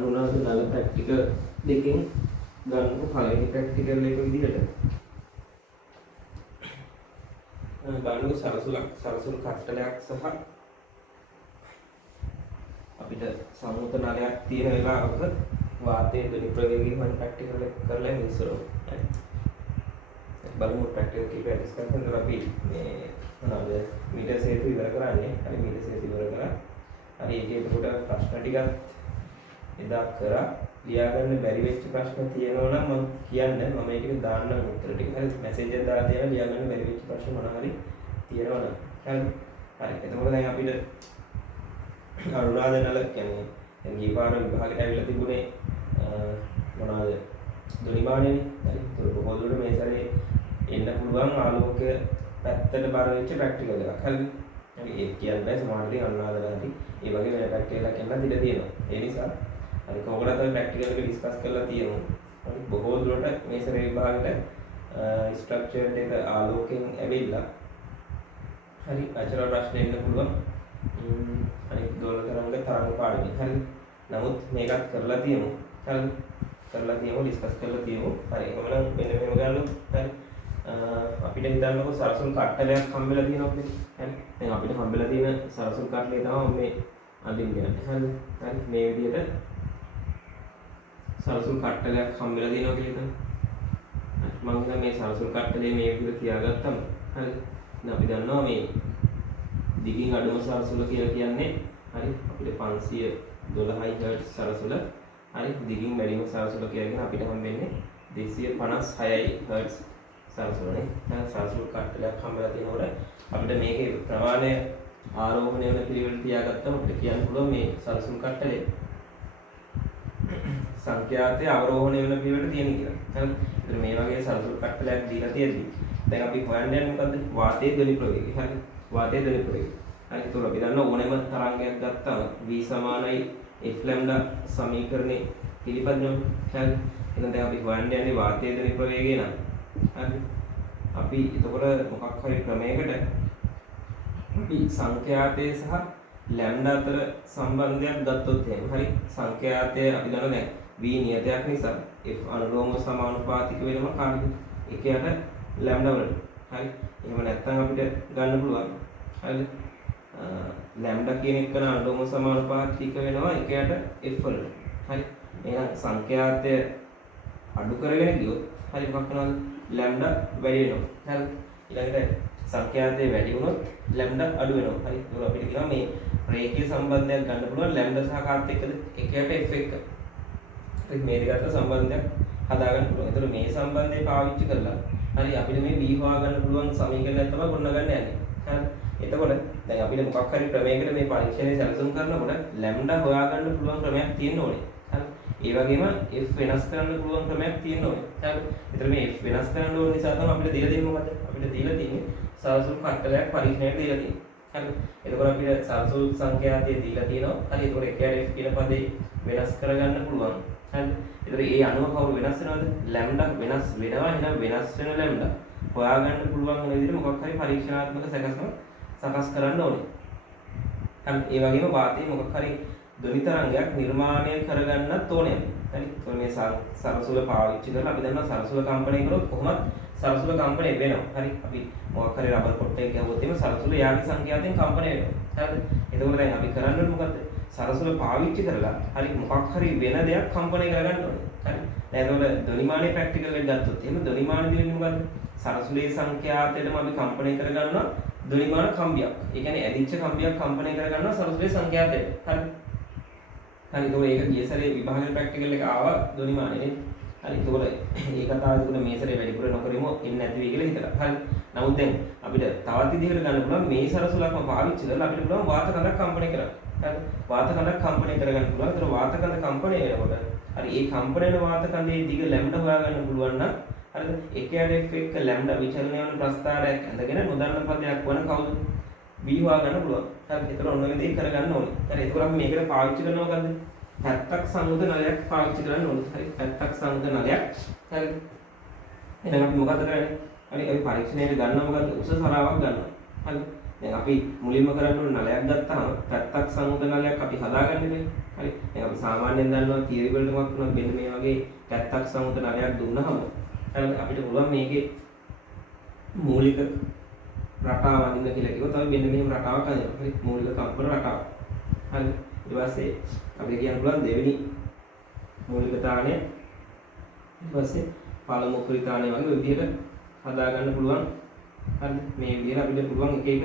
අනුනාද නල practical දෙකෙන් ගන්නකො පළවෙනි practical එක විදිහට ගන්නකො සරසුළු කට්ටලයක් සහ අපිට සම්මුත නලයක් තියෙන වෙලාවක වාතයේ ධ්වනි ප්‍රවේගය මම ප්‍රැක්ටිකල් එක කරලා ඉස්සරව බලමු ප්‍රැක්ටිකල් කීපයක් ඩිස්කස් කරලා අපි මේ මොනවාද මීටර් සේතු ඉවර කරන්නේ හරි මීටර් සේතු ඉවර කරා හරි ඒකේ උඩ ප්‍රශ්න ටිකක් එදා කරා ලියාගන්න බැරි වෙච්ච ප්‍රශ්න තියෙනවා නම් මම කියන්න මම ඒක දාන්න උත්තර ටික හරි මැසේජ් එක දාලා තියලා ලියාගන්න බැරි වෙච්ච ප්‍රශ්න මොනවා හරි තියෙනවා නම් හරි එතකොට දැන් අපිට අනුරාධ නල කියන්නේ දැන් ගියපාර විභාගයට ඇවිල්ලා තිබුණේ මොනවාද ධ්වනිමානයනේ හරි ඒක බොහෝ දුරට මේ සැරේ එන්න පුළුවන් ආලෝකය පැත්තට බර වෙච්ච ප්‍රැක්ටිකල් එකක් හරිද හරි ඒක කියන්නේ සමහරවිට අනුරාධලාදී ඒ වගේ වෙන ප්‍රැක්ටිකල් එකක් එන්න දිලා තියෙනවා ඒ නිසා හරි කොහොමද අපි ප්‍රැක්ටිකල් එක ඩිස්කස් කරලා තියෙනවා හරි බොහෝ දුරට මේ සැරේ විභාගයට ස්ට්‍රක්චර් එක ආලෝකයෙන් ඇවිල්ලා හරි අචල ප්‍රශ්න එන්න පුළුවන් හරි දෝලක තරංග පාඩමේ හරි නමුත් මේකත් කරලා තියෙමු හරි කරලා තියෙමු ඩිස්කස් කරලා තියෙමු හරි එහෙනම් මෙන්න මෙහෙම ගන්නකො හරි අපිට හිතන්නකො සරසුල් කට්ටලයක් හම්බෙලා තියෙනවා හරි දැන් අපිට හම්බෙලා තියෙන සරසුල් කට්ටලේ තමයි මේ අඳින්න යන්නේ හරි මේ විදිහට සරසුල් කට්ටලයක් හම්බෙලා තියෙනවා කියලා හිතන්න මම හිතන්නේ මේ සරසුල් කට්ටලේ මේ විදිහට තියාගත්තම හරි දැන් අපි දන්නවා මේ දිගින් අඩුම සරසුල කියලා කියන්නේ හරි අපිට 512 හර්ට්ස් සරසුල හරි දිගින් වැඩිම සරසුල කියන්නේ අපිට හම්බෙන්නේ 256 හර්ට්ස් සරසුලනේ දැන් සරසුල් කට්ටලයක් හම්බෙලා තියෙනකොට අපිට මේකේ ප්‍රමාණය ආරෝහණය වෙන පිළිවෙලට තියාගත්තම අපිට කියන්න පුළුවන් මේ සරසුල් කට්ටලේ සංඛ්‍යාතය අවරෝහණය වෙන පිළිවෙලට තියෙන කියලා. හරි. ඒතර මේ වගේ සරසුල් කට්ටලයක් දීලා තියෙද්දි දැන් අපි හොයන්න යන්නේ මොකද්ද? වාතයේ ධ්වනි ප්‍රවේගය. හරි. වාතයේ ධ්වනි ප්‍රවේගය. හරි. ඒතර අපි දන්නවා ඕනෑම තරංගයක් ගත්තාම v සමානයි f ලැම්ඩා සමීකරණේ පිළිපදිනවා. හරි. එහෙනම් දැන් අපි හොයන්න යන්නේ වාතයේ ධ්වනි ප්‍රවේගය නම්. හරි. අපි එතකොට මොකක් හරි ක්‍රමයකට අපි සංඛ්‍යාතය සහ ලැම්ඩා අතර සම්බන්ධයක් ගත්තොත් එහෙම හරි සංඛ්‍යාතය අපි දන්නවා දැන් v නියතයක් නිසා f අනුලෝම සමානුපාතික වෙනවා කාටද එකයට ලැම්ඩා වලට හරි එහෙම නැත්නම් අපිට ගන්න පුළුවන් හරිද ලැම්ඩා කියන එක අනුලෝම සමානුපාතික වෙනවා එකයට f වලට හරි එහෙනම් සංඛ්‍යාතය අඩු කරගෙන ගියොත් හරි මොකක් වෙනවද ලැම්ඩා වැඩි වෙනවා හරි ඊළඟට සංඛ්‍යාතය වැඩි වුණොත් ලැම්ඩා අඩු වෙනවා හරි ඒක අපිට කියනවා මේ රේඛීය සම්බන්ධයක් ගන්න පුළුවන් ලැම්ඩා සහ කාත් එක්කද එකයට f එක හරි මේ දෙක අතර සම්බන්ධයක් හදාගන්න පුළුවන්. ඒතර මේ සම්බන්ධය පාවිච්චි කරලා හරි අපිට මේ v හොයාගන්න පුළුවන් සමීකරණයක් තමයි ගොඩනගන්න යන්නේ. හරි. එතකොට දැන් අපිට මොකක් හරි ක්‍රමයකට මේ පරීක්ෂණය සැලසුම් කරනකොට ලැම්ඩා හොයාගන්න පුළුවන් ක්‍රමයක් තියෙන්න ඕනේ. හරි. ඒ වගේම f වෙනස් කරන්න පුළුවන් ක්‍රමයක් තියෙන්න ඕනේ. හරි. ඒතර මේ f වෙනස් කරන්න ඕන නිසා තමයි අපිට දීලා දෙන්නේ මොකද? අපිට දීලා තියෙන්නේ සරසුල් කට්ටලයක් පරීක්ෂණයට දීලා තියෙන්නේ. හරි. එතකොට අපිට සරසුල් සංඛ්‍යාතය දීලා තියෙනවා. හරි. එතකොට එකයට f කියන පදේ වෙනස් කරගන්න පුළුවන්. හරි. ඒතර ඒ අනුව කවුරු වෙනස් වෙනවද? ලැම්ඩා වෙනස් වෙනවා. එහෙනම් වෙනස් වෙන ලැම්ඩා හොයාගන්න පුළුවන් වෙන විදිහට මොකක් හරි පරීක්ෂණාත්මක සකස් කරන්න ඕනේ. හරි. ඒ වගේම වාතයේ මොකක් හරි ධ්වනි තරංගයක් නිර්මාණය කරගන්නත් ඕනේ. හරි. ඒතකොට මේ සරසුල පාවිච්චි කරලා අපි දන්නවා සරසුල කම්පණය කරොත් කොහොමද සරසුල කම්පණය වෙනවා. හරි. අපි මොකක් හරි රබර් පොට්ටයක් ගහුවොත් එimhe සරසුල යාගේ සංඛ්‍යාතයෙන් කම්පණය වෙනවා. හරිද? එතකොට දැන් අපි කරන්නේ මොකද්ද? සරසුල පාවිච්චි කරලා හරි මොකක් හරි වෙන දෙයක් කම්පණය කරගන්න ඕනේ. හරි. දැන් එතකොට ධ්වනිමානයේ ප්‍රැක්ටිකල් එක ගත්තොත් එහෙම ධ්වනිමාන දෙන්නේ මොකද්ද? සරසුලේ සංඛ්‍යාතයටම අපි කම්පණය කරගන්නවා ධ්වනිමාන කම්බියක්. ඒ කියන්නේ ඇදිච්ච කම්බියක් කම්පණය කරගන්නවා සරසුලේ සංඛ්‍යාතයට. හරි. හරි. ඒක ගිය සැරේ විභාගයේ ප්‍රැක්ටිකල් එක ආවා ධ්වනිමානේ. හරි. ඒකවල ඒ කතාව දුන්න මේ සැරේ වැඩිපුර නොකරමු එන්නේ නැති වෙයි කියලා හිතලා. හරි. නමුත් දැන් අපිට තවත් විදිහකට ගන්න පුළුවන් මේ සරසුලක්ම පාවිච්චි කරලා අපිට පුළුවන් වාත කඳක් කම්පණය කරන්න. හරි. වාත කඳක් කම්පණය කරගන්න පුළුවන්. ඒතර වාත කඳ කම්පණය වෙනකොට හරි ඒ කම්පණය වෙන වාත කඳේ දිග ලැම්ඩා හොයාගන්න පුළුවන් නම් හරිද? එකයට f එක ලැම්ඩා විචලනය වෙන ප්‍රස්ථාරයක් ඇඳගෙන නොදන්න පදයක් වන කවුද? v හොයාගන්න පුළුවන්. හරි. ඒතර ඔන්න ඔය දේ කරගන්න ඕනේ. හරි. ඒතකොට අපි මේකට පාවිච්චි කරනවා මොකද්ද? පැත්තක් සංයුත නලයක් පාවිච්චි කරන්න ඕනේ. හරි. පැත්තක් සංයුත නලයක්. හරි. එහෙනම් අපි මොකද කරන්නේ? හරි. අපි පරීක්ෂණයට ගන්නවා මොකද්ද? උස සරාවක් ගන්නවා. හරි. දැන් අපි මුලින්ම කරන්න ඕනේ නලයක් ගත්තාම පැත්තක් සංයුත නලයක් අපි හදාගන්න බෑ. හරි. දැන් අපි සාමාන්‍යයෙන් දන්නවා තියරි වලට මොකක් වුණත් මෙන්න මේ වගේ පැත්තක් සංයුත නලයක් දුන්නාම හරි අපිට පුළුවන් මේකේ මූලික රටාව අඳින්න කියලා කිව්වොත් අපි මෙන්න මෙහෙම රටාවක් අඳිනවා. හරි. මූලික කම්පන රටාව. හරි. ඊට පස්සේ අපිට කියන්න පුළුවන් දෙවෙනි මූලික තාණය ඊට පස්සේ පළමු උපරිතාණය වගේ ඔය විදිහට හදාගන්න පුළුවන්. හරි. මේ විදිහට අපිට පුළුවන් එක එක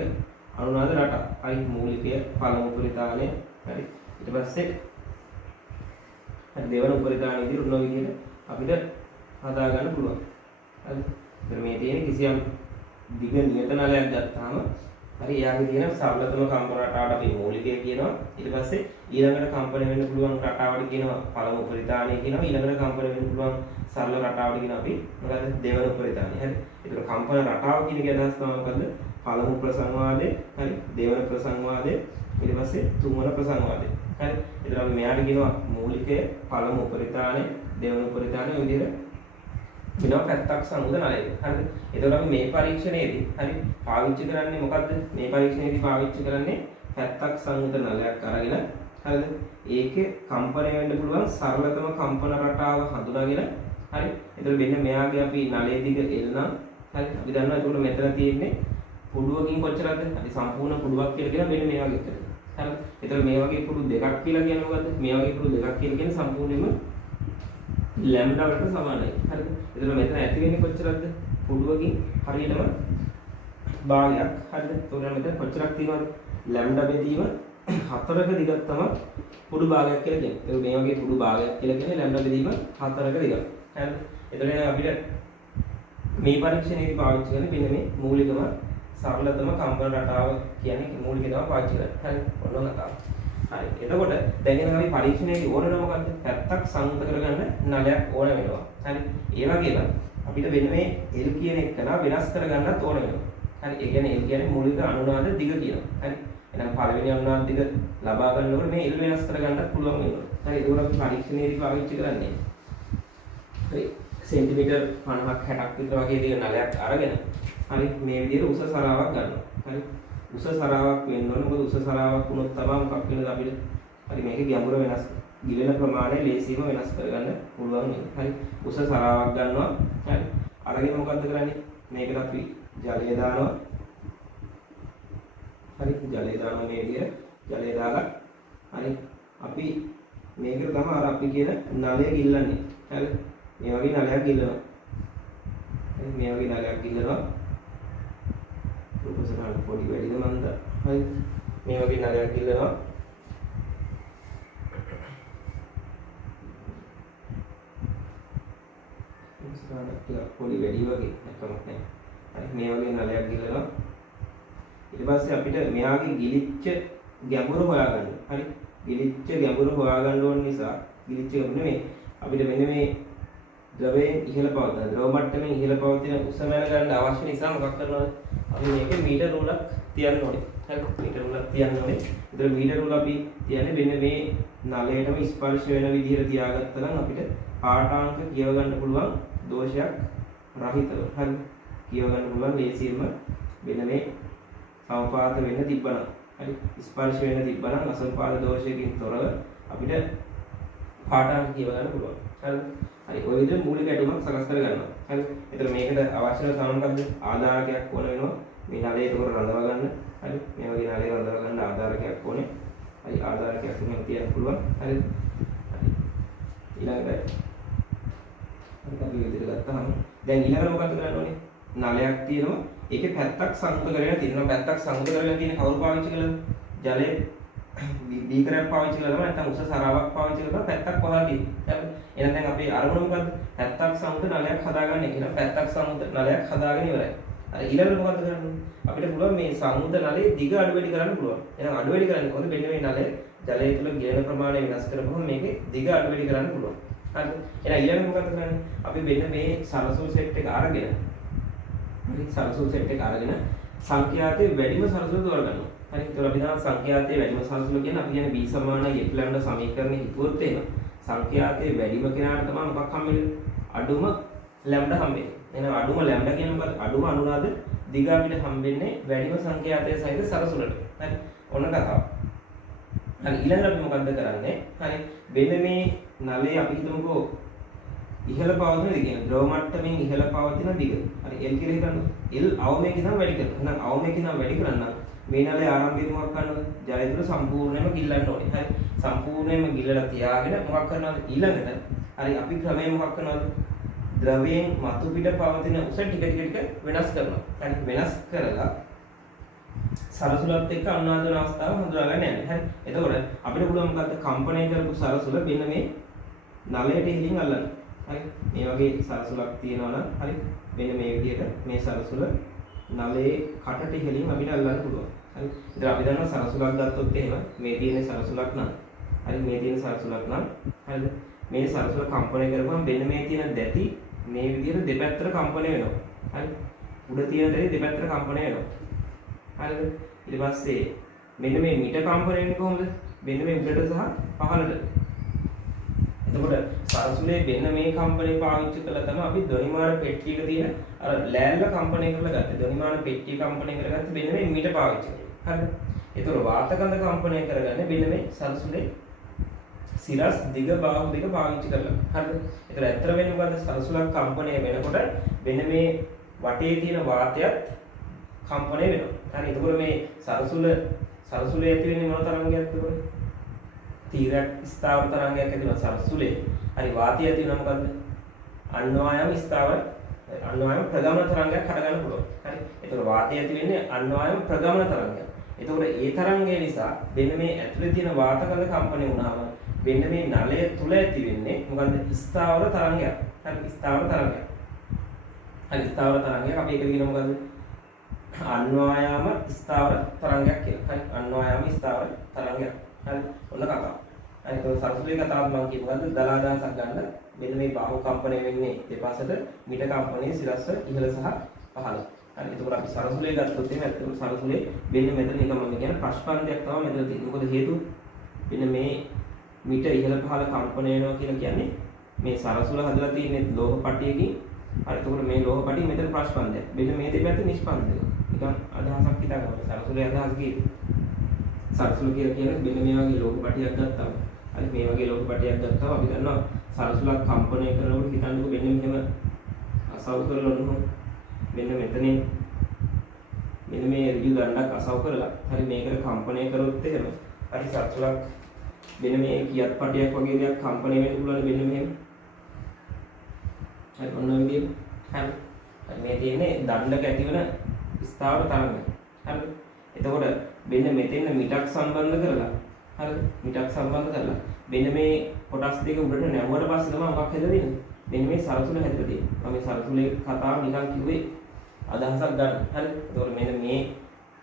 අනුනාද රටා. හරි. මූලිකය පළමු උපරිතාණය. හරි. ඊට පස්සේ දෙවන උපරිතාණය විදිහට උන විදිහට අපිට හදාගන්න පුළුවන්. හරි. ඉතින් මේ තියෙන කිසියම් දිග නියත නලයක් ගත්තාම හරි එයාගේ තියෙන සරලතම කම්පන රටාවට අපි මූලිකය කියනවා. ඊට පස්සේ ඊළඟට කම්පන වෙන්න පුළුවන් රටාවට කියනවා පළමු උපරිතාණය කියනවා. ඊළඟට කම්පන වෙන්න පුළුවන් සරල රටාවට කියනවා අපි මොකද දෙවන උපරිතාණය. හරි. ඒක කම්පන රටාව කියන එක අදහස් තමයි මොකද? පළමු ප්‍රසංවාදය, හරි. දෙවන ප්‍රසංවාදය, ඊට පස්සේ තුන්වන ප්‍රසංවාදය. හරි. ඒතර අපි මෙයාට කියනවා මූලිකය, පළමු උපරිතාණය, දෙවන උපරිතාණය ඔය විදිහට වෙනවා පැත්තක් සංයුත නලයක. හරිද? එතකොට අපි මේ පරීක්ෂණයේදී හරි පාවිච්චි කරන්නේ මොකද්ද? මේ පරීක්ෂණයේදී පාවිච්චි කරන්නේ පැත්තක් සංයුත නලයක් අරගෙන හරිද? ඒකේ කම්පණය වෙන්න පුළුවන් සරලතම කම්පන රටාව හඳුනාගෙන හරි. එතකොට මෙන්න මෙයාගේ අපි නලයේ දිග L නම් හරි අපි දන්නවා එතකොට මෙතන තියෙන්නේ පුඩුවකින් කොච්චරද? අපි සම්පූර්ණ පුඩුවක් කියලා කියන මෙන්න මේ වගේ එකකට. හරිද? එතකොට මේ වගේ පුඩු දෙකක් කියලා කියන්නේ මොකද්ද? මේ වගේ පුඩු දෙකක් කියලා කියන්නේ සම්පූර්ණයෙන්ම ලැම්ඩා වලට සමානයි. හරිද? එතකොට මෙතන ඇති වෙන්නේ කොච්චරද? පුඩුවකින් හරියටම භාගයක්. හරිද? එතකොට මෙතන කොච්චරක් තියෙනවද? ලැම්ඩා බෙදීම 4ක දිගක් තමයි පුඩු භාගයක් කියලා කියන්නේ. ඒක මේ වගේ පුඩු භාගයක් කියලා කියන්නේ ලැම්ඩා බෙදීම 4ක දිගක්. හරිද? එතකොට අපිට මේ පරීක්ෂණයේදී පාවිච්චි කරන්නේ මෙන්න මේ මූලිකම සරලතම කම්පන රටාව කියන්නේ මූලිකව තමයි පාවිච්චි කරන්නේ. හරි? ඔන්න කතාව. හරි. එතකොට දැන් එන අපි පරීක්ෂණයේදී ඕන වෙන මොකද්ද? පැත්තක් සංයුත කරගන්න නලයක් ඕන වෙනවා. හරි. ඒ වගේම අපිට වෙන මේ L කියන එක වෙනස් කරගන්නත් ඕන වෙනවා. හරි. ඒ කියන්නේ L කියන්නේ මූලික අනුනාද දිග කියනවා. හරි. එහෙනම් පළවෙනි අනුනාද දිග ලබා ගන්නකොට මේ L වෙනස් කරගන්නත් පුළුවන් වෙනවා. හරි. ඒක අපි පරීක්ෂණයේදී පාවිච්චි කරන්නේ. හරි. සෙන්ටිමීටර් 50ක් 60ක් විතර වගේ දිග නලයක් අරගෙන හරි මේ විදිහට උස සරාවක් ගන්නවා. හරි. උස සරාවක් වෙන්න ඕනේ. මොකද උස සරාවක් වුණොත් තමයි මොකක් වෙනද අපිට හරි මේකේ ගැඹුර වෙනස් ගිලෙන ප්‍රමාණය ලේසියෙන්ම වෙනස් කරගන්න පුළුවන් වෙන්නේ. හරි. උස සරාවක් ගන්නවා. හරි. අරගෙන මොකද්ද කරන්නේ? මේකට අපි ජලය දානවා. හරි. ජලය දානවා මේ විදිහට. ජලය දාලා හරි. අපි මේකට තමයි අර අපි කියන නලය ගිල්ලන්නේ. හරි. මේ වගේ නලයක් ගිල්ලනවා. හරි. මේ වගේ නලයක් ගිල්ලනවා. උපසරණ පොඩි වැඩිද මන්ද? හරි. මේ වගේ නලයක් ගිල්ලනවා. උපසරණ ටික පොඩි වැඩි වගේ නැකමක් නැහැ. හරි. මේ වගේ නලයක් ගිල්ලනවා. ඊට පස්සේ අපිට මෙයාගේ ගිලිච්ච ගැඹුර හොයාගන්න. හරි. ගිලිච්ච ගැඹුර හොයාගන්න ඕන නිසා ගිලිච්ච ගැඹුර නෙමෙයි. අපිට මෙන්න මේ ද්‍රවයෙන් ඉහළ පවතින ද්‍රව මට්ටමින් ඉහළ පවතින උස මැන ගන්න අවශ්‍ය නිසා මොකක් කරනවද? අපි මේකේ මීටර රූලක් තියන්න ඕනේ. හරි. මීටර රූලක් තියන්න ඕනේ. ඒතර මීටර රූල අපි තියන්නේ මෙන්න මේ නලයටම ස්පර්ශ වෙන විදිහට තියාගත්තා නම් අපිට පාඨාංක කියව ගන්න පුළුවන් දෝෂයක් රහිතව. හරි. කියව ගන්න පුළුවන් ලේසියෙන්ම මෙන්න මේ සමපාත වෙන්න තිබ්බනම්. හරි. ස්පර්ශ වෙන්න තිබ්බනම් අසමපාත දෝෂයකින් තොරව අපිට පාඨාංක කියව ගන්න පුළුවන්. හරි. හරි. ඔය විදිහට මූලික ඇටුමක් සකස් කර ගන්නවා. හරි. එතකොට මේකට අවශ්‍ය කරන මොකද්ද? ආධාරකයක් ඕන වෙනවා. මේ නලය ඒක රඳවා ගන්න. හරි. මේ වගේ නලය රඳවා ගන්න ආධාරකයක් ඕනේ. හරි. ආධාරකයක් මෙහෙම තියන්න පුළුවන්. හරි. හරි. ඊළඟට අපි විදිහට ගත්තාම දැන් ඊළඟට මොකක්ද කරන්න ඕනේ? නලයක් තියෙනවා. ඒකේ පැත්තක් සංයුත කරගෙන තියෙනවා. පැත්තක් සංයුත කරගෙන තියෙන කවුරු පාවිච්චි කළාද? ජලයේ බීකරයක් පාවිච්චි කළා තමයි නැත්නම් උස සරාවක් පාවිච්චි කළා පැත්තක් වහලා තියෙන්නේ. හරි. එහෙනම් දැන් අපේ අරමුණ මොකද්ද? පැත්තක් සංයුත නලයක් හදාගන්න එක. එහෙනම් පැත්තක් සංයුත නලයක් හදාගෙන ඉවරයි. හරි. ඊළඟට මොකද්ද කරන්නේ? අපිට පුළුවන් මේ සංයුත නලයේ දිග අඩු වැඩි කරන්න පුළුවන්. එහෙනම් අඩු වැඩි කරන්නේ කොහොමද? මෙන්න මේ නලය ජලය තුළ ගිලෙන ප්‍රමාණය වෙනස් කරපුවම මේකේ දිග අඩු වැඩි කරන්න පුළුවන්. හරිද? එහෙනම් ඊළඟට මොකද්ද කරන්නේ? අපි මෙන්න මේ සරසූ සෙට් එක අරගෙන හරි සරසූ සෙට් එක අරගෙන සංඛ්‍යාතයේ වැඩිම සරසූ තෝරගන්නවා. හරි. ඒතකොට අපි දන්නවා සංඛ්‍යාතයේ වැඩිම සරසූ කියන්නේ අපි කියන්නේ b සමානයි f ලැම්ඩා සමීකරණය හිතුවොත් එහෙම සංඛ්‍යාතයේ වැඩිම කෙනාට තමයි මොකක් හම්බෙන්නේ? අඩුම ලැම්ඩා හම්බෙන්නේ. එහෙනම් අඩුම ලැම්ඩා කියන්නේ මොකක්ද? අඩුම අනුනාද දිග අපිට හම්බෙන්නේ වැඩිම සංඛ්‍යාතය සහිත සරසුලට. හරි. ඔන්න කතාව. හරි ඊළඟට අපි මොකද්ද කරන්නේ? හරි. මෙන්න මේ නලයේ අපි හිතමුකෝ ඉහළ පවතින දිග. ද්‍රව මට්ටමින් ඉහළ පවතින දිග. හරි L කියලා හිතන්න. L අවමයක ඉඳන් වැඩි කරනවා. එහෙනම් අවමයක ඉඳන් වැඩි කරන්න මේ නලයේ ආරම්භයේ මොකක් කරනවද? ජලය තුල සම්පූර්ණයෙන්ම ගිල්ලන්න ඕනේ. හරි. සම්පූර්ණයෙන්ම ගිල්ලලා තියාගෙන මොකක් කරනවද? ඊළඟට හරි අපි ක්‍රමයෙන් මොකක් කරනවද? ද්‍රවයෙන් මතු පිට පවතින උස ටික වෙනස් කරනවා. හරි වෙනස් කරලා සරසුලත් එක්ක අනුනාදන අවස්ථාව හඳුනා ගන්න යන්නේ. හරි. එතකොට අපිට පුළුවන් මොකද්ද? කම්පණය කරපු සරසුල මෙන්න මේ නලයට ඉහිලින් අල්ලන්න. හරි. මේ වගේ සරසුලක් තියෙනවා නම් හරි. මෙන්න මේ විදිහට මේ සරසුල නලයේ කටට ඉහිලින් අපිට අල්ලන්න පුළුවන්. හරි. ඉතින් අපි දන්නවා සරසුලක් ගත්තොත් එහෙම මේ තියෙන සරසුලක් නම් හරි මේ තියෙන සරසුලක් නම් හරිද? මේ සරසුල කම්පණය කරපුවම මෙන්න මේ තියෙන දැති මේ විදිහට දෙපැත්තට කම්පණය වෙනවා. හරි. උඩ තියෙන දැති දෙපැත්තට කම්පණය වෙනවා. හරිද? ඊට පස්සේ මෙන්න මේ මිට කම්පණය වෙන්නේ කොහොමද? මෙන්න මේ උඩට සහ පහළට. එතකොට සරසුලේ මෙන්න මේ කම්පණය පාවිච්චි කළා තමයි අපි ධ්වනිමාන පෙට්ටියක තියෙන අර ලෑල්ල කම්පණය කරලා ගත්තේ. ධ්වනිමාන පෙට්ටිය කම්පණය කරගත්තේ මෙන්න මේ මිට පාවිච්චි කරලා. හරිද? එතකොට වාතකඳ කම්පණය කරගන්නේ මෙන්න මේ සරසුලේ සිරස් දිග බාහුව දෙක පාවිච්චි කරලා. හරිද? ඒතර ඇත්තට වෙන්නේ මොකද්ද? සරසුලක් කම්පණය වෙනකොට මෙන්න මේ වටේ තියෙන වාතයත් කම්පණය වෙනවා. හරි. එතකොට මේ සරසුලේ ඇති වෙන්නේ මොන තරංගයක්ද? තීරක් ස්ථාවර තරංගයක් ඇති වෙනවා සරසුලේ. හරි වාතය ඇති වෙනවා මොකද්ද? අන්වායම ස්ථාවර අන්වායම ප්‍රගමන තරංගයක් හටගන්න පුළුවන්. හරි. එතකොට වාතය ඇති වෙන්නේ අන්වායම ප්‍රගමන තරංගයක්. එතකොට ඒ තරංගය නිසා මෙන්න මේ ඇතුලේ තියෙන වාතකඳ කම්පණය වුණාම මෙන්න මේ නලය තුල ඇති වෙන්නේ මොකද්ද? ස්ථාවර තරංගයක්. හරි ස්ථාවර තරංගයක්. හරි ස්ථාවර තරංගයක් අපි ඒකට කියනවා මොකද්ද? අන්වායාම ස්ථාවර තරංගයක් කියලා. හරි අන්වායාම ස්ථාවර තරංගයක්. හරි ඔන්න කතාව. හරි ඒක සරසුලේ කතාවත් මම කියපුවාද දලාදාසක් ගන්න මෙන්න මේ බාහුව කම්පණය වෙන්නේ දෙපසට මිට කම්පණය සිරස්ස ඉහළ සහ පහළ. හරි එතකොට අපි සරසුලේ ගත්තොත් එහෙනම් ඇත්තටම සරසුලේ මෙන්න මෙතන නිකන් මම කියන්නේ ප්‍රශ්පන්දයක් තමයි මෙතන තියෙන්නේ. මොකද හේතුව මෙන්න මේ මිට ඉහළ පහළ කම්පණය වෙනවා කියලා කියන්නේ මේ සරසුල හදලා තියෙන්නේ ලෝහ පටියකින්. හරි එතකොට මේ ලෝහ පටිය මෙතන ප්‍රශ්පන්දයක්. මෙන්න මේ දෙපැත්ත නිෂ්පන්දක. නිකන් අදහසක් හිතාගන්න. සරසුලේ අදහස් කියේ සරසුල කියලා කියන්නේ මෙන්න මේ වගේ ලෝහ පටියක් ගත්තාම හරි මේ වගේ ලෝහ පටියක් ගත්තාම අපි දන්නවා සරසුලක් කම්පණය කරනකොට හිතන්නකෝ මෙන්න මෙහෙම අසව් කරලා ඔන්න මෙන්න මෙතනින් මෙන්න මේ ඍජු දණ්ඩක් අසව් කරලා හරි මේකට කම්පණය කරොත් එහෙම හරි සරසුලක් මෙන්න මේ කියත් පටියක් වගේ දෙයක් කම්පණය වෙන්න පුළුවන් මෙන්න මෙහෙම හරි ඔන්න ඔය විදිහට හරි මේ තියෙන්නේ දණ්ඩක ඇතිවන ස්ථාවර තරංගය හරි එතකොට මෙන්න මෙතෙන් මිටක් සම්බන්ධ කරලා හරිද මිටක් සම්බන්ධ කරලා මෙන්න මේ කොටස් දෙක උඩට නැවුවට පස්සේ තමයි මොකක් හැදලා තියෙන්නේ මෙන්න මේ සරසුල හැදලා තියෙන්නේ මම මේ සරසුලේ කතාව නිකන් කිව්වේ අදහසක් ගන්න හරිද එතකොට මෙන්න මේ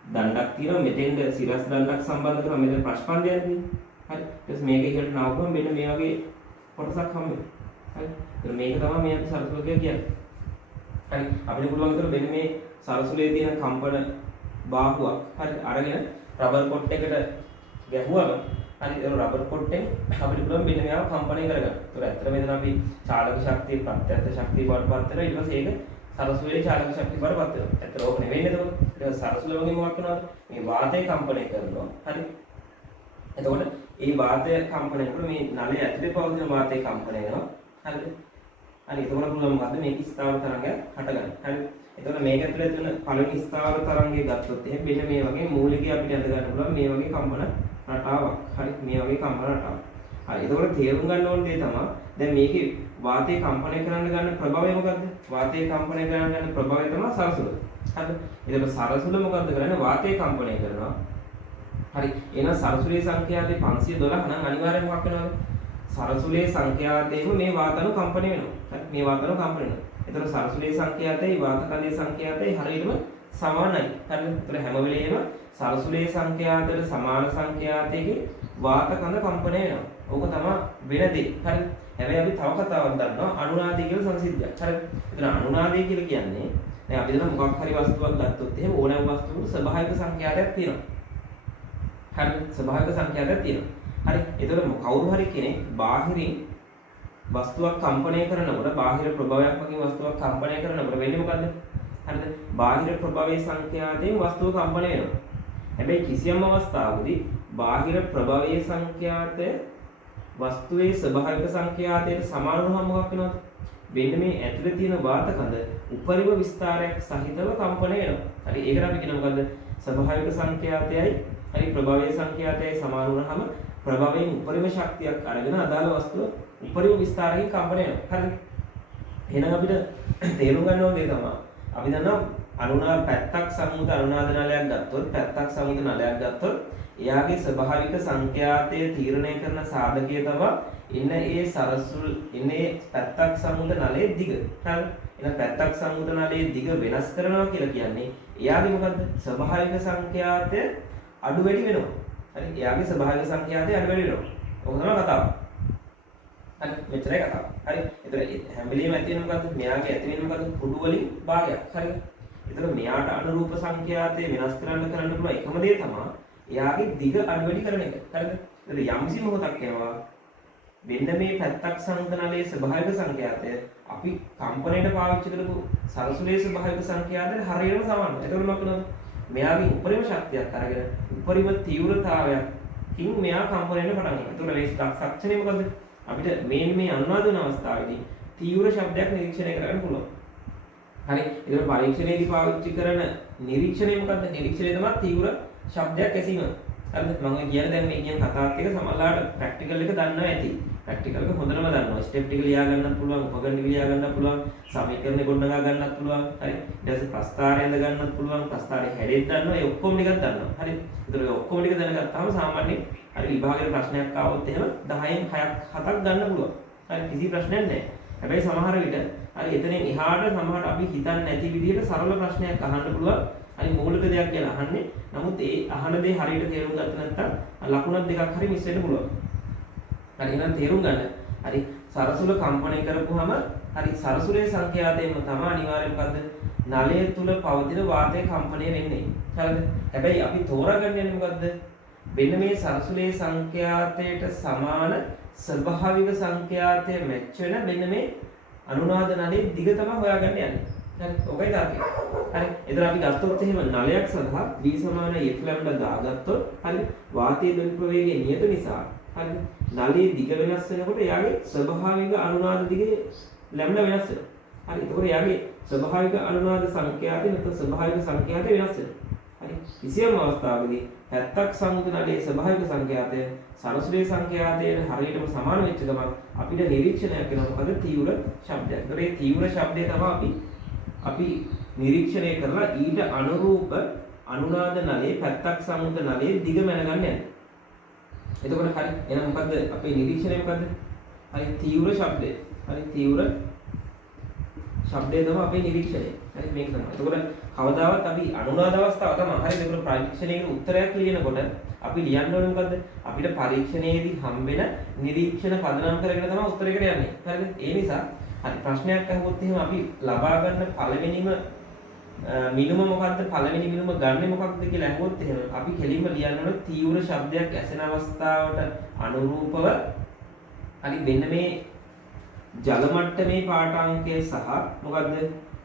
දණ්ඩක් තියෙනවා මෙතෙන්ද සිරස් දණ්ඩක් සම්බන්ධ කරලා මෙතන ප්‍රශ්පන්දයක් තියෙනවා හරි ඊට පස්සේ මේක ඉහළට නාවුවම මෙන්න මේ වගේ කොටසක් හම්බ වෙනවා හරි එතකොට මේක තමයි මේ අපි සරසුල කියන්නේ හරි අපිට පුළුවන් විතර මෙන්න මේ සරසුලේ තියෙන කම්පන බාහුවක් හරි අරගෙන රබර් පොට් එකට ගැහුවම හරි ඒක රබර් පොට්ටෙන් අපිට පුළුවන් මෙන්න මේවා කම්පණය කරගන්න. ඒතර ඇත්තට මෙතන අපි චාලක ශක්තිය ප්‍රත්‍යක්ෂ ශක්තිය බවට පත් වෙනවා. ඊට පස්සේ ඒක සරසුලේ චාලක ශක්තිය බවට පත් වෙනවා. ඇත්තට ඕක නෙවෙයි නේද? ඒක සරසුල වගේ මොකක් වෙනවද? මේ වාතය කම්පණය කරනවා. හරි. එතකොට මේ වාතය කම්පණය කරනකොට මේ නලයේ ඇතුලේ පවතින වාතය කම්පණය වෙනවා. හරිද? හරි. එතකොට පුළුවන් මොකද්ද මේක ස්ථාවර තරංගයක් හටගන්න. හරි. එතකොට මේක ඇතුලේ තියෙන පළවෙනි ස්ථාවර තරංගය ගත්තොත් එහෙනම් මෙන්න මේ වගේ මූලිකය අපිට අඳ ගන්න පුළුවන් මේ වගේ කම්පන රටාවක්. හරි මේ වගේ කම්පන රටාවක්. හරි එතකොට තේරුම් ගන්න ඕන දේ තමයි දැන් මේකේ වාතය කම්පණය කරන්න ගන්න ප්‍රභවය මොකද්ද? වාතය කම්පණය කරන්න ගන්න ප්‍රභවය තමයි සරසුල. හරිද? එතකොට සරසුල මොකද්ද කරන්නේ? වාතය කම්පණය කරනවා. හරි එහෙනම් සරසුලේ සංඛ්‍යාතේ 512 නම් අනිවාර්යයෙන් මොකක් වෙනවද? සරසුලේ සංඛ්‍යාතේම මේ වාතන කම්පණය වෙනවා. හරි මේ වාතන කම්පණය වෙනවා. එතකොට සරසුලේ සංඛ්‍යාතයි වාතකඳේ සංඛ්‍යාතයි හරියටම සමානයි. හරිද? එතකොට හැම වෙලේම සරසුලේ සංඛ්‍යාතයට සමාන සංඛ්‍යාතයකින් වාතකඳ කම්පණය වෙනවා. ඕක තමයි වෙන දේ. හරිද? හැබැයි අපි තව කතාවක් දන්නවා අනුනාදී කියලා සංසිද්ධියක්. හරිද? එතන අනුනාදී කියලා කියන්නේ දැන් අපි දන්න මොකක් හරි වස්තුවක් ගත්තොත් එහෙම ඕනෑම වස්තුවක ස්වභාවික සංඛ්‍යාතයක් තියෙනවා. හරිද? ස්වභාවික සංඛ්‍යාතයක් තියෙනවා. හරි? එතකොට කවුරු හරි කෙනෙක් බාහිරින් වස්තුවක් කම්පණය කරනකොට බාහිර ප්‍රභවයක් වගේ වස්තුවක් කම්පණය කරනකොට වෙන්නේ මොකද්ද? හරිද? බාහිර ප්‍රභවයේ සංඛ්‍යාතයෙන් වස්තුව කම්පණය වෙනවා. හැබැයි කිසියම් අවස්ථාවකදී බාහිර ප්‍රභවයේ සංඛ්‍යාතය වස්තුවේ ස්වභාවික සංඛ්‍යාතයට සමාන වුණාම මොකක් වෙනවද? මෙන්න මේ ඇතුලේ තියෙන වාත කඳ උපරිම විස්තරයක් සහිතව කම්පණය වෙනවා. හරි ඒකට අපි කියන මොකද්ද? ස්වභාවික සංඛ්‍යාතයයි හරි ප්‍රභවයේ සංඛ්‍යාතයයි සමාන වුණාම ප්‍රභවයෙන් උපරිම ශක්තියක් අරගෙන අදාළ වස්තුව උපරිම විස්තරයෙන් කම්පණය වෙනවා. හරිද? එහෙනම් අපිට තේරුම් ගන්න ඕනේ තමයි. අපි දන්නවා අනුනාද පැත්තක් සම්මුත අනුනාද නලයක් ගත්තොත් පැත්තක් සම්මුත නලයක් ගත්තොත් එයාගේ ස්වභාවික සංඛ්‍යාතය තීරණය කරන සාධකය තමයි ඉන්නේ සරසුල් ඉන්නේ පැත්තක් සම්මුත නලයේ දිග. හරිද? එහෙනම් පැත්තක් සම්මුත නලයේ දිග වෙනස් කරනවා කියලා කියන්නේ එයාගේ මොකද්ද? ස්වභාවික සංඛ්‍යාතය අඩු වැඩි වෙනවා. හරි? එයාගේ ස්වභාවික සංඛ්‍යාතය අඩු වැඩි වෙනවා. ඔක තමයි කතාව. හරි මෙච්චරයි කතාව. හරි. ඒතර හැම වෙලෙම ඇති වෙන මොකද්ද? මෙයාගේ ඇති වෙන මොකද්ද? කුඩු වලින් භාගයක්. හරිද? ඒතර මෙයාට අනුරූප සංඛ්‍යාතය වෙනස් කරන්න පුළුවන් එකම දේ තමයි එයාගේ දිග අඩු වැඩි කරන එක. හරිද? ඒතර යම්සි මොහොතක් එනවා මෙන්න මේ පැත්තක් සංකලනයේ ස්වභාවික සංඛ්‍යාතය අපි කම්පණයට පාවිච්චි කරපු සරසුලේ ස්වභාවික සංඛ්‍යාතයට හරියටම සමානයි. ඒතකොට මොකද? මෙයාගේ උපරිම ශක්තියක් අරගෙන උපරිම තීව්‍රතාවයකින් මෙයා කම්පණයට පටන් ගන්නවා. ඒතකොට මේ සක්ෂණය මොකද? අපිට මේ අනුනාද වෙන අවස්ථාවේදී තීව්‍ර ශබ්දයක් නිරීක්ෂණය කරන්න පුළුවන්. හරි. ඒතකොට පරීක්ෂණයේදී පාවිච්චි කරන නිරීක්ෂණය මොකද්ද? නිරීක්ෂණය තමයි තීව්‍ර ශබ්දයක් ඇසීම. හරිද? මම කියන්නේ දැන් මේ කියන කතාවත් එක සමහරවිට ප්‍රැක්ටිකල් එක දන්නවා ඇති. ප්‍රැක්ටිකල් එක හොඳටම දන්නවා. ස්ටෙප් ටික ලියා ගන්නත් පුළුවන්, උපකරණ ටික ලියා ගන්නත් පුළුවන්, සමීකරණ ගොඩනගා ගන්නත් පුළුවන්. හරි. ඊට පස්සේ ප්‍රස්තාරය ඇඳ ගන්නත් පුළුවන්, ප්‍රස්තාරය හැදෙන්න දන්නවා. ඒ ඔක්කොම ටිකක් දන්නවා. හරි. ඒතර ඒ ඔක්කොම ටික දැනගත්තාම සාමාන්‍යයෙන් හරි විභාගයේ ප්‍රශ්නයක් ආවොත් එහෙම 10න් 6ක් 7ක් ගන්න පුළුවන්. හරි කිසි ප්‍රශ්නයක් නැහැ. හැබැයි සමහර විට හරි එතනින් එහාට සමහරට අපි හිතන්නේ නැති විදිහට සරල ප්‍රශ්නයක් අහන්න පුළුවන්. හරි මූලික දෙයක් කියලා අහන්නේ. නමුත් ඒ අහන දේ හරියට තේරුම් ගත්තේ නැත්නම් ලකුණක් දෙකක් හරි මිස් වෙන්න පුළුවන්. හරි එහෙනම් තේරුම් ගන්න. හරි සරසුල කම්පණය කරපුවාම හරි සරසුලේ සංඛ්‍යාතයෙන්ම තමයි අනිවාර්යයෙන් මොකද්ද? නලය තුල පවතින වාතයේ කම්පණය වෙන්නේ. හරිද? හැබැයි අපි තෝරාගන්නේ මොකද්ද? මෙන්න මේ සරසුලේ සංඛ්‍යාතයට සමාන ස්වභාවික සංඛ්‍යාතය මැච් වෙන මෙන්න මේ අනුනාද නලයේ දිග තමයි හොයාගන්න යන්නේ. හරි. ඔකයි තාක්කේ. හරි. එතන අපි ගත්තොත් එහෙම නලයක් සඳහා v සමාන f ලැම්ඩා දාගත්තොත් හරි වාතයේ දොන් ප්‍රවේගය නියත නිසා හරි නලයේ දිග වෙනස් වෙනකොට එයාගේ ස්වභාවික අනුනාද දිගේ ලැම්ඩා වෙනස් වෙනවා. හරි. එතකොට එයාගේ ස්වභාවික අනුනාද සංඛ්‍යාතය නැත්නම් ස්වභාවික සංඛ්‍යාතය වෙනස් වෙනවා. හරි. කිසියම් අවස්ථාවකදී පැත්තක් සම්මුත නලයේ ස්වභාවික සංඛ්‍යාතය සරසුලේ සංඛ්‍යාතයට හරියටම සමාන වෙච්ච ගමන් අපිට නිරීක්ෂණයක් වෙනවා මොකද? තීව්‍ර ශබ්දයක්. ඒතකොට මේ තීව්‍ර ශබ්දය තමයි අපි නිරීක්ෂණය කරලා ඊට අනුරූප අනුනාද නලයේ පැත්තක් සම්මුත නලයේ දිග මැනගන්න යන්නේ. එතකොට හරි එහෙනම් මොකද්ද අපේ නිරීක්ෂණය මොකද්ද? හරි තීව්‍ර ශබ්දය. හරි තීව්‍ර ශබ්දය තමයි අපේ නිරීක්ෂණය. හරි මේක තමයි. එතකොට කවදාවත් අපි අනුනාද අවස්ථාව තමයි. හරි ඒකට පරීක්ෂණයකට උත්තරයක් ලියනකොට අපි ලියන්න ඕනේ මොකද්ද? අපිට පරීක්ෂණයේදී හම්බෙන නිරීක්ෂණ පදනම් කරගෙන තමයි උත්තරයකට යන්නේ. හරිද? ඒ නිසා හරි ප්‍රශ්නයක් අහුවොත් එහෙම අපි ලබා ගන්න පළවෙනිම මිනුම මොකද්ද? පළවෙනි මිනුම ගන්නෙ මොකක්ද කියලා අහුවොත් එහෙම අපි කෙලින්ම ලියන්න ඕනේ තීව්‍ර ශබ්දයක් ඇසෙන අවස්ථාවට අනුරූපව හරි මෙන්න මේ ජල මට්ටමේ පාඨාංකය සහ මොකද්ද?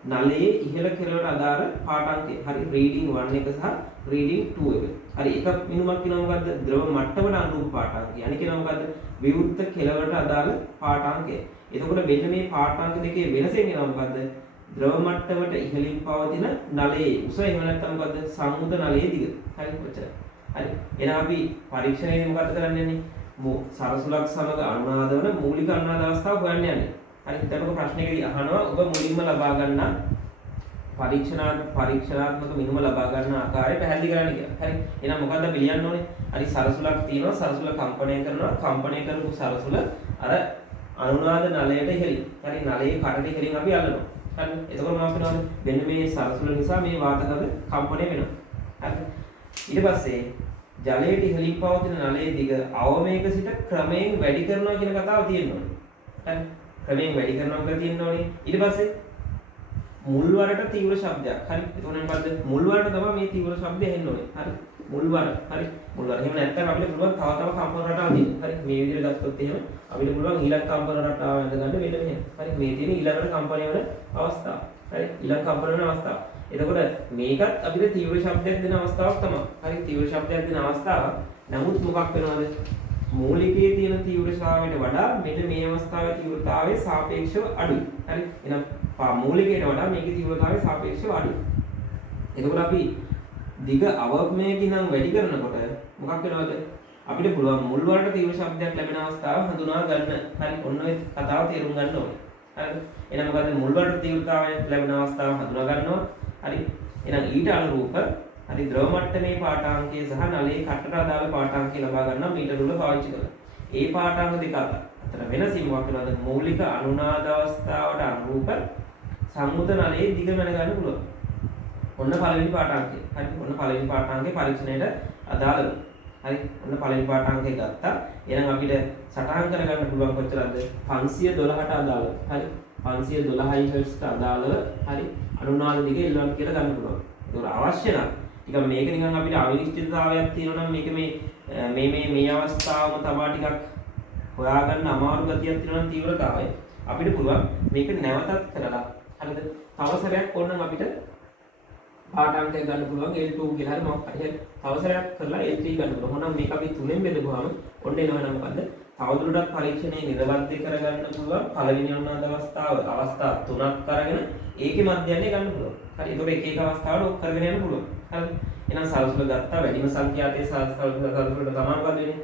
නලයේ ඉහළ කෙළවරට අදාළ පාඨාංකය. හරි රීඩින් 1 එක සහ රීඩින් 2 එක. හරි එක මිනුමක් කියනවා මොකද්ද? ද්‍රව මට්ටමට අනුරූප පාඨාංකය. අනික කියනවා මොකද්ද? විවෘත කෙළවරට අදාළ පාඨාංකය. එතකොට මෙන්න මේ පාඨාංක දෙකේ වෙනසෙන් එනවා මොකද්ද? ද්‍රව මට්ටමට ඉහළින් පවතින නලයේ උස එහෙම නැත්නම් මොකද්ද? සම්මුත නලයේ දිග. හරි ඔච්චරයි. හරි. එහෙනම් අපි පරීක්ෂණයේදී මොකද්ද කරන්න යන්නේ? සරසුලක් සමග අනුනාද වන මූලික අනුනාද අවස්ථාව හොයන්න යන්නේ. හරි. හිතන්නකො ප්‍රශ්නයකදී අහනවා ඔබ මුලින්ම ලබා ගන්න පරීක්ෂණාත්මක මිනුම ලබා ගන්න ආකාරය පැහැදිලි කරන්න කියලා. හරි. එහෙනම් මොකද්ද අපි ලියන්න ඕනේ? හරි සරසුලක් තියෙනවා. සරසුල කම්පණය කරනවා. කම්පණය කරපු සරසුල අර අනුනාද නලයට ඉහළින්. හරි නලයේ කටට ඉහළින් අපි අල්ලනවා. හරි. එතකොට මොනවද කරනවද? මෙන්න මේ සරසුල නිසා මේ වාතකද කම්පණය වෙනවා. හරි. ඊට පස්සේ ජලයට ඉහළින් පවතින නලයේ දිග අවමයක සිට ක්‍රමයෙන් වැඩි කරනවා කියන කතාව තියෙනවා. හරි. ක්‍රමයෙන් වැඩි කරනවා කියලා තියෙනෝනේ. ඊට පස්සේ මුල් වරට තීව්‍ර ශබ්දයක්. හරි. එතකොට මොකද්ද? මුල් වරට තමයි මේ තීව්‍ර ශබ්දය එන්න ඕනේ. හරි. මුල් වර. හරි. මුල් වර. එහෙම නැත්නම් අපිට පුළුවන් තව කම්පන රටාවක් දෙන්න. හරි. මේ විදිහට ගත්තොත් එහෙම අපිට පුළුවන් ඊළඟ කම්පන රටාව ඇඳ ගන්න මෙන්න මෙහෙම. හරි. මේ තියෙන ඊළඟට කම්පණය වෙන අවස්ථාව. හරි ඊළඟ කම්පන වෙන අවස්ථාව. එතකොට මේකත් අපිට තීව්‍ර ශබ්දයක් දෙන අවස්ථාවක් තමයි. හරි තීව්‍ර ශබ්දයක් දෙන අවස්ථාව. නමුත් මොකක් වෙනවද? මූලිකයේ තියෙන තීව්‍රතාවයට වඩා මෙන්න මේ අවස්ථාවේ තීව්‍රතාවය සාපේක්ෂව අඩුයි. හරි එහෙනම් මූලිකයට වඩා මේකේ තීව්‍රතාවය සාපේක්ෂව අඩුයි. එතකොට අපි දිග අවමයකින් නම් වැඩි කරනකොට මොකක් වෙනවද? අපිට පුළුවන් මුල් වලට තීව්‍ර ශබ්දයක් ලැබෙන අවස්ථාව හඳුනා ගන්න. හරි ඔන්න ඔය කතාව තේරුම් ගන්න ඕනේ. හරිද? එහෙනම් මොකද මුල් වලට තීව්‍රතාවය ලැබෙන අවස්ථාව හඳුනා ගන්නවා. හරි. එහෙනම් ඊට අනුරූප හරි ද්‍රව මට්ටමේ පාඨාංකය සහ නලයේ කටට අදාළ පාඨාංකය ලබා ගන්න මීටර රූල පාවිච්චි කරනවා. ඒ පාඨාංක දෙක අතර වෙනස මොකක් වෙනවද? මූලික අනුනාද අවස්ථාවට අනුරූප සම්මුත නලයේ දිග මැන ගන්න පුළුවන්. ඔන්න පළවෙනි පාඨාංකය. හරි. ඔන්න පළවෙනි පාඨාංකේ පරීක්ෂණයට අදාළව. හරි. ඔන්න පළවෙනි පාඨාංකය ගත්තා. එහෙනම් අපිට සටහන් කරගන්න පුළුවන් කොච්චරද? 512ට අදාළව. හරි. 512 හර්ට්ස්ට අදාළව හරි අනුනාද දිග L1 කියලා ගන්න පුළුවන්. ඒක අවශ්‍ය නම් ටිකක් මේක නිකන් අපිට අවිනිශ්චිතතාවයක් තියෙනවා නම් මේක මේ අවස්ථාවම තබා ටිකක් හොයාගන්න අමාරු ගතියක් තියෙනවා නම් තීව්‍රතාවය අපිට පුළුවන් මේක නැවතත් කරලා හරිද? තව සැරයක් ඕනනම් අපිට පාඨාංකය ගන්න පුළුවන් L2 කියලා හරි මොකක් හරි තව සැරයක් කරලා L3 ගන්න පුළුවන්. මොනවා මේක අපි තුනෙන් බෙදපුවාම ඔන්න එනවා මොකද්ද? තවදුරටත් පරීක්ෂණයේ නිරවද්‍ය කරගන්න පුළුවන් පළවෙනි අනුනාද අවස්ථා තුනක් අරගෙන ඒකේ මධ්‍යයන්නේ ගන්න පුළුවන්. හරි. ඒතකොට එක එක අවස්ථාවල ඔක් කරගෙන යන්න පුළුවන්. හරි. එහෙනම් සල්සුල ගත්තා වැඩිම සංඛ්‍යාතයේ සල්සුලට තමයි මොකද වෙන්නේ?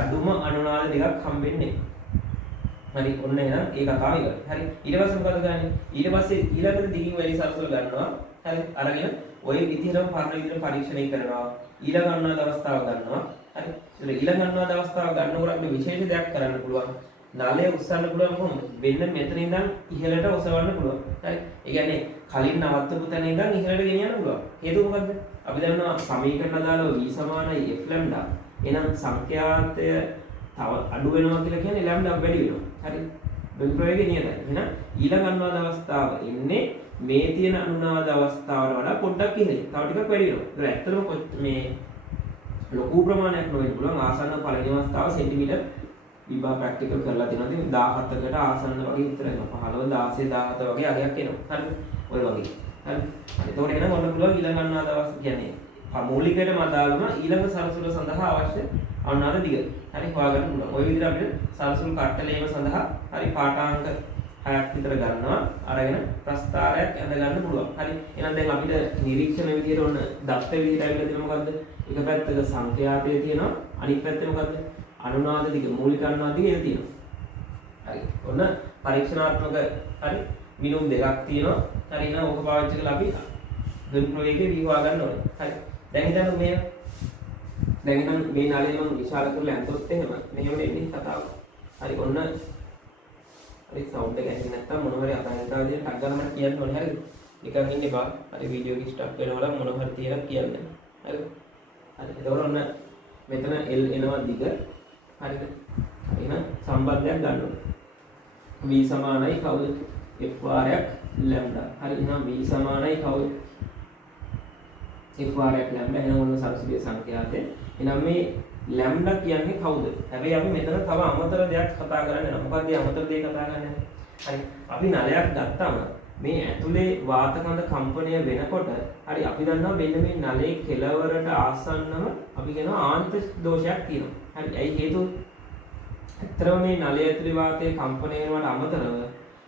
අඩුම අනුනාද දෙකක් හම්බෙන්නේ. හරි. ඔන්න එහෙනම් ඒ කතාව ඉවරයි. හරි. ඊට පස්සේ මොකද ගන්නේ? ඊට පස්සේ ඊළඟට දිගින් වැඩි සල්සුල ගන්නවා. හරි. අරගෙන ඔය විදිහටම පරණ විදිහට පරීක්ෂණය කරනවා. ඊළඟ අනුනාද අවස්ථාව ගන්නවා. හරි. ඒක ඊළඟ අනුනාද අවස්ථාව ගන්නකොට අපිට විශේෂ දෙයක් කරන්න පුළුවන්. නලය උස්සන්න පුළුවන් කොහොමද? මෙන්න මෙතන ඉඳන් ඉහළට ඔසවන්න පුළුවන්. හරි. ඒ කියන්නේ කලින් නවත්තපු තැන ඉඳන් ඉහළට ගෙනියන්න පුළුවන්. හේතුව මොකද්ද? අපි දන්නවා සමීකරණ දාලා v = f λ. එහෙනම් සංඛ්‍යාතය තව අඩු වෙනවා කියලා කියන්නේ ලැම්ඩා වැඩි වෙනවා. හරි. බෙල් ප්‍රවේගය නියතයි. එහෙනම් ඊළඟ අනුනාද අවස්ථාව එන්නේ මේ තියෙන අනුනාද අවස්ථාවට වඩා පොඩ්ඩක් ඉහළින්. තව ටිකක් වැඩි වෙනවා. ඒක ඇත්තටම මේ ලොකු ප්‍රමාණයක් නොවෙන්න පුළුවන්. ආසන්න පළවෙනි අවස්ථාව සෙන්ටිමීටර් විභා ප්‍රැක්ටිකල් කරලා තියෙනවා. ඉතින් 17කට ආසන්න වගේ විතර එනවා. 15 16 17 වගේ අගයක් එනවා. හරිද? ඔය වගේ. හරි. එතකොට එහෙනම් ඔන්න පුළුවන් ඊළඟ අනුනාද අවස්ථාව කියන්නේ මූලිකයටම අදාළම ඊළඟ සල්සුල සඳහා අවශ්‍ය අනුනාද දිග. හරි හොයාගන්න පුළුවන්. ওই විදිහට අපිට සල්සුල් කට්ටලේම සඳහා හරි පාඨාංක 6ක් විතර ගන්නවා. අරගෙන ප්‍රස්ථාරයක් ඇඳ ගන්න පුළුවන්. හරි. එහෙනම් දැන් අපිට නිරීක්ෂණ විදියට ඔන්න දත්ත විදියට ඇවිල්ලා තියෙන මොකද්ද? එක පැත්තක සංඛ්‍යාතය තියෙනවා. අනිත් පැත්තේ මොකද්ද? අනුනාද දිග මූලික අනුනාද දිග තියෙනවා. හරි. ඔන්න පරීක්ෂණාත්මක හරි මිනුම් දෙකක් තියෙනවා. හරි. එහෙනම් ඕක පාවිච්චි කරලා අපි ගුණ ප්‍රවේගය විවා ගන්න ඕනේ. හරි. දැන් හිතන්න මේ නාලේ මම විශාල කරලා ඇන්තොත් එහෙම මෙහෙම එන්නේ කතාව. හරි. ඔන්න හරි සවුන්ඩ් එක ඇහෙන්නේ නැත්තම් මොන හරි අතහැරලා විදිහට ටක් ගාලා මට කියන්න ඕනේ. හරිද? නිකන් ඉන්න එපා. හරි වීඩියෝ එක ස්ටොප් වෙනවල මොන හරි තියලා කියන්න. හරිද? හරි. එතකොට ඔන්න මෙතන L එනවා දිග. හරිද? එහෙනම් සම්බන්ධයක් ගන්න ඕනේ. v සමානයි කවුද? f වාරයක් ලැම්ඩා. හරි. එහෙනම් v සමානයි කවුද? f වාරයක් ලැම්ඩා. එහෙනම් ඔන්න සරසුලිය සංඛ්‍යාතය. එහෙනම් මේ ලැම්ඩා කියන්නේ කවුද? හැබැයි අපි මෙතන තව අමතර දෙයක් කතා කරන්නේ නැහැ. මොකක්ද මේ අමතර දෙයක් කතා කරන්නේ? හරි. අපි නලයක් ගත්තාම මේ ඇතුලේ වාත කඳ කම්පණය වෙනකොට හරි අපි දන්නවා මෙන්න මේ නලයේ කෙළවරට ආසන්නව අපි කියනවා ආන්තරික දෝෂයක් තියෙනවා. හරි. ඇයි හේතුව? ඇත්තටම මේ නලය ඇතුලේ වාතයේ කම්පණය වෙනවට අමතරව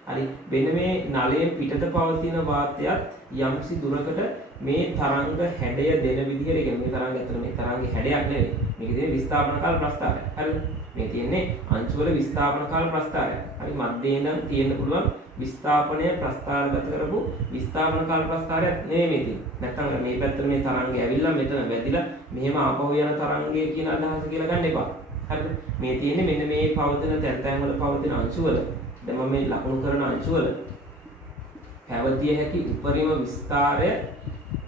හරි මෙන්න මේ නලයෙන් පිටත පවතින වාතයත් යම්සි දුරකට මේ තරංග හැඩය දෙන විදිහට කියන්නේ මේ තරංග ඇත්තට මේ තරංගේ හැඩයක් නෙවෙයි. මේකේ තියෙන විස්ථාපන කාල ප්‍රස්ථාරය. හරිද? මේ තියෙන්නේ අංශු වල විස්ථාපන කාල ප්‍රස්ථාරය. හරි මැදේ ඉඳන් තියෙන්න පුළුවන් විස්ථාපනය ප්‍රස්ථාරගත කරපු විස්ථාපන කාල ප්‍රස්ථාරයක් නෙවෙයි මේ තියෙන්නේ. නැත්තම් මේ පැත්තට මේ තරංගය ඇවිල්ලා මෙතන වැදිලා මෙහෙම ආපහු යන තරංගය කියන අදහස කියලා ගන්න එපා. හරිද? මේ තියෙන්නේ මෙන්න මේ පවතින තැන් වල පවතින අංශු වල. දැන් මම මේ ලකුණු කරන අංශු වල පැවතිය හැකි උපරිම විස්තාරය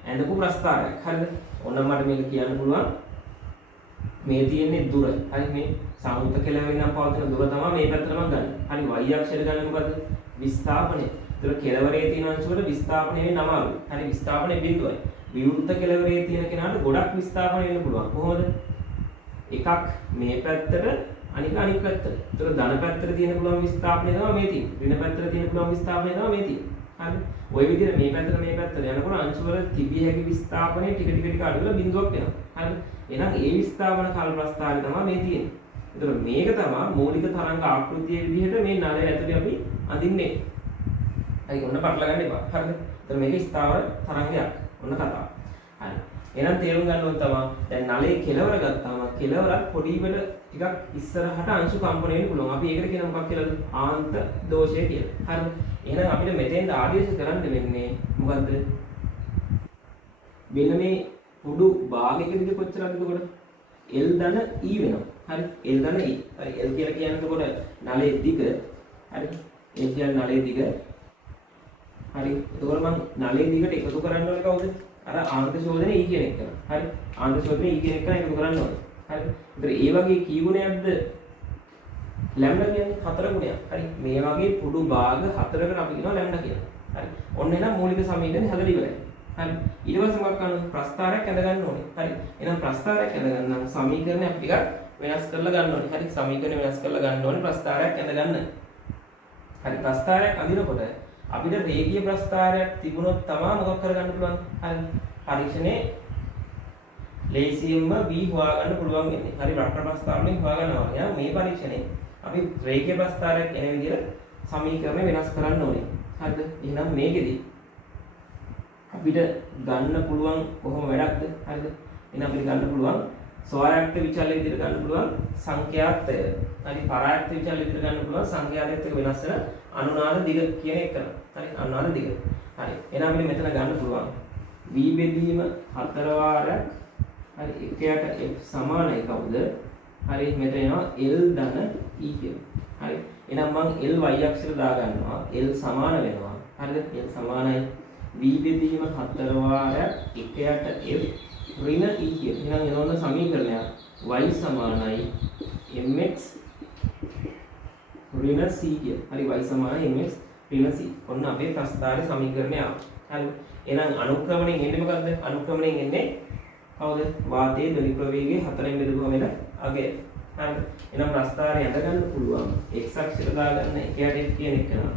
ඇඳපු ප්‍රස්ථාරයක්. හරිද? ඔන්න මට මේක කියන්න පුළුවන්. මේ තියෙන්නේ දුර. හරි මේ සාමුත කෙළවර ඉඳන් පවතින දුර තමයි මේ පැත්තටම ගන්න. හරි y අක්ෂරය ගන්න මොකද්ද? විස්ථාපනය. ඒතර කෙළවරේ තියෙන අංශු වල විස්ථාපනය වෙන්න අමාරුයි. හරි විස්ථාපනය බිඳුවයි. විවෘත කෙළවරේ තියෙන කෙනාට ගොඩක් විස්ථාපනය වෙන්න පුළුවන්. කොහොමද? එකක් මේ පැත්තට අනික පැත්තට. ඒතර ධන පැත්තට තියෙන පුළුවන් විස්ථාපනය තමයි මේ තියෙන්නේ. ඍණ පැත්තට තියෙන පුළුවන් විස්ථාපනය තමයි මේ තියෙන්නේ. හරි. ওই විදිහට මේ පැත්තට යනකොට අංශු වල තිබිය හැකි විස්ථාපනය ටික අඩු වෙලා බිඳුවක් වෙනවා. හරි. එහෙනම් ඒ විස්ථාපන කාල ප්‍රස්ථාරය තමයි මේ තියෙන්නේ. ඒතකොට මේක තමයි මූලික තරංග ආකෘතියේ විදිහට මේ නලය ඇතුලේ අපි අඳින්නේ. හරි. ඔන්න පටල ගන්න එපා. හරිද? ඒතකොට මේක ස්ථාවර තරංගයක්. ඔන්න කතාව. හරි. එහෙනම් තේරුම් ගන්න ඕන තමයි දැන් නලයේ කෙලවර ගත්තාම කෙලවරක් පොඩි වෙල ටිකක් ඉස්සරහට අංශු කම්පණය වෙන්න පුළුවන්. අපි ඒකට කියන මොකක් කියලාද? ආන්ත දෝෂය කියලා. හරිද? එහෙනම් අපිට මෙතෙන්ද ආදේශ කරන්න වෙන්නේ මොකද්ද? මෙන්න මේ පුඩු භාගයකදී කොච්චරද එතකොට? L ධන E වෙනවා. හරි. L ධන E. හරි. L කියලා කියන්නේ එතකොට නලයේ දිග. හරි. E කියන්නේ නලයේ දිග. හරි. එතකොට මම නලයේ දිගට එකතු කරන්න ඕනේ කවුද? අර ආන්ත ශෝධනය E කියන එක කරනවා. හරි. ආන්ත ශෝධනය E කියන එක එකතු කරන්න ඕනේ. හරි. ඒතර ඒ වගේ කී ගුණයක්ද ලැම්ඩා කියන්නේ 4 ගුණයක්. හරි. මේ වගේ පුඩු භාග 4කට අපි කියනවා ලැම්ඩා කියලා. හරි. ඔන්න එහෙනම් මූලික සමීකරණය හදලා ඉවරයි. හරි. ඊට පස්සේ මොකක් කරනවද? ප්‍රස්ථාරයක් ඇඳ ගන්න ඕනේ. හරි. එහෙනම් ප්‍රස්ථාරයක් ඇඳ ගන්න නම් සමීකරණය අපි ටිකක් වෙනස් කරලා ගන්න ඕනේ. හරි. සමීකරණය වෙනස් කරලා ගන්න ඕනේ ප්‍රස්ථාරයක් ඇඳ ගන්න. හරි. ප්‍රස්ථාරයක් අඳිනකොට අපිට රේඛීය ප්‍රස්ථාරයක් තිබුණොත් තමයි මොකක් කරගන්න පුළුවන්. හරි. පරීක්ෂණේ ලේසියෙන්ම B හොයාගන්න පුළුවන් වෙන්නේ. හරි. වක්‍ර ප්‍රස්ථාරයෙන් හොයාගන්නවා. යා මේ පරීක්ෂණේ අපි රේඛීය ප්‍රස්ථාරයක් එන විදිහට සමීකරණ වෙනස් කරන්න ඕනේ. හරිද? එහෙනම් මේකෙදි අපිට ගන්න පුළුවන් කොහොම වැඩක්ද? හරිද? එහෙනම් අපිට ගන්න පුළුවන් ස්වරායක්ත විචල්‍ය විදිහට ගන්න පුළුවන් සංඛ්‍යාත්ය. හරි. පරායක්ත විචල්‍ය විදිහට ගන්න පුළුවන් සංඛ්‍යාතයත් එක්ක වෙනස් වෙන අනුනාද දිග කියන එක කරනවා. හරි. අනුනාද දිග. හරි. එහෙනම් අපිට මෙතන ගන්න පුළුවන් v බෙදීම 4 වාරයක්. හරි. එකයට f සමානයි කවුද? හරි. මෙතන එනවා l ධන e කියලා. හරි. එහෙනම් මම l y අක්ෂර දා ගන්නවා. l සමාන වෙනවා. හරිද? l සමානයි v බෙදීම 4 වාරයක් එකයට f ඍණ e කියලා. එහෙනම් එනවන සමීකරණයක් y සමානයි mx ඍණ c කියලා. හරි. y සමානයි mx ඍණ c. ඔන්න අපේ ප්‍රස්ථාරයේ සමීකරණය ආවා. හරි. එහෙනම් අනුක්‍රමණයෙන් එන්නේ මොකද්ද? අනුක්‍රමණයෙන් එන්නේ කවුද? වාතයේ ධ්වනි ප්‍රවේගයේ 4ෙන් බෙදුවම එන අගය. හරි. එහෙනම් ප්‍රස්ථාරය ඇඳ ගන්න පුළුවන්. x අක්ෂර දාගන්න එකයට f කියන එක කරනවා.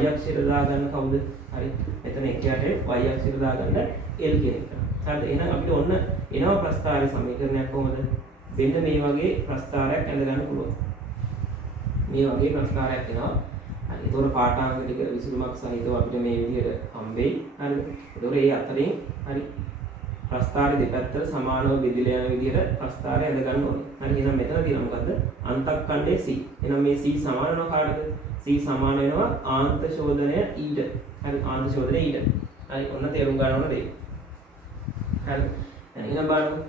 y අක්ෂර දාගන්න කවුද? හරි. එතන එකයට y අක්ෂර දාගන්න l කියන එක කරනවා. හරිද? එහෙනම් අපිට ඔන්න එනවා ප්‍රස්ථාරයේ සමීකරණයක් කොහොමද? මෙන්න මේ වගේ ප්‍රස්ථාරයක් ඇඳ ගන්න පුළුවන්. මේ වගේ ප්‍රස්ථාරයක් එනවා. හරි. ඒතකොට පාඨාංග ටික විසඳුමක් සහිතව අපිට මේ විදිහට හම්බෙයි. හරිද? ඒතකොට ඒ අතරින් හරි ප්‍රස්ථාරය දෙපැත්තට සමානව බෙදලා යන විදිහට ප්‍රස්ථාරය ඇඳ ගන්න ඕනේ. හරි. එහෙනම් මෙතන තියෙනවා මොකද්ද? අන්තක්ඛණ්ඩයේ C. එහෙනම් මේ C සමාන වෙනවා කාටද? C සමාන වෙනවා ආන්ත ශෝධනය ඊට. හරි. ආන්ත ශෝධනය ඊට. හරි. ඔන්න තේරුම් ගන්න ඕන දෙයක්. හරි. එහෙනම් බලන්න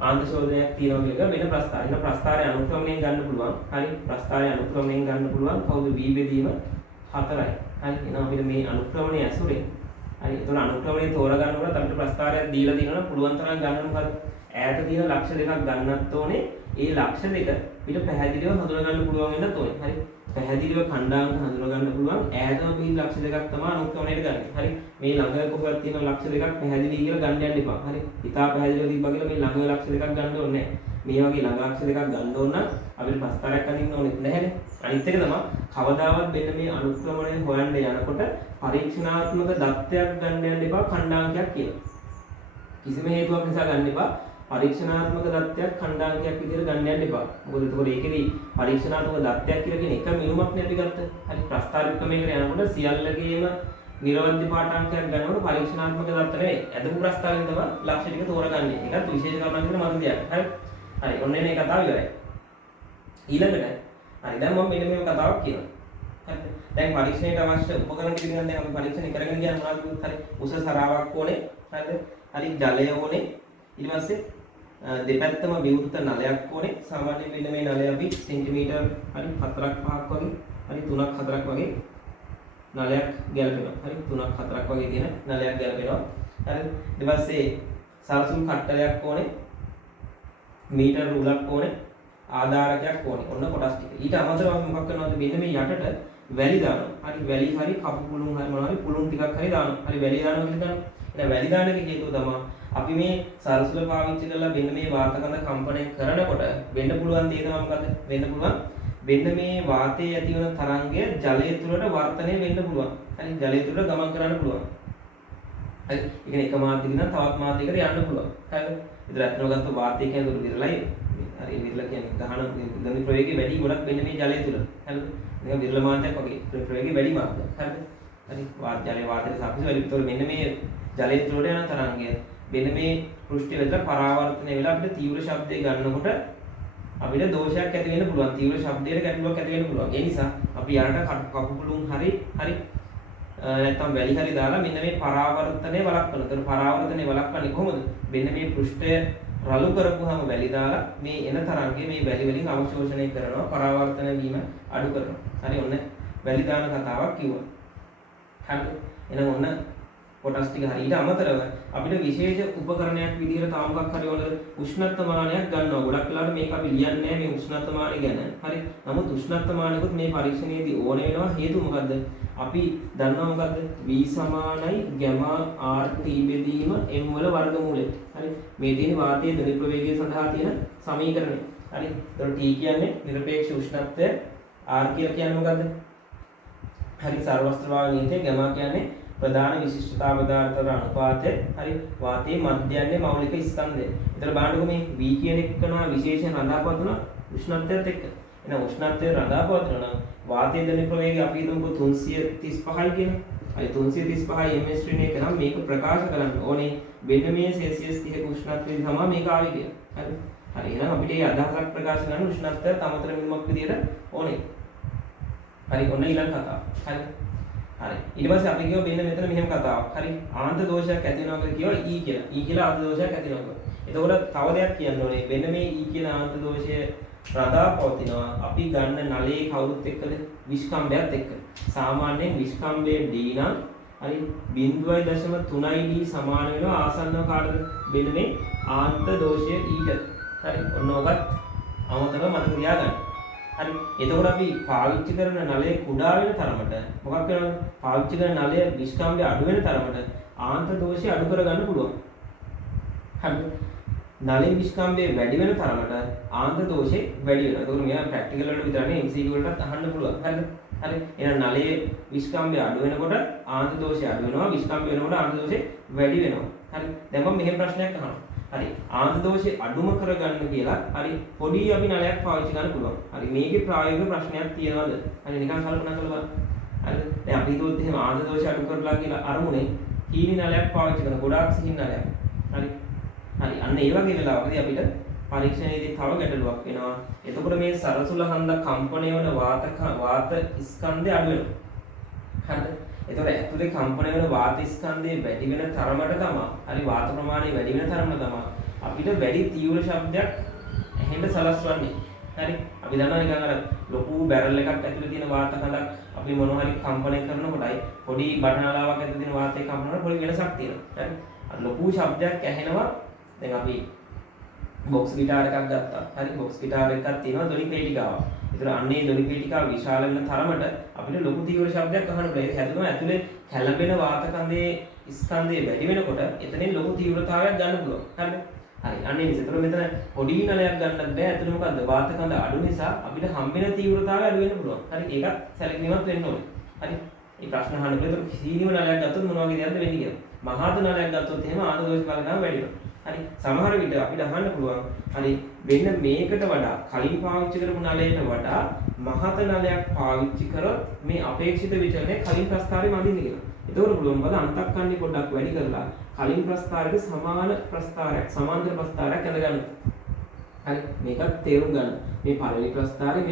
ආන්ත ශෝධනයක් තියෙනවා කියලා වෙන ප්‍රස්ථාරය. එහෙනම් ප්‍රස්ථාරය අනුක්‍රමණයෙන් ගන්න පුළුවන්. හරි. ප්‍රස්ථාරය අනුක්‍රමණයෙන් ගන්න පුළුවන්. කවුද? v බෙදීම 4යි. හරි. එහෙනම් අපිට මේ අනුක්‍රමණය ඇසුරෙන් හරි. ඒතකොට අනුක්‍රමණය තෝරගන්නකොට අපිට ප්‍රස්ථාරයක් දීලා තියෙනවා පුළුවන් තරම් ගන්න මොකද? ඈත තියෙන ලක්ෂ දෙකක් ගන්නත් ඕනේ. ඒ ලක්ෂ දෙක පිට පැහැදිලිව හඳුනා ගන්න පුළුවන් වෙන්නත් ඕනේ. හරි. පැහැදිලිව khණ්ඩාංක හඳුනා ගන්න පුළුවන් ඈතම පිහින් ලක්ෂ දෙකක් තමයි අනුක්‍රමණයට ගන්න. හරි. මේ ළඟ කොහොමද තියෙන ලක්ෂ දෙකක් පැහැදිලි කියලා ගන්න යන්න එපා. හරි. ඉතා පැහැදිලිව තිබ්බා කියලා මේ ළඟ ලක්ෂ දෙකක් ගන්න ඕනේ නැහැ. මේ වගේ ළඟ ලක්ෂ දෙකක් ගන්න ඕන නම් අපිට ප්‍රස්ථාරයක් අඳින්න ඕනෙත් නැහැනේ. අනිත් එක තමයි කවදාවත් මෙන්න මේ අනුක්‍රමණය හොයන්න යනකොට පරීක්ෂණාත්මක දත්තයක් ගන්න යන්න එපා khණ්ඩාංකයක් කියලා. කිසිම හේතුවක් නිසා ගන්න එපා. පරීක්ෂණාත්මක දත්තයක් khණ්ඩාංකයක් විදිහට ගන්න යන්න එපා. මොකද එතකොට ඒකෙදි පරීක්ෂණාත්මක දත්තයක් කියලා කියන එක මිනුමක් නේ අපි ගත්ත. හරි. ප්‍රස්ථාරික ක්‍රමයකට යනකොට සියල්ලගේම නිර්වද්‍ය පාඨාංකයක් ගන්නකොට පරීක්ෂණාත්මක දත්ත නෙවෙයි. ඇදපු ප්‍රස්ථාරයෙන් තමයි ලක්ෂ ටික තෝරගන්නේ. ඒකත් විශේෂ කරුණක් කියලා මම කියන්නේ. හරි. හරි. ඔන්න එනේ කතාව ඉවරයි. ඊළඟට හරි. දැන් මම මෙන්න මේ කතාවක් කියනවා. හරිද? දැන් පරීක්ෂණයට අවශ්‍ය උපකරණ ටික ගන්න දැන් අපි පරීක්ෂණ කරගෙන ගියා මොනවද කිව්වොත් හරි. උස සරාවක් ඕනේ. හරිද? හරි. ජලය ඕනේ. ඊට පස්සේ දෙපැත්තම විවෘත නලයක් ඕනේ. සාමාන්‍යයෙන් මෙන්න මේ නලය අපි සෙන්ටිමීටර් හරි 4ක් 5ක් වගේ හරි 3ක් 4ක් වගේ නලයක් ගැලපෙනවා. හරි 3ක් 4ක් වගේ තියෙන නලයක් ගැලපෙනවා. හරිද? ඊට පස්සේ සරසුම් කට්ටලයක් ඕනේ. මීටර රුලක් ඕනේ. ආධාරකයක් ඕනේ. ඔන්න කොටස් ටික. ඊට අමතරව අපි මොකක් කරනවද? මෙන්න මේ යටට වැලි දානවා. හරි වැලි හරි කපු පුළුන් හරි මොනවා හරි පුළුන් ටිකක් හරි දානවා. හරි වැලි දානවා කියලා දානවා. එහෙනම් වැලි දාන එකේ හේතුව තමයි අපි මේ සරසුල පාවිච්චි කරලා මෙන්න මේ වාතකඳ කම්පණය කරනකොට වෙන්න පුළුවන් දේ තමයි මොකද්ද? වෙන්න පුළුවන් වෙන්න මේ වාතයේ ඇති වන තරංගය ජලය තුළට වර්තනය වෙන්න පුළුවන්. හරි ජලය තුළට ගමන් කරන්න පුළුවන්. හරි ඒ කියන්නේ එක මාධ්‍යයකින් නම් තවත් මාධ්‍යයකට යන්න පුළුවන්. හරිද? ඉතින් අත්නව ගත්ත වාතය කියන්නේ දුර විරලයි. හරි විරල කියන්නේ ගහන ගමන් ප්‍රවේගය වැඩි ගොඩක් වෙන්න මේ ජලය තුළ. හරිද? නිකන් විරල මාධ්‍යයක් වගේ ප්‍රවේගය වැඩි මාධ්‍යයක්. හරිද? හරි ජලයේ වාතයට සාපේක්ෂව වැඩි. ඒතකොට මෙන්න මේ ජලය තුළට යන තරංගය මෙන්න මේ පෘෂ්ඨය වෙතට පරාවර්තනය වෙලා අපිට තීව්‍ර ශබ්දය ගන්නකොට අපිට දෝෂයක් ඇති වෙන්න පුළුවන්. තීව්‍ර ශබ්දයකට ගැටලුවක් ඇති වෙන්න පුළුවන්. ඒ නිසා අපි යාට කකුපුලුම් හරි නැත්නම් වැලි හරි දාලා මෙන්න මේ පරාවර්තනය වළක්වන. ඒතර පරාවර්තනය වළක්වන්නේ කොහොමද? මෙන්න මේ පෘෂ්ඨය රළු කරපුවාම වැලි දාලා මේ එන තරංගය මේ වැලි වලින් අවශෝෂණය කරනවා. පරාවර්තන වීම අඩු කරනවා. හරි ඔන්න වැලි දාන කතාවක් කිව්වා. හරිද? එහෙනම් ඔන්න කොටස් ටික හරියට අමතරව අපිට විශේෂ උපකරණයක් විදිහට තාම මොකක් හරි වල උෂ්ණත්වමානයක් ගන්නවා. ගොඩක් වෙලාවට මේක අපි ලියන්නේ නැහැ මේ උෂ්ණත්වමානය ගැන. හරි. නමුත් උෂ්ණත්වමානයකුත් මේ පරීක්ෂණයේදී ඕන වෙනවා. හේතුව මොකද්ද? අපි දන්නවා මොකද්ද? V සමානයි gamma RT බෙදීම m වල වර්ගමූලය. හරි. මේ තියෙන වාතයේ ධන ප්‍රවේගය සඳහා තියෙන සමීකරණය. හරි. ඒතකොට T කියන්නේ නිරපේක්ෂ උෂ්ණත්වය, R කියලා කියන්නේ මොකද්ද? හරි සර්වස්ත්‍රභාව නීතිය, gamma කියන්නේ ප්‍රධාන විශිෂ්ටතා පදාර්ථ වල අනුපාතය. හරි වාතයේ මධ්‍යයන්ගේ මෞලික ස්කන්ධය. ඒතර බලන්නකො මේ V කියන එක කරනවා විශේෂයෙන් රඳාපවතුන උෂ්ණත්වයත් එක්ක. එහෙනම් උෂ්ණත්වය රඳාපවතුන නම් වාතයේ ධන ප්‍රවේගය අපි හිතමුකෝ 335යි කියන්නේ. හරි 335යි ms ශ්‍රේණිය එක නම් මේක ප්‍රකාශ කරන්න ඕනේ වෙන මේ සෙල්සියස් 30ක උෂ්ණත්වයේ තමයි මේක ආවේ කියලා. හරි. හරි එහෙනම් අපිට මේ අදහසක් ප්‍රකාශ කරන්න උෂ්ණත්වය තමතර මිනුමක් විදියට ඕනේ. හරි ඔන්න ඊළඟ කතාව. හරි. හරි ඊට පස්සේ අපි කියව මෙන්න මෙතන මෙහෙම කතාවක්. හරි ආන්ත දෝෂයක් ඇති වෙනවා කියලා කියව E කියලා. E කියලා ආන්ත දෝෂයක් ඇති වෙනවා. එතකොට තව දෙයක් කියන්න ඕනේ. වෙන මේ E කියන ආන්ත දෝෂය රඳා පවතිනවා. අපි ගන්න නලයේ කවුරුත් එක්කද? විස්කම්භයත් එක්ක. සාමාන්‍යයෙන් විස්කම්භයේ D නම් හරි 0.3යි D සමාන වෙනවා ආසන්නව කාටද? වෙන මේ ආන්ත දෝෂය ඊට. හරි ඔන්න ඔබත් අමතරව මතක තියාගන්න. හරි එතකොට අපි පාවිච්චි කරන නලය කුඩා වෙන තරමට මොකක් වෙනවද? පාවිච්චි කරන නලය විස්කම්භය අඩු වෙන තරමට ආන්ත දෝෂය අඩු කරගන්න පුළුවන්. හරි නලයේ විස්කම්භය වැඩි වෙන තරමට ආන්ත දෝෂය වැඩි වෙනවා. එතකොට මෙයා ප්‍රැක්ටිකල් වලට විතරනේ MCQ වලටත් අහන්න පුළුවන්. හරිද? හරි එහෙනම් නලයේ විස්කම්භය අඩු වෙනකොට ආන්ත දෝෂය අඩු වෙනවා. විස්කම්භය වෙනකොට ආන්ත දෝෂය වැඩි වෙනවා. හරි දැන් මම මෙහෙම ප්‍රශ්නයක් අහනවා. හරි ආන්ත දෝෂය අඩුම කරගන්න කියලා හරි පොඩි අපි නලයක් පාවිච්චි කරන්න පුළුවන්. හරි මේකේ ප්‍රායෝගික ප්‍රශ්නයක් තියෙනවද? හරි නිකන් කල්පනා කරලා බලන්න. හරිද? දැන් අපි හිතුවොත් එහෙම ආන්ත දෝෂය අඩු කරලා කියලා අරමුණේ කීනි නලයක් පාවිච්චි කරන ගොඩාක් සිහින් නලයක්. හරි. හරි අන්න ඒ වගේ වෙලාවකදී අපිට පරීක්ෂණයේදී තව ගැටලුවක් වෙනවා. එතකොට මේ සරසුල හන්ද කම්පණය වන වාත ස්කන්ධය අඩු වෙනවා. හරිද? එතකොට ඇතුලේ කම්පණය වෙන වාත ස්කන්ධයේ වැඩි වෙන තරමට තමයි හරි වාත ප්‍රමාණය වැඩි වෙන තරමට තමයි අපිට වැඩි තීව්‍ර ශබ්දයක් ඇහෙන්න සලස්වන්නේ. හරි අපි දන්නවා නිකන් අර ලොකු බැරල් එකක් ඇතුලේ තියෙන වාත කඳක් අපි මොනවා හරි කම්පණය කරනකොටයි පොඩි බටනාලාවක් ඇතුලේ තියෙන වාතයේ කම්පනවල පොඩි වෙනසක් තියෙනවා. හරි අර ලොකු ශබ්දයක් ඇහෙනවා. දැන් අපි බොක්ස් ගිටාර එකක් ගත්තා. හරි බොක්ස් ගිටාර එකක් තියෙනවා ධ්වනි පේටිකාවක්. ඒතර අන්නේ ධ්වනි පේටිකාව විශාල වෙන තරමට අපිට ලොකු තීව්‍ර ශබ්දයක් අහන්න පුළුවන්. ඒක හැදුනම ඇතුලේ කැළඹෙන වාත කඳේ ස්කන්ධය වැඩි වෙනකොට එතනින් ලොකු තීව්‍රතාවයක් ගන්න පුළුවන්. හරිද? හරි. අන්නේ නිසා. ඒතර මෙතන පොඩි නලයක් ගන්නත් බෑ. ඇතුලේ මොකද්ද? වාත කඳ අඩු නිසා අපිට හම්බෙන තීව්‍රතාවය අඩු වෙන්න පුළුවන්. හරි. ඒකත් සැලකිලිමත් වෙන්න ඕනේ. හරි. මේ ප්‍රශ්න අහන්න පුළුවන්. සීනිම නලයක් ගත්තොත් මොන වගේ දෙයක්ද වෙන්නේ කියලා. මහාත නලයක් ගත්තොත් එහෙම ආන දෝෂ බලනවා වැඩි වෙනවා. හරි සමහර විට අපිට අහන්න පුළුවන් හරි වෙන මේකට වඩා කලින් පාවිච්චි කරපු නලයට වඩා මහත නලයක් පාවිච්චි කරොත් මේ අපේක්ෂිත විචලනය කලින් ප්‍රස්ථාරයේ මදින්න කියලා. එතකොට පුළුවන් මොකද අන්තක්කන්නේ පොඩ්ඩක් වැඩි කරලා කලින් ප්‍රස්ථාරයට සමාන ප්‍රස්ථාරයක් සමාන්තර ප්‍රස්ථාරයක් ඇඳගන්න. හරි මේකත් තේරුම් ගන්න. මේ පළවෙනි ප්‍රස්ථාරයේ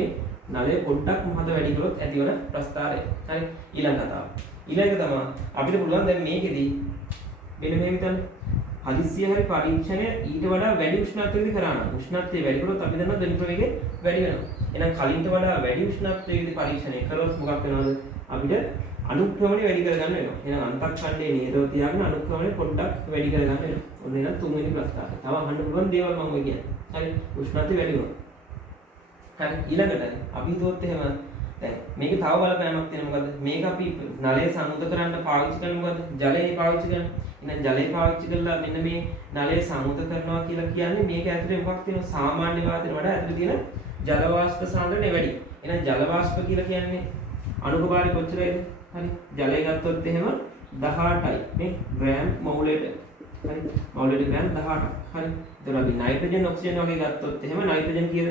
මේ නලය පොඩ්ඩක් මහත වැඩි කරොත් ඇතිවන ප්‍රස්ථාරය. හරි ඊළඟ කතාව. ඊළඟ තමයි අපිට පුළුවන් දැන් මේකෙදී මෙන්න මෙහෙම හිතන්න හදිස්සිය හරි පරීක්ෂණය ඊට වඩා වැඩි උෂ්ණත්වයකදී කරා නම් උෂ්ණත්වය වැඩි කරොත් අපි දන්නවා ධ්වනි ප්‍රවේගය වැඩි වෙනවා. එහෙනම් කලින්ට වඩා වැඩි උෂ්ණත්වයකදී පරීක්ෂණය කරොත් මොකක් වෙනවද? අපිට අනුක්‍රමණය වැඩි කරගන්න වෙනවා. එහෙනම් අන්තක්ඛණ්ඩයේ නිරව තියාගෙන අනුක්‍රමණය පොඩ්ඩක් වැඩි කරගන්න වෙනවා. ඔන්න එහෙනම් තුන්වෙනි ප්‍රස්තාවය. තව අහන්න පුළුවන් දේවල් මම ඔය කියන්නේ. හරි උෂ්ණත්වය වැඩි වෙනවා. හරි ඊළඟට අපි හිතුවොත් එහෙම දැන් මේකේ තව බලපෑමක් තියෙන මොකද්ද? මේක අපි නලය සමුද කරන්න පාවිච්චි කරන මොකද්ද? ජලය පාවිච්චි කරනවා. එහෙනම් ජලය පාවිච්චි කරලා මෙන්න මේ නලය සමුද කරනවා කියලා කියන්නේ මේක ඇතුලේ මොකක් තියෙනවද? සාමාන්‍ය වාතයට වඩා ඇතුලේ තියෙන ජල වාෂ්ප සාන්ද්‍රණය වැඩි. එහෙනම් ජල වාෂ්ප කියලා කියන්නේ අණුක භාරය කොච්චරයිද? හරි. ජලය ගත්තොත් එහෙම 18යි. මේ ග්‍රෑම් මොලේට. හරි. මොලේට ග්‍රෑම් 18ක්. හරි. එතකොට අපි නයිට්‍රජන් ඔක්සිජන් වගේ ගත්තොත් එහෙම නයිට්‍රජන් කීයද?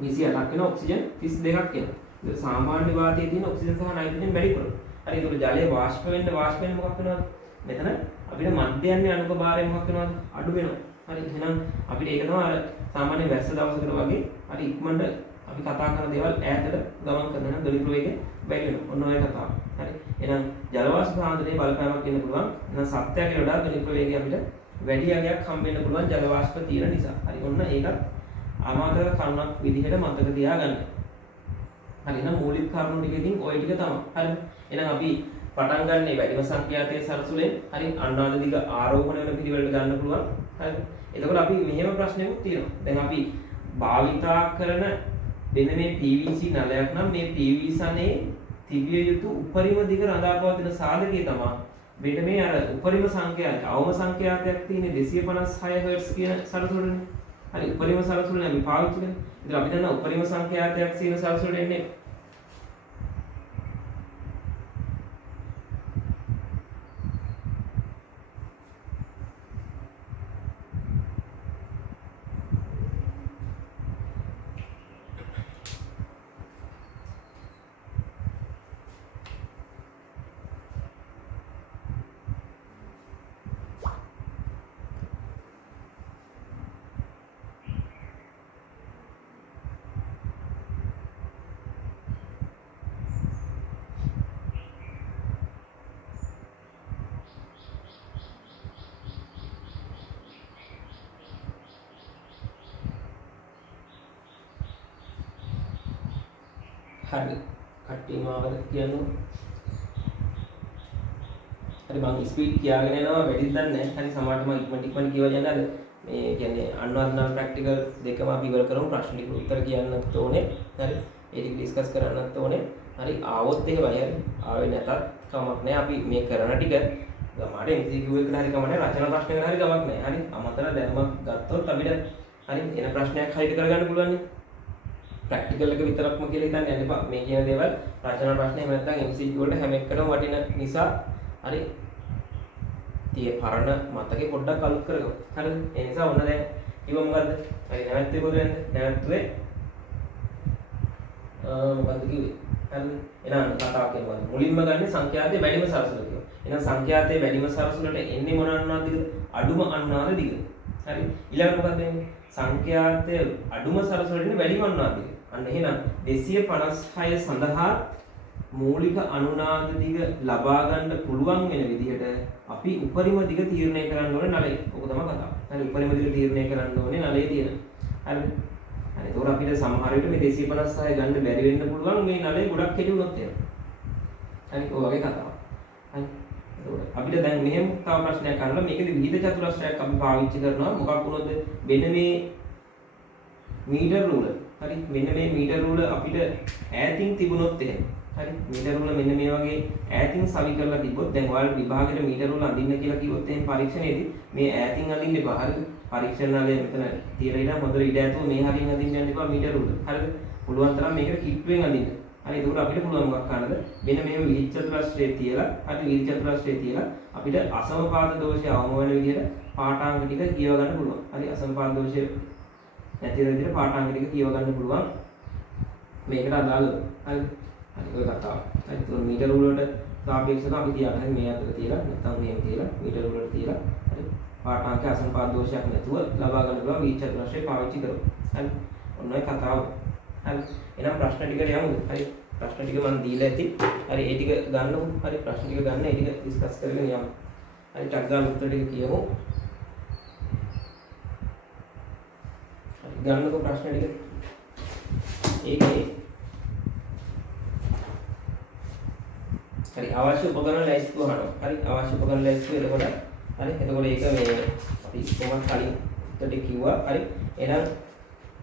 28ක් වෙනවා, ඔක්සිජන් 32ක් වෙනවා. ඒක සාමාන්‍ය වාතයේ තියෙන ඔක්සිජන් සහ නයිට්‍රජන් වැඩිපුර. හරි. එතකොට ජලය වාෂ්ප වෙන්න මොකක් වෙනවද? මෙතන අපිට මධ්‍යයන්ගේ අණුක භාරය මොකක් වෙනවද? අඩු වෙනවා. හරි. එහෙනම් අපිට ඒක තමයි අර සාමාන්‍ය වැස්ස දවසකට වගේ හරි ඉක්මනට අපි කතා කරන දේවල් ඈතට ගමන් කරන නම් දොළි ප්‍රවේගය වැඩි වෙනවා. ඔන්න ඔය කතාව. හරි. එහෙනම් ජල වාෂ්ප සාන්ද්‍රණයේ බලපෑමක් වෙන්න පුළුවන්. එහෙනම් සත්‍යයට වඩා දොළි ප්‍රවේගය අපිට වැඩි අගයක් හම්බ වෙන්න පුළුවන් ජල වාෂ්ප තියෙන නිසා. හරි. ඔන්න ඒකත් අමාතක කරුණක් විදිහට මතක තියාගන්න. හරි. එහෙනම් මූලික කරුණු ටිකකින් ওই ටික තමයි. හරි. එහෙනම් අපි පටන් ගන්නේ වැඩිම සංඛ්‍යාතයේ සරසුලෙන්. හරි. අනුනාද දිග ආරෝහණ වෙන පිළිවෙලට ගන්න පුළුවන්. හරි. එතකොට අපි මෙහෙම ප්‍රශ්නයක් තියෙනවා. දැන් අපි භාවිතා කරන දෙන මේ PVC නලයක් නම් මේ PVC සනේ තිබිය යුතු උපරිම දිග රඳාපවතින සාධකය තමයි මෙන්න මේ අර උපරිම සංඛ්‍යාතය. අවම සංඛ්‍යාතයක් තියෙන්නේ 256 Hz කියන සරසුලනේ. හරි. උපරිම සරසුලනේ අපි පාවිච්චි කරන්නේ. ඉතින් අපි දන්නා උපරිම සංඛ්‍යාතයක් තියෙන සරසුලට එන්නේ හරි. කට්ටිය මාවද කියනවා. හරි මම ස්පීඩ් කියාගෙන යනවා වැඩිද දන්නේ නැහැ. හරි සමහරට මම ඉක්මනට කියවලා යන්න අර මේ කියන්නේ අනුවර්තන ප්‍රැක්ටිකල් දෙකම අපි ඉවර කරමු. ප්‍රශ්න ටික උත්තර කියන්නත් ඕනේ. හරි. ඒ ටික ඩිස්කස් කරන්නත් ඕනේ. හරි ආවොත් එහෙමයි. හරි. ආවේ නැතත් කමක් නැහැ. අපි මේ කරන ටික ගමඩ MCQ එකකට හරි කමක් නැහැ. රචනා ප්‍රශ්නයකට හරි කමක් නැහැ. හරි. අමතර දැනුමක් ගත්තොත් අපිට හරි එන ප්‍රශ්නයක් හරියට කරගන්න පුළුවන් නේ. ප්‍රැක්ටිකල් එක විතරක්ම කියලා හිතන්න යන්න එපා. මේ කියන දේවල් රචනා ප්‍රශ්න එහෙම නැත්නම් MCQ වලට හැම එකටම වටින නිසා හරි tie පරණ මතකේ පොඩ්ඩක් අලුත් කරගමු. හරිද? ඒ නිසා ඔන්න දැන් කිව්ව මොකද්ද? හරි නැවැත්තුවේ කොහෙන්ද? නැවැත්තුවේ මොකද්ද කිව්වේ? හරිද? එහෙනම් කතාව කියනවා. මුලින්ම ගන්න සංඛ්‍යාතයේ වැඩිම සරසුල කියලා. එහෙනම් සංඛ්‍යාතයේ වැඩිම සරසුලට එන්නේ මොන අනුනාදද? අඩුම අනුනාද දිග. හරි. ඊළඟට මොකක්ද වෙන්නේ? සංඛ්‍යාතයේ අඩුම සරසුලට එන්නේ වැඩිම අනුනාද දිග. අන්න එහෙනම් 256 සඳහා මූලික අනුනාද දිග ලබා ගන්න පුළුවන් වෙන විදිහට අපි උපරිම දිග තීරණය කරන්න ඕනේ නලයේ. ඔක තමයි කතාව. හරි උපරිම දිග තීරණය කරන්න ඕනේ නලයේ තියෙන. හරිද? හරි ඒතකොට අපිට සමහර විට මේ 256 ගන්න බැරි වෙන්න පුළුවන් මේ නලයේ ගොඩක් කෙටි වුණොත් එහෙම. හරි ඔය වගේ කතාවක්. හරි. ඒතකොට අපිට දැන් මෙහෙම තව ප්‍රශ්නයක් අහනවා. මේකෙදි විවිධ චතුරස්‍රයක් අපි පාවිච්චි කරනවා. මොකක් වුණොත්ද? මෙන්න මේ මීටර රූල. හරි මෙන්න මේ මීටර රූල අපිට ඈතින් තිබුණොත් එහෙම. හරි මීටර රූල මෙන්න මේ වගේ ඈතින් සවි කරලා තිබ්බොත් දැන් ඔයාලා විභාගෙට මීටර රූල අඳින්න කියලා කිව්වොත් එහෙනම් පරීක්ෂණයේදී මේ ඈතින් අඳින්න එපා. හරිද? පරීක්ෂණ නාලේ මෙතන තියලා ඉඳන් හොඳට ඉඩ ඇතුව මේ හරියෙන් අඳින්න යන්න එපා මීටර රූල. හරිද? පුළුවන් තරම් මේකට කිට්ටුවෙන් අඳින්න. හරි ඒකට අපිට පුළුවන් මොකක් කරන්නද? මෙන්න මෙහෙම විහිච්ඡ චතුරස්‍රය තියලා හරි විහිච්ඡ චතුරස්‍රය තියලා අපිට අසමපාද දෝෂය අවම වෙන විදිහට පාඨාංග ටික කියව ගන්න පුළුවන්. හරි අසමපාද දෝෂය නැති වෙන විදිහට පාඨාංග ටික කියව ගන්න පුළුවන්. මේකට අදාළව. හරි. හරි ඔය කතාව. හරි ඒක මීටර රූල වලට සාපේක්ෂව අපි තියාගන්න මේ අතර තියලා නැත්නම් මෙහෙම තියලා මීටර රූල වලට තියලා හරි පාඨාංග අසමපාද දෝෂයක් නැතුව ලබා ගන්න පුළුවන් විහිච්ඡ චතුරස්‍රය පාවිච්චි කරමු. හරි. ඔන්න ඔය කතාව. හරි. එහෙනම් ප්‍රශ්න ටිකට යමුද? හරි. ප්‍රශ්න ටික මම දීලා ඇති. හරි ඒ ටික ගන්නකො. හරි ප්‍රශ්න ටික ගන්න ඒ ටික ඩිස්කස් කරගෙන යමු. හරි ටක් ගාලා උත්තර ටික කියමු. හරි ගන්නකො ප්‍රශ්න ටික. ඒකේ හරි අවශ්‍ය උපකරණ ලැයිස්තුව අහනවා. හරි අවශ්‍ය උපකරණ ලැයිස්තුව එතකොට හරි එතකොට ඒක මේ අපි කොහොමද කලින් උත්තර ටික කිව්වා. හරි එහෙනම්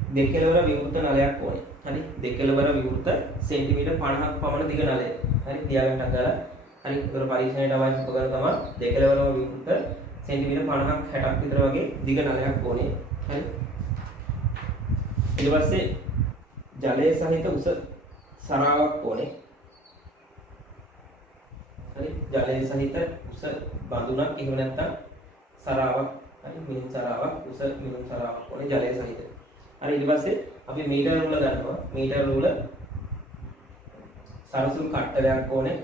දෙක කෙළවර විවෘත නලයක් ඕනේ. හරි. දෙක කෙළවර විවෘත සෙන්ටිමීටර් 50ක් පමණ දිග නලය. හරි. තියාගන්න අදාලා. හරි. ඒතර පරීක්ෂණයට අවශ්‍ය උපකරණ තමයි දෙක කෙළවරම විවෘත සෙන්ටිමීටර් 50ක් 60ක් විතර වගේ දිග නලයක් ඕනේ. හරි. ඊට පස්සේ ජලය සහිත උස සරාවක් ඕනේ. හරි. ජලය සහිත උස බඳුනක් එහෙම නැත්නම් සරාවක්. හරි. මිනුම් සරාවක් උස මිනුම් සරාවක් ඕනේ ජලය සහිත. හරි. ඊට පස්සේ අපි මීටර රූල ගන්නවා. මීටර රූල සරසුළු කට්ටලයක් ඕනේ.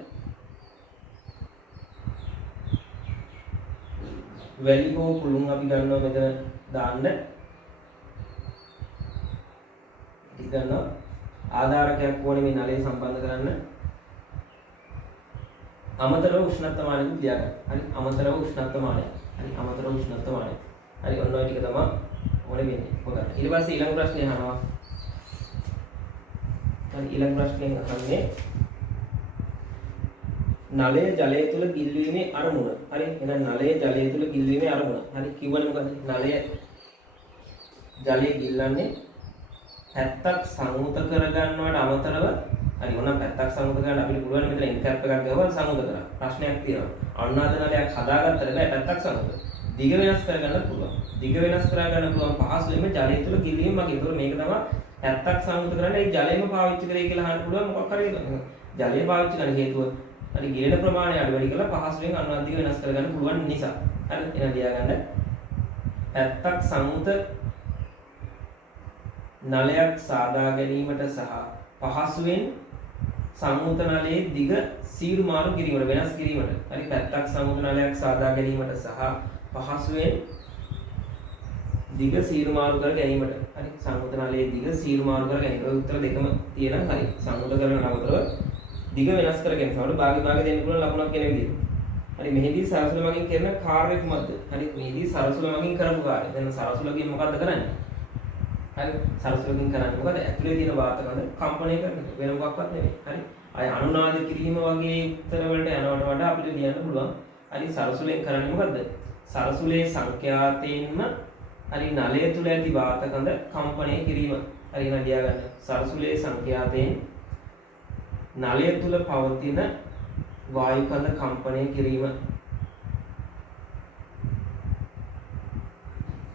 වැලි හෝ පුළුන් අපි ගන්නවා මෙතන දාන්න. ඉතින් ගන්නවා ආධාරකයක් ඕනේ මේ නලය සම්බන්ධ කරන්න. අමතරව උෂ්ණත්වමානය ලියා ගන්න. හරි. අමතරව උෂ්ණත්වමානය. හරි. අමතරව උෂ්ණත්වමානය. හරි. ඔන්න ඔය ටික තමයි ඕනේ වෙන්නේ. හොඳයි. ඊට පස්සේ ඊළඟ ප්‍රශ්නේ අහනවා. හරි. ඊළඟ ප්‍රශ්නේ අහන්නේ නලය ජලය තුල ගිල්වීමේ අරමුණ. හරි. එහෙනම් නලය ජලය තුල ගිල්වීමේ අරමුණ. හරි. කිව්වනේ මොකද? නලය ජලය ගිල්ලන්නේ පැත්තක් සංවෘත කරගන්නවට අමතරව හරි ඕනම් පැත්තක් සංවෘත කරගන්න අපිට පුළුවන් මෙතන එන්කැප් එකක් ගහලා සංවෘත කරා. ප්‍රශ්නයක් තියෙනවා. අනුනාද නලයක් හදාගත්තට බෑ පැත්තක් සංවෘත. දිග වෙනස් කරගන්න පුළුවන්. දිග වෙනස් කරගන්න පුළුවන් පහසුවෙන්ම ජලය තුල ගිල්වීම මගේ. ඒතකොට මේක තමයි පැත්තක් සංවෘත කරන්න ඒ ජලයම පාවිච්චි කරේ කියලා අහන්න පුළුවන් මොකක් හරි ජලය පාවිච්චි කරන හේතුව හරි ගිලෙන ප්‍රමාණය අඩු වැඩි කරලා පහසුවෙන් අනුනාද දිග වෙනස් කරගන්න පුළුවන් නිසා. හරි එහෙනම් ලියා ගන්න. පැත්තක් සංවෘත නලයක් සාදා ගැනීමට සහ පහසුවෙන් සංවෘත නලයේ දිග සීරු මාරු කිරීමට වෙනස් කිරීමට හරි පැත්තක් සංවෘත නලයක් සාදා ගැනීමට සහ පහසුවෙන් දිග සීරු මාරු කර ගැනීමට හරි සංවෘත නලයේ දිග සීරු මාරු කර ගැනීම. ඔය උත්තර දෙකම තියෙනවා. හරි සංවෘත කරන නවතරව දිග වෙනස් කර ගැනීම. සමහර භාග දෙන්න පුළුවන් ලකුණක් කියන විදිහට. හරි මෙහිදී සරසුල මගින් කරන කාර්යය කුමක්ද? හරි මෙහිදී සරසුල මගින් කරපු කාර්යය. දැන් සරසුලකින් මොකද්ද කරන්නේ? හරි සරසුලකින් කරන්නේ මොකද? ඇතුලේ තියෙන වාත කඳ කම්පණය කරන එක. වෙන මොකක්වත් නෙමෙයි. හරි අය අනුනාද කිරීම වගේ උත්තර වලට යනවට වඩා අපිට ලියන්න පුළුවන්. හරි සරසුලෙන් කරන්නේ මොකද්ද? සරසුලේ සංඛ්‍යාතයෙන්ම හරි නලය තුල ඇති වාත කඳ කම්පණය කිරීම. හරි එහෙනම් ලියා ගන්න. සරසුලේ සංඛ්‍යාතයෙන් නලය තුල පවතින වායු කඳ කම්පණය කිරීම.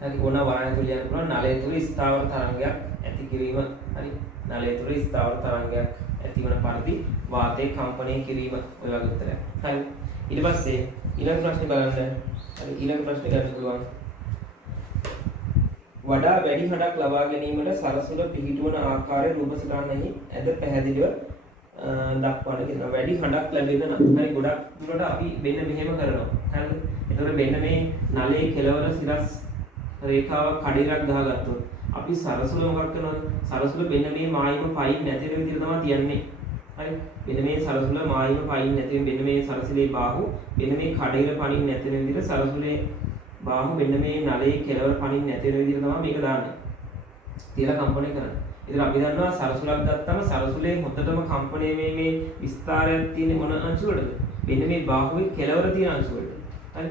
හරි ඕන වායන තුල යන පුළුවන් නලය තුල ස්ථාවර තරංගයක් ඇති කිරීම. හරි නලය තුල ස්ථාවර තරංගයක් ඇතිවන පරිදි වාතයේ කම්පණය කිරීම. ඔය වගේ උත්තරයක්. හරි ඊට පස්සේ ඊළඟ ප්‍රශ්නේ බලන්න. හරි ඊළඟ ප්‍රශ්නේ ගන්න පුළුවන්. වඩා වැඩි හඬක් ලබා ගැනීමට සරසුල පිහිටුවන ආකාරය රූප සටහනෙහි ඇද පැහැදිලිව දක්වන්න කියනවා. වැඩි හඬක් ලැබෙන්න නම් හරි ගොඩක් දුරට අපි මෙන්න මෙහෙම කරනවා. හරිද? එතකොට මෙන්න මේ නලයේ කෙළවර සිරස් රේඛාවක් කඩේරක් ගහගත්තොත් අපි සරසුල මොකක් කරනවද? සරසුල මෙන්න මේ මායිම පයින් නැති වෙන විදිහට තමයි තියන්නේ. හරි? මෙන්න මේ සරසුල මායිම පයින් නැති වෙන මෙන්න මේ සරසුලේ බාහුව මෙන්න මේ කඩේර පනින් නැති වෙන විදිහට සරසුලේ බාහුව මෙන්න මේ නලයේ කෙළවර පනින් නැති වෙන විදිහට තමයි මේක දාන්නේ. තියලා කම්පණය කරන්නේ. ඉතින් අපි දන්නවා සරසුලක් ගත්තම සරසුලේ හොඳටම කම්පණය මේ විස්තරයක් තියෙන මොන අංශු වලද? මෙන්න මේ බාහුවේ කෙළවර තියෙන අංශු වලට. හරි?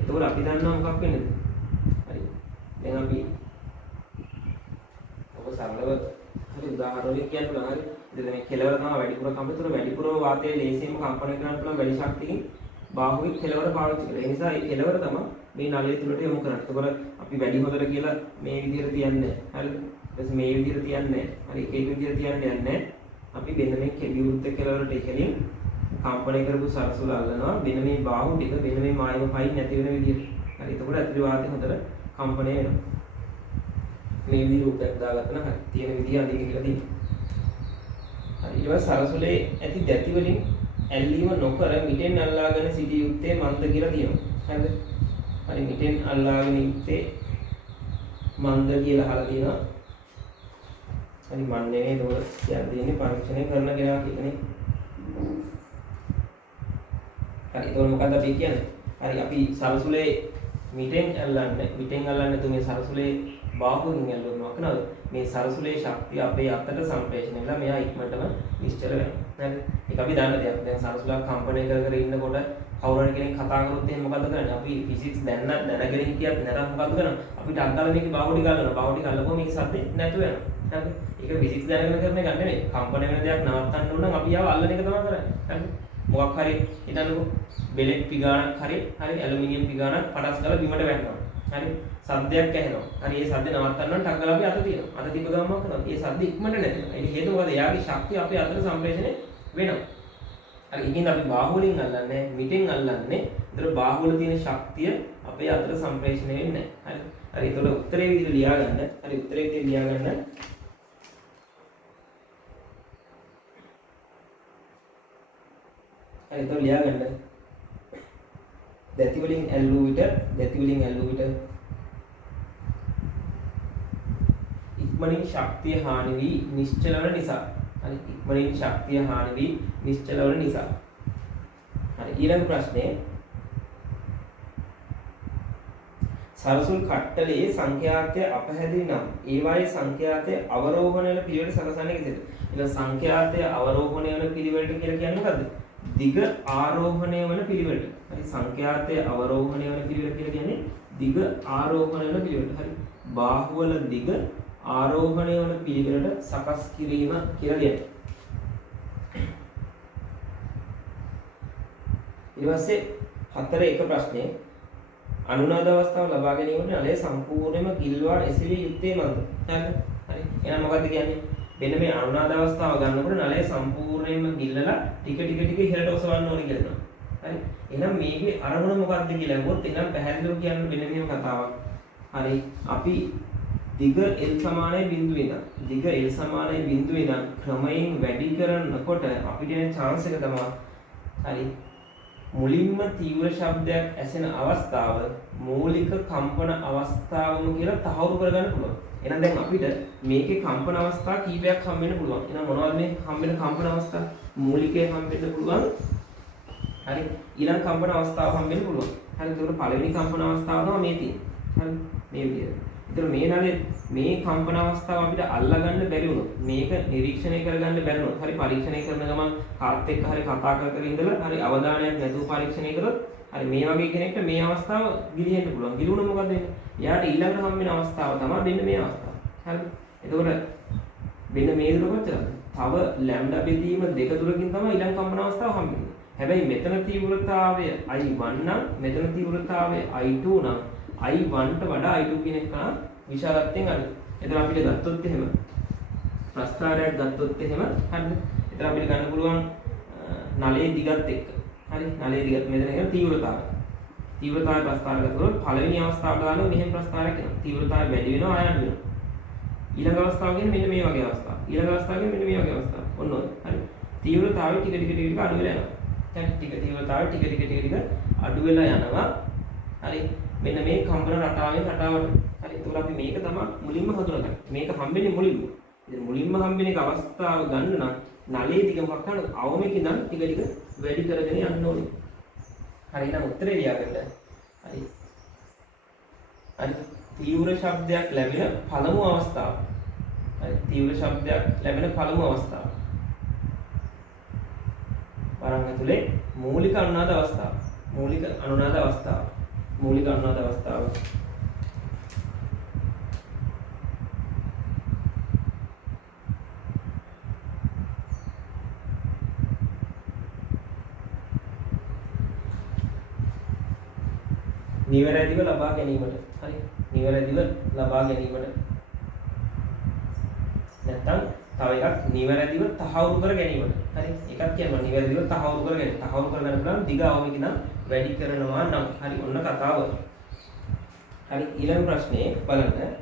එතකොට අපි දන්නවා මොකක් වෙන්නද? හරි. දැන් අපි ඔබ සරලව හරි උදාහරණයක් කියන්න පුළුවන්. හරි. ඉතින් මේ කෙළවර තමයි වැඩිපුර කම්පිතර වැඩිපුරම වාතයේ ලේසියෙන්ම කම්පණය කරන්න පුළුවන් වැඩි ශක්තියකින් බාහුවේ කෙළවර පාවිච්චි කරලා. ඒ නිසා මේ කෙළවර තමයි මේ නලය තුලට යොමු කරන්නේ. එතකොට අපි වැඩි හොඳට කියලා මේ විදිහට තියන්නේ. හරිද? ඊට මේ විදිහට තියන්නේ. හරි එක එක විදිහට තියන්න යන්නේ. අපි මෙන්න මේ විවෘත කෙළවරට ඉහළින් කම්පණය කරපු සරසුල අල්ලනවා. මෙන්න මේ බාහුව ටික මෙන්න මේ මායිම පයින් නැති වෙන විදිහට. හරි එතකොට ඇතුළේ වාතය හොඳට කම්පණය වෙනවා. මේ විදිහ රූපයක් දාගත්තා නම් හරි තියෙන විදිහ අඳින්න කියලා තියෙනවා. හරි ඊට පස්සේ සරසුලේ ඇති දැති වලින් ඇල්ලීම නොකර මිටෙන් අල්ලාගෙන සිටිය යුත්තේ මන්ද කියලා තියෙනවා. හරිද? හරි මිටෙන් අල්ලාගෙන ඉත්තේ මන්ද කියලා අහලා තියෙනවා. හරි මන් නෙවෙයි ඒක කියන්නේ පරීක්ෂණය කරන කෙනා කියන්නේ. හරි ඒක මොකක්ද අපි කියන්නේ? හරි අපි සරසුලේ මිටෙන් අල්ලන්නේ. මිටෙන් අල්ලන්නේ තුමේ සරසුලේ බාහුවකින් ඇල්ලුවොත් මොකක් වෙනවද? මේ සරසුලේ ශක්තිය අපේ අතට සම්ප්‍රේෂණය වෙලා මෙයා ඉක්මනටම නිශ්චල වෙනවා. හරිද? ඒක අපි දන්න දෙයක්. දැන් සරසුලක් කම්පණය කර කර ඉන්නකොට කවුරු හරි කෙනෙක් කතා කරොත් එහෙනම් මොකද්ද කරන්නේ? අපි ෆිසික්ස් දැනගෙන හිටියත් නැතත් මොකද්ද කරන්නේ? අපිට අත්දාලා මේකේ බාහුව ටික අල්ලනවා. බාහුව ටික අල්ලපුවම මේක සද්දේ නැතු වෙනවා. හරිද? ඒක ෆිසික්ස් දැනගෙන කරන එක නෙමෙයි. කම්පණය වෙන දෙයක් නවත්තන්න ඕන නම් අපි ආව අල්ලන එක තමයි කරන්නේ. හරිද? මොකක් හරි හිතන්නකෝ බෙලෙක් පිගානක් හරි ඇලුමිනියම් පිගානක් පටස් ගාලා බිමට වැටෙනවා. හරි සද්දයක් ඇහෙනවා. හරි ඒ සද්ද නවත්තන්න නම් ටක් ගාලා අපි අත තියනවා. අත තිබ්බ ගමන් මොකද කරන්නේ? ඒ සද්ද ඉක්මනට නැතිවෙනවා. ඒක හේතුව මොකද? එයාගේ ශක්තිය අපේ අතට සම්ප්‍රේෂණය වෙනවා. හරි ඉතින් අපි බාහුවලින් අල්ලන්නේ මිටෙන් අල්ලන්නේ. ඒතර බාහුවල තියෙන ශක්තිය අපේ අතට සම්ප්‍රේෂණය වෙන්නේ නැහැ. හරි. හරි ඒතකොට උත්තරේ විදිහට ලියා ගන්න. හරි උත්තරේ විදිහට ලියා ගන්න. හරි ඒතකොට ලියා ගන්න. දැති වලින් ඇල්ලුව විට ඉක්මනින් ශක්තිය හානි වී නිශ්චල වන නිසා. හරි ඉක්මනින් ශක්තිය හානි වී නිශ්චල වන නිසා. හරි ඊළඟ ප්‍රශ්නේ සරසුල් කට්ටලයේ සංඛ්‍යාතය අපහැදිලි නම් ඒවායේ සංඛ්‍යාතය අවරෝහණය වන පිළිවෙල සලසන්නේ කෙසේද? එහෙනම් සංඛ්‍යාතය අවරෝහණය වන පිළිවෙලට කියලා කියන්නේ මොකද්ද? දිග ආරෝහණය වන පිළිවෙලට. හරි සංඛ්‍යාතය අවරෝහණය වන පිළිවෙල කියලා කියන්නේ දිග ආරෝහණය වන පිළිවෙලට. හරි බාහුවල දිග ආරෝහණය වන පිළිවෙලට සකස් කිරීම කියලා කියන්නේ. ඊට පස්සේ 4 ප්‍රශ්නේ අනුනාද අවස්ථාව ලබා ගැනීමට නලය සම්පූර්ණයෙන්ම ගිල්වා එසවිය යුත්තේ මන්ද? හරිද? හරි. එහෙනම් මොකද්ද කියන්නේ? මෙන්න මේ අනුනාද අවස්ථාව ගන්නකොට නලය සම්පූර්ණයෙන්ම ගිල්ලලා ටික ඉහළට ඔසවන්න ඕනේ කියලා දෙනවා. හරි. එහෙනම් මේකේ අරමුණ මොකක්ද කියලා අහුවොත් එහෙනම් පැහැදිලිව කියන්න මෙන්න මෙහෙම කතාවක්. හරි. අපි දිග L සමානයි බිඳුවේ ඉඳන් ක්‍රමයෙන් වැඩි කරනකොට අපිට එන chance එක තමයි හරි මුලින්ම තීව්‍ර ශබ්දයක් ඇසෙන අවස්ථාව මූලික කම්පන අවස්ථාවම කියලා තහවුරු කරගන්න පුළුවන්. එහෙනම් දැන් අපිට මේකේ කම්පන අවස්ථා කීපයක් හම්බෙන්න පුළුවන්. එහෙනම් මොනවද මේ හම්බෙන කම්පන අවස්ථා? මූලිකයේ හම්බෙන්න පුළුවන්. හරි. ඊළඟ කම්පන අවස්ථාව හම්බෙන්න පුළුවන්. හරි. ඒකට පළවෙනි කම්පන අවස්ථාව තමයි මේ තියෙන්නේ. හරි. මේ විදිහට. ඒතර මේ නලේ මේ කම්පන අවස්ථාව අපිට අල්ලගන්න බැරි වුණොත් මේක නිරීක්ෂණය කරගන්න බැරි වුණොත් හරි පරීක්ෂණය කරන ගමන් කාත් එක්ක හරි කතා කර කර ඉඳලා හරි අවධානයක් නැතුව පරීක්ෂණය කරොත් හරි මේ වගේ කෙනෙක්ට මේ අවස්ථාව ගිලිහෙන්න පුළුවන්. ගිලුණොත් මොකද වෙන්නේ? එයාට ඊළඟට හම් වෙන අවස්ථාව තමයි මෙන්න මේ අවස්ථාව. හරිද? එතකොට මෙන්න මේ දුර කොච්චරද? තව ලැම්ඩා බෙදීම දෙක දුරකින් තමයි ඊළඟ කම්පන අවස්ථාව හම්බෙන්නේ. හැබැයි මෙතන තීව්‍රතාවය I1 නම් මෙතන තීව්‍රතාවය I2 නම් I1ට වඩා I2 කියන එක විශාලත්වයෙන් අඩුයි. එතන අපිට ගත්තොත් එහෙම ප්‍රස්ථාරයක් ගත්තොත් එහෙම හරිද? එතන අපිට ගන්න පුළුවන් නලයේ දිගත් එක්ක. හරි නලයේ දිගත් මෙතන කියන තීව්‍රතාවය. තීව්‍රතාවය ප්‍රස්ථාර ගත්තොත් පළවෙනි අවස්ථාවට ගන්නවා මෙහෙම ප්‍රස්ථාරයක් එනවා. තීව්‍රතාවය වැඩි වෙනවා ආය අඩු වෙනවා. ඊළඟ අවස්ථාව කියන්නේ මෙන්න මේ වගේ අවස්ථාවක්. ඊළඟ අවස්ථාව කියන්නේ මෙන්න මේ වගේ අවස්ථාවක්. ඔන්න ඔය. හරි. තීව්‍රතාවය ටික අඩු වෙලා යනවා. දැන් තීව්‍රතාවය ටික අඩු වෙලා යනවා. හරි. මෙන්න මේ කම්පන රටාවෙන් රටාවට. හරි. ඒකෝර අපි මේක තමයි මුලින්ම හඳුනගන්නේ. මේක හම්බෙන්නේ මුලින්ම. ඉතින් මුලින්ම හම්බෙන එක අවස්ථාව ගන්න නම් නලයේ දිග මොකක් කරනද? අවමෙක ඉඳන් ටික වැඩි කරගෙන යන්න ඕනේ. හරි. එහෙනම් උත්තරේ ලියාගන්න. හරි. හරි. තීව්‍ර ශබ්දයක් ලැබෙන පළමු අවස්ථාව. හරි. තීව්‍ර ශබ්දයක් ලැබෙන පළමු අවස්ථාව. වරන් ඇතුලේ මූලික අනුනාද අවස්ථාව. මූලික අනුනාද අවස්ථාව. නිවැරදිව ලබා ගැනීමට. හරි. නිවැරදිව ලබා ගැනීමට. නැත්තම් තව එකක් නිවැරදිව තහවුරු කර ගැනීමට. හරි. එකක් කියනවා නිවැරදිව තහවුරු කර ගැනීම. තහවුරු කර ගන්න පුළුවන් දිග අවමික නම් වැඩි කරනවා නම්. හරි. ඔන්න කතාව. හරි. ඊළඟ ප්‍රශ්නේ බලන්න.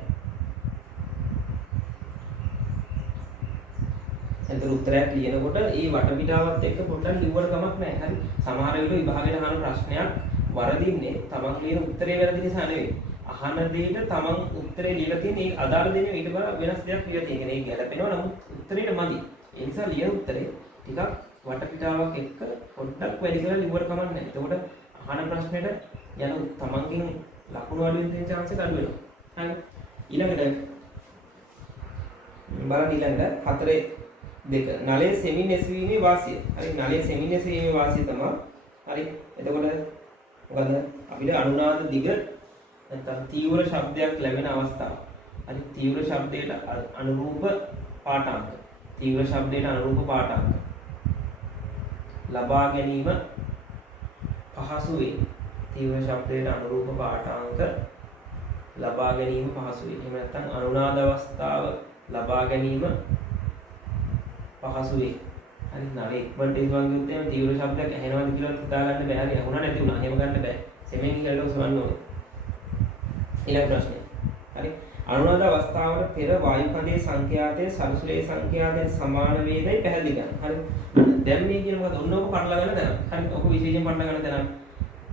එතන උත්තරයක් ලියනකොට ඒ වටපිටාවත් එක්ක පොඩ්ඩක් ලිව්වට කමක් නැහැ. හරි. සමහර වෙලාවට විභාගයට අහන ප්‍රශ්නයක් වරදින්නේ තමන් ලියන උත්තරේ වැරදි නිසා නෙවෙයි. අහන දෙයට තමන් උත්තරේ ලියලා තියෙන ඒ අදාළ දෙන්නේ ඊට වඩා වෙනස් දෙයක් ලියලා තියෙන. ඒක ගැලපෙනවා නමුත් උත්තරේට මදි. ඒ නිසා ලියන උත්තරේ ටිකක් වටපිටාවක් එක්ක පොඩ්ඩක් වැඩි කරලා ලිව්වට කමක් නැහැ. එතකොට අහන ප්‍රශ්නෙට යන තමන්ගෙන් ලකුණු අඩු වෙන chance එක අඩු වෙනවා. හරි. ඊළඟට බලන්න ඊළඟට 4 2 නලයේ සෙමින් එසවීමේ වාසිය. හරි නලයේ සෙමින් එසවීමේ වාසිය තමයි. හරි එතකොට මොකද අපිට අනුනාද දිග නැත්නම් තීව්‍ර ශබ්දයක් ලැබෙන අවස්ථාව. හරි තීව්‍ර ශබ්දයට අනුරූප පාඨාංක. තීව්‍ර ශබ්දයට අනුරූප පාඨාංක ලබා ගැනීම පහසු වේ. තීව්‍ර ශබ්දයට අනුරූප පාඨාංක ලබා ගැනීම පහසු වේ. එහෙම නැත්නම් අනුනාද අවස්ථාව ලබා ගැනීම පහසු වේ. හරි නරේ ඉක්මනට ඉස්වන් ගියොත් එහෙම තීව්‍ර ශබ්දයක් ඇහෙනවද කියලා හිතා ගන්න බෑ. හරි ඇහුණා නැති වුණා. එහෙම ගන්න බෑ. සෙමෙන් කියලා උසවන්න ඕනේ. ඊළඟ ප්‍රශ්නය. හරි අනුනාද අවස්ථාවට පෙර වායු කඳේ සංඛ්‍යාතයේ සරසුලේ සංඛ්‍යාතයට සමාන වේදයි පැහැදිලි කරන්න. හරි දැන් මේ කියන මොකද ඔන්න ඔක පටල ගන්න දැන. හරි ඔක විශේෂයෙන් පටල ගන්න දැන.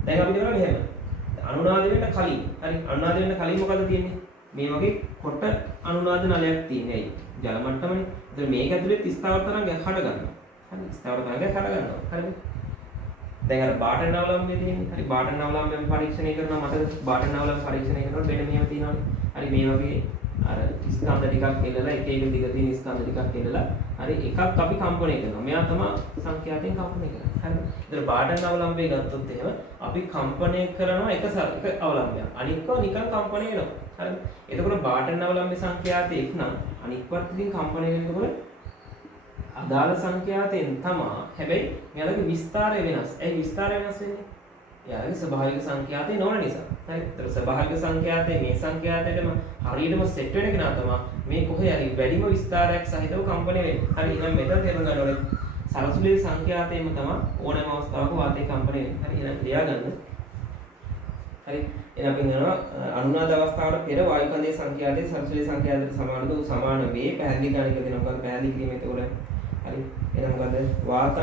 දැන් අපිට කරන්නේ මෙහෙම. අනුනාද වෙන්න කලින්. හරි අනුනාද වෙන්න කලින් මොකද තියෙන්නේ? මේ වගේ කොට අනුනාද නලයක් තියෙන්නේ. ඇයි? ජල මට්ටමනේ. ඒතර මේක ඇතුලේ ස්ථාවර තරංගයක් හට ගන්නවා. හරි ස්ථාවර තරංගයක් හට ගන්නවා. හරිද? දැන් අර බාටන් අවලම්බය තියෙන්නේ. හරි බාටන් අවලම්බයෙන් පරීක්ෂණය කරනවා මතකද? බාටන් අවලම්බ පරීක්ෂණය කරනකොට මෙන්න මෙහෙම තියෙනවානේ. හරි මේ වගේ අර ස්කන්ධ ටිකක් එල්ලලා එක එක දිග තියෙන ස්කන්ධ ටිකක් එල්ලලා හරි එකක් අපි කම්පණය කරනවා. මෙයා තමයි සංඛ්‍යාතයෙන් කම්පණය කරන්නේ. හරිද? ඒතර බාටන් අවලම්බය ගත්තොත් එහෙම අපි කම්පණය කරනවා එක අවලම්බයක්. අනික්ව නිකන් කම්පණය වෙනවා. හරිද? එතකොට බාටන් අවලම්බය සංඛ්‍යාතේ එක් නම් අනික්වත් ඉතින් කම්පණය වෙනකොට අදාළ සංඛ්‍යාතෙන් තමයි හැබැයි මෙයාලගේ විස්තරය වෙනස්. ඒ විස්තරය වෙනස් වෙන්නේ. එයාලගේ ස්වභාවික සංඛ්‍යාතේ නොවන නිසා. හරි. ඒතර ස්වභාවික සංඛ්‍යාතේ මේ සංඛ්‍යාතයටම හරියටම සෙට් වෙන කෙනා තමයි මේ කොහේ හරි වැඩිම විස්තරයක් සහිතව කම්පණය වෙන්නේ. හරි. එහෙනම් මෙතන තේරුම් ගන්න ඕනේ සරසුලේ සංඛ්‍යාතේම තමයි ඕනෑම අවස්ථාවක වාතයේ කම්පණය වෙන්නේ. හරි. එහෙනම් ලියා ගන්න. හරි. එහෙනම් අපි යනවා අනුනාද අවස්ථාවට පෙර වායු කඳේ සංඛ්‍යාතයේ සරසුලේ සංඛ්‍යාතයට සමාන වේ පැහැදිලි කරන එක දෙනවා. මොකද පැහැදිලි කිරීම එතකොට හරි එහෙනම් මොකද වාත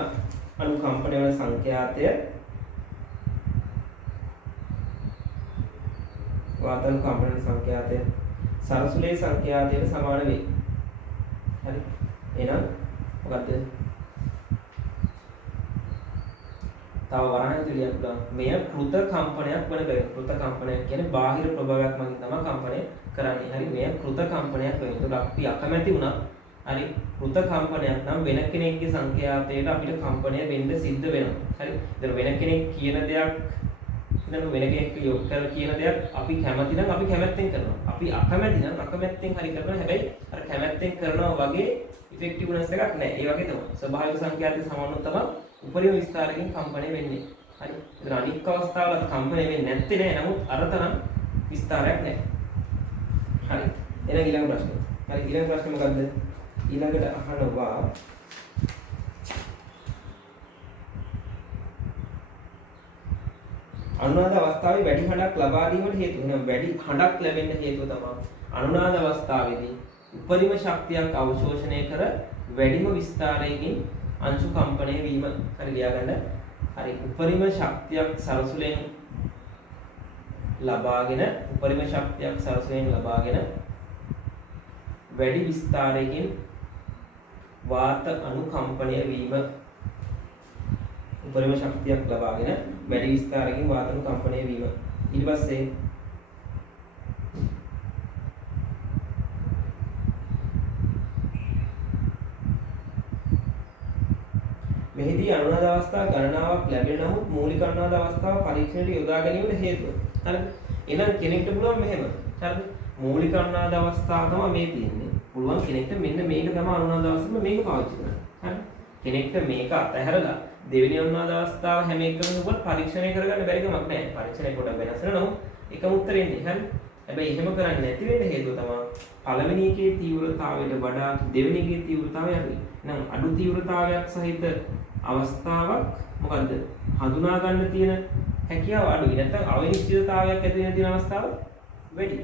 අනුකම්පණය වන සංඛ්‍යාතය වාත අනුකම්පන සංඛ්‍යාතය සරසුලේ සංඛ්‍යාතයට සමාන වේ. හරි එහෙනම් මොකද්ද? තව වරහන් දෙලියක් පුළුවන්. මෙය කෘත කම්පනයක් වන බැවින් කෘත කම්පනයක් කියන්නේ බාහිර ප්‍රභාවයක් මගින් තමයි කම්පනය කරන්නේ. හරි මෙය කෘත කම්පනයක් වෙන. ඒකට අපි අකමැති වුණා හරි කෘත කම්පනයක් නම් වෙන කෙනෙක්ගේ සංඛ්‍යාතයට අපිට කම්පනය වෙන්න සිද්ධ වෙනවා. හරි. ඒතර වෙන කෙනෙක් කියන දෙයක් ඊළඟ වෙන කෙනෙක් යොක් කරලා කියන දෙයක් අපි කැමති නම් අපි කැමැත්තෙන් කරනවා. අපි අකමැති නම් අකමැත්තෙන් හරි කරනවා. හැබැයි අර කැමැත්තෙන් කරනවා වගේ ඉෆෙක්ටිව්නස් එකක් නැහැ. ඒ වගේ තමයි. ස්වභාවික සංඛ්‍යාතයේ සමානව තමයි උපරිම විස්තරකින් කම්පණය වෙන්නේ. හරි. ඒතර අනික් අවස්ථාවල කම්පණය වෙන්නේ නැත්තේ නෑ. නමුත් අර තරම් විස්තරයක් නැහැ. හරි. එහෙනම් ඊළඟ ප්‍රශ්නේ. හරි ඊළඟ ප්‍රශ්නේ මොකද්ද? ඊළඟට අහනවා අනුනාද අවස්ථාවේ වැඩි හඬක් ලබා දීමට හේතුව. එහෙනම් වැඩි හඬක් ලැබෙන්න හේතුව තමයි අනුනාද අවස්ථාවේදී උපරිම ශක්තියක් අවශෝෂණය කර වැඩිම විස්තරයකින් අංශු කම්පණය වීම. හරි ලියා ගන්න. හරි උපරිම ශක්තියක් සරසුලෙන් ලබාගෙන වැඩි විස්තරයකින් වාත අනුකම්පණය වීම. උපරිම ශක්තියක් ලබාගෙන වැඩි විස්තරකින් වාත අනුකම්පණය වීම. ඊට පස්සේ මෙහිදී අනුනාද අවස්ථා ගණනාවක් ලැබෙන නමුත් මූලික අනුනාද අවස්ථාව පරීක්ෂණයට යොදා ගැනීමට හේතුව. හරිද? එහෙනම් කෙනෙක්ට පුළුවන් මෙහෙම. හරිද? මූලික අනුනාද අවස්ථාව තමයි මේ තියෙන්නේ. පුළුවන් කෙනෙක්ට මෙන්න මේක තමයි අනුනාද අවස්ථාව මේක පාවිච්චි කරන්න. හරි? කෙනෙක්ට මේක අතහැරලා දෙවෙනි අනුනාද අවස්ථාව හැම එකම උඹ පරීක්ෂණය කරගන්න බැරි කමක් නැහැ. පරීක්ෂණය කොට වෙනස් වෙන නමුත් එකම උත්තරේ එන්නේ. හරි? හැබැයි එහෙම කරන්නේ නැති වෙන්න හේතුව තමයි පළවෙනි එකේ තීව්‍රතාවයට වඩා දෙවෙනි එකේ තීව්‍රතාවය අඩුයි. එහෙනම් අඩු තීව්‍රතාවයක් සහිත අවස්ථාවක් මොකද්ද? හඳුනා ගන්න තියෙන හැකියාව අඩුයි. නැත්නම් අවිනිශ්චිතතාවයක් ඇති වෙන තියෙන අවස්ථාව වැඩි.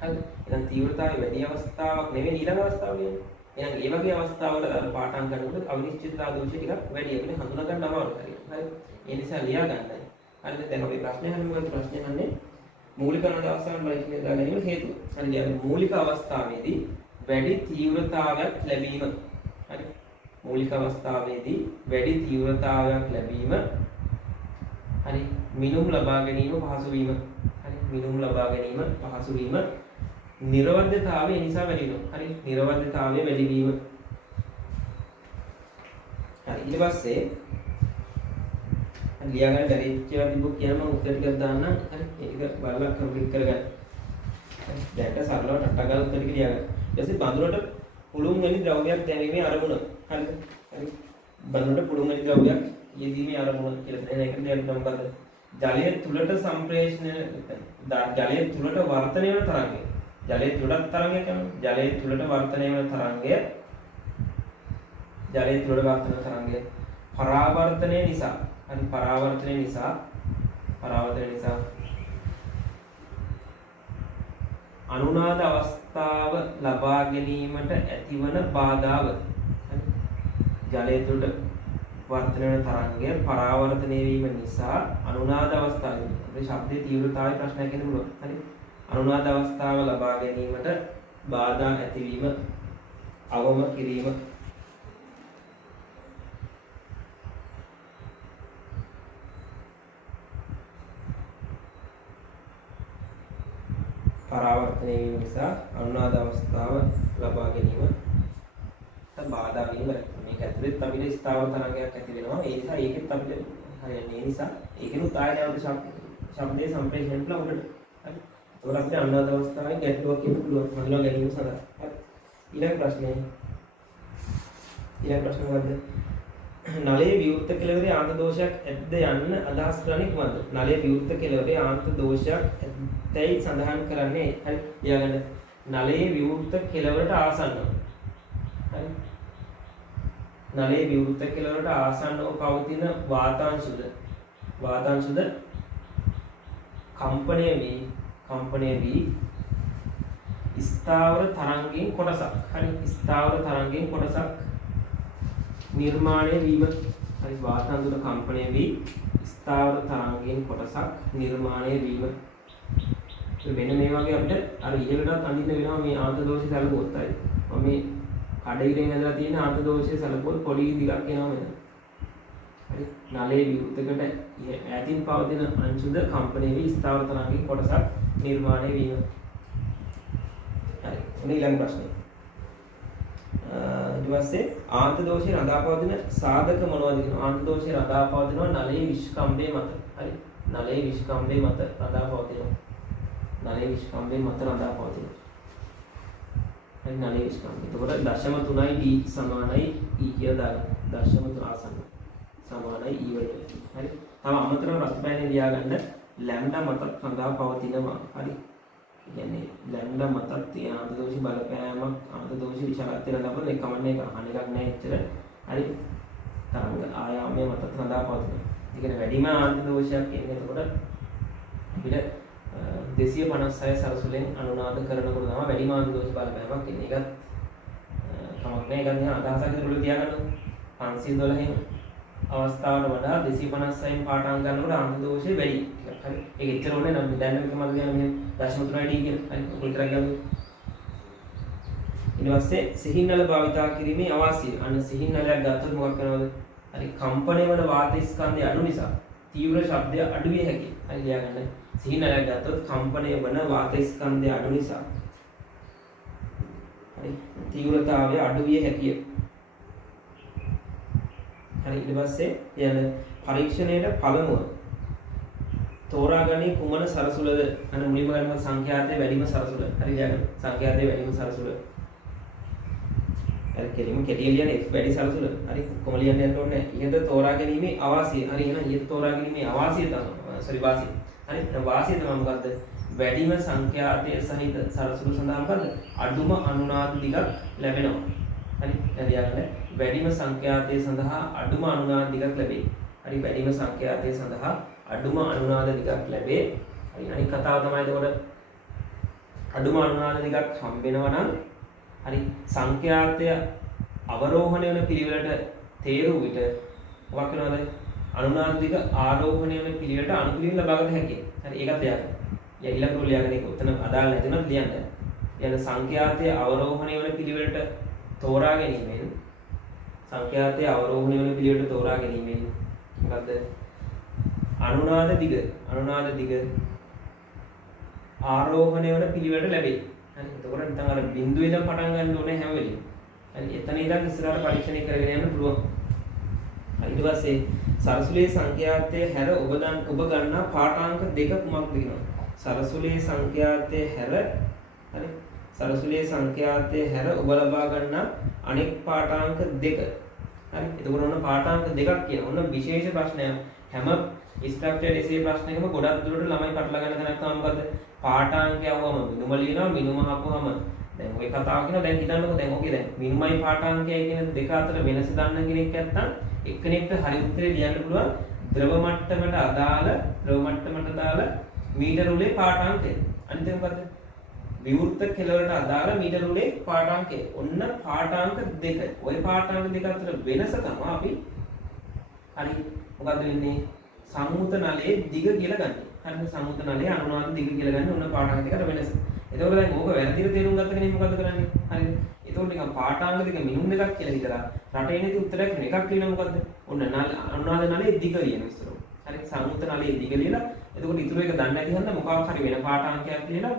හරිද? එහෙනම් තීව්‍රතාවය වැඩි අවස්ථාවක් නෙවෙයි ඊළඟ අවස්ථාව කියන්නේ. එහෙනම් ඒ වගේ අවස්ථාවල පාඩම් කරනකොට අවිනිශ්චිතතාව දෝෂය ටිකක් වැඩි. ඒකනේ හඳුනා ගන්න අමාරුයි. හරි? ඒ නිසා ලියා ගන්නයි. හරිද? දැන් අපි ප්‍රශ්නේ අහන්නේ මොකද? ප්‍රශ්නේ අහන්නේ මූලික අනුනාද අවස්ථාවන් පරීක්ෂණය කරලා ගැනීම හේතුව. හරි? මූලික අවස්ථාවේදී වැඩි තීව්‍රතාවයක් ලැබීම. හරි? මූලික අවස්ථාවේදී වැඩි තීව්‍රතාවයක් ලැබීම. හරි? මිනුම් ලබා ගැනීම පහසු වීම. හරි? මිනුම් ලබා ගැනීම පහසු වීම. නිර්වද්‍යතාවය නිසා වැඩි වෙනවා. හරි. නිර්වද්‍යතාවය වැඩි වීම. හරි. ඊට පස්සේ ලියාගන්න බැරිච්ච ඒවා තිබ්බොත් කියන මම උත්තර ටිකක් දාන්නම්. හරි. ඒක බලලා කම්ප්ලීට් කරගන්න. දැන්ට සරලව ටට්ටා ගාලා උත්තර ටික ලියාගන්න. ඊට පස්සේ බඳුනට පුළුන් වැනි ද්‍රව්‍යයක් දැමීමේ අරමුණ. හරිද? හරි. බඳුනට පුළුන් වැනි ද්‍රව්‍යයක් යෙදීමේ අරමුණ කියලා තියෙන එකට දෙයක් මොකද්ද? ජලය තුලට සම්ප්‍රේෂණය ජලය තුලට වර්තනය වෙන තරංගය. ජලය තුලට තරංගය කියන්නේ ජලය තුලට වර්තනය වෙන තරංගය. ජලය තුලට වර්තන තරංගය පරාවර්තනය නිසා. හරි පරාවර්තනය නිසා අනුනාද අවස්ථාව ලබා ගැනීමට ඇතිවන බාධාව. ජලය තුලට වර්තනය වෙන තරංගය පරාවර්තනය වීම නිසා අනුනාද අවස්ථාවේ අපේ ශබ්දයේ තීව්‍රතාවය ප්‍රශ්නයක් එන්න පුළුවන්. හරි. අනුනාද අවස්ථාව ලබා ගැනීමට බාධා ඇතිවීම අවම කිරීම පරාවර්තනය වීම නිසා අනුනාද අවස්ථාව ලබා ගැනීමට බාධා වීම. මේක ඇතුළෙත් අපිට ස්ථාවර තරංගයක් ඇති වෙනවා. ඒ නිසා ඒකෙත් අපිට හරියන්නේ. ඒ නිසා ඒකෙනුත් ආයෙ නැවත ශබ්දයේ සම්ප්‍රේෂණය කරලා උඩට. හරි. ඒකට අපිට අනුනාද අවස්ථාවේ ගැටලුවක් එන්න පුළුවන්. හඳුනා ගැනීම සඳහා. හරි. ඊළඟ ප්‍රශ්නය මොකද්ද? නලයේ විවෘත කෙළවරේ ආන්ත දෝෂයක් ඇද්ද යන්න අදහස් කරන්නේ කොහොමද? නලයේ විවෘත කෙළවරේ ආන්ත දෝෂයක් ඇද්දයි සඳහන් කරන්නේ. හරි. ලියාගන්න. නලයේ විවෘත කෙළවරට ආසන්නව. හරි. නලයේ විවෘත කෙළවරට ආසන්නව පවතින වාතාංශුද කම්පණය වී ස්ථාවර තරංගයෙන් කොටසක්. හරි. ස්ථාවර තරංගයෙන් කොටසක් නිර්මාණය වීම. හරි. වාතාංශුද කම්පණය වී ස්ථාවර තරංගයෙන් කොටසක් නිර්මාණය වීම. මෙන්න මේ වගේ අපිට අර ඉහළටත් අඳින්න වෙනවා මේ ආන්ත දෝෂය සැලකුවොත්. හරි. මම මේ කඩේකින් ඇදලා තියෙන ආන්ත දෝෂය සැලකුවොත් පොඩි දිගක් එනවා මෙතන. හරි. නලයේ විවෘතකට ඈතින් පවතින අංශුද කම්පණය වී ස්ථාවර තරංගයෙන් කොටසක් නිර්මාණය වීම. හරි. ඊළඟ ප්‍රශ්නේ. ඊට පස්සේ ආන්ත දෝෂයේ රඳා පවතින සාධක මොනවද කියනවා? ආන්ත දෝෂයේ රඳා පවතිනවා නලයේ විස්කම්භය මත. හරි. නලයේ විස්කම්භය මත රඳා පවතිනවා. නලයේ විස්කම්භය මත රඳා පවතිනවා. හරි. නලයේ විස්කම්භය. එතකොට 0.3යි d සමානයි e කියලා දාගන්න. 0.3 ආසන්න සමානයි e වලට. හරි. තව අමතරව රසපෑනේ ලියාගන්න ලැම්ඩා මතත් රඳා පවතිනවා. හරි. කියන්නේ ලැම්ඩා මතත් තියෙන ආන්ත දෝෂී බලපෑමක් ආන්ත දෝෂී විශාලත්වය රඳාපවතින එක කමන්නේ එක අහන එකක් නෑ එච්චර. හරි. තරංග ආයාමයේ මතත් රඳා පවතිනවා. ඒ කියන්නේ වැඩිම ආන්ත දෝෂයක් එන්නේ එතකොට අපිට 256 සරසුලෙන් අනුනාද කරනකොට තමයි වැඩිම ආන්ත දෝෂ බලපෑමක් එන්නේ. ඒකත් කමක් නෑ. ඒකත් නිකන් අදහසක් විතර තියාගන්න. 512න් අවස්ථාවට වඩා 256න් පාඩම් ගන්නකොට ආන්ත දෝෂය වැඩි. හරි. ඒක එච්චර ඕනේ නම් දැන් මේක මම කියන මේ 0.3යි කියලා. හරි. ඔක විතරක් ගමු. ඊට පස්සේ සිහින්නල භාවිතා කිරීමේ අවාසිය. අන්න සිහින්නලයක් ගත්තොත් මොකක් කරනවද? හරි. කම්පණය වන වාත ස්කන්ධය අඩු නිසා තීව්‍ර ශබ්දය අඩු විය හැකියි. හරි ලියාගන්න. සිහින්නලයක් ගත්තොත් කම්පණය වන වාත ස්කන්ධය අඩු නිසා හරි තීව්‍රතාවය අඩු විය හැකියි. හරි. ඊට පස්සේ යන පරීක්ෂණයේ පළමුව තෝරාගන්නේ කුමන සරසුලද? අන්න මුලින්ම ගන්න සංඛ්‍යාතයේ වැඩිම සරසුල. හරි ලියාගන්න. සංඛ්‍යාතයේ වැඩිම සරසුල. හරි කෙලින්ම කෙටියෙන් ලියන්නේ F වැඩි සරසුල. හරි කොහොම ලියන්න යන්න ඕනේ නැහැ. ඉහත තෝරා ගැනීමේ අවාසිය. හරි එහෙනම් ඉහත තෝරා ගැනීමේ අවාසිය තමයි වාසිය. හරි වාසිය තමයි මොකද්ද? වැඩිම සංඛ්‍යාතය සහිත සරසුල සඳහා මොකද්ද? අඩුම අනුනාද දිගක් ලැබෙනවා. හරි දැන් ලියන්න. වැඩිම සංඛ්‍යාතය සඳහා අඩුම අනුනාද දිගක් ලැබේ. හරි වැඩිම සංඛ්‍යාතය සඳහා අඩුම අනුනාද දිගක් ලැබේ. හරි අනිත් කතාව තමයි එතකොට අඩුම අනුනාද දිගක් හම්බෙනවා නම් හරි සංඛ්‍යාතය අවරෝහණය වෙන පිළිවෙලට තේරුම් විට මොකක් වෙනවද? අනුනාද දිග ආරෝහණය වෙන පිළිවෙලට අනුකූලව ලබාගත හැකියි. හරි ඒකත් ලියන්න. ඊළඟට ලියගෙන ඒක උතන අදාළ නැතිනම් ලියන්න. යන සංඛ්‍යාතය අවරෝහණය වෙන පිළිවෙලට තෝරා ගැනීමෙන් සංඛ්‍යාතය අවරෝහණය වෙන පිළිවෙලට තෝරා ගැනීමෙන් මොකද්ද? අනුනාද දිග ආරෝහණය වන පිළිවෙලට ලැබේ. හරි එතකොට නැත්නම් අර බිඳුවේ ඉඳන් පටන් ගන්න ඕනේ හැම වෙලෙම. හරි එතන ඉඳන් ඉස්සරහට පරීක්ෂණය කරගෙන යන්න පුළුවන්. හරි ඊට පස්සේ සරසුලේ සංඛ්‍යාතයේ හැර ඔබ ගන්නා පාඨාංක දෙක කුමක්ද කියනවා. සරසුලේ සංඛ්‍යාතයේ හැර හරි සරසුලේ සංඛ්‍යාතයේ හැර ඔබ ලබා ගන්නා අනෙක් පාඨාංක දෙක. හරි එතකොට ඔන්න පාඨාංක දෙකක් කියනවා. ඔන්න විශේෂ ප්‍රශ්නයක්. හැම ස්ට්‍රක්චර්ඩ් එසේ ප්‍රශ්නයකම ගොඩක් දුරට ළමයි පටල ගන්න තැනක් තමයි මොකද්ද? පාඨාංකය આવවම මිනුම ලියනවා මිනුම ආපුවම දැන් ඔය කතාව කියනවා දැන් හිතන්නකෝ දැන් ඔකේ දැන් මිනුමයි පාඨාංකයයි කියන දෙක අතර වෙනස දන්න කෙනෙක් නැත්නම් එක්කෙනෙක්ට හරි උත්තරේ ලියන්න පුළුවන් ද්‍රව මට්ටමට අදාළ මීටර උලේ පාඨාංකය. අනිත් එක මොකද්ද? විවෘත කෙළවරට අදාළ මීටර උලේ පාඨාංකය. ඔන්න පාඨාංක දෙක. ওই පාඨාංක දෙක අතර වෙනස තමයි අපි හරි මොකද්ද වෙන්නේ? සම්මුත නලයේ දිග කියලා ගන්න. හරිද? සම්මුත නලයේ අනුනාද දිග කියලා ගන්න ඔන්න පාඨාංක දෙකට වෙනස. එතකොට දැන් ඕක වැරදිව තේරුම් ගත්ත කෙනෙක් මොකද කරන්නේ? හරිද? එතකොට නිකන් පාඨාංක දෙක මිනුම් දෙකක් කියලා හිතලා රටේ නැති උත්තරයක් එකක් ලියන මොකද්ද? ඔන්න අනුනාද නලයේ දිග ලියන ඉස්සර. හරි සම්මුත නලයේ දිග ලියලා එතකොට ඉතුරු එක දන්නේ නැති හන්ද මොකක් හරි වෙන පාඨාංකයක් ලියලා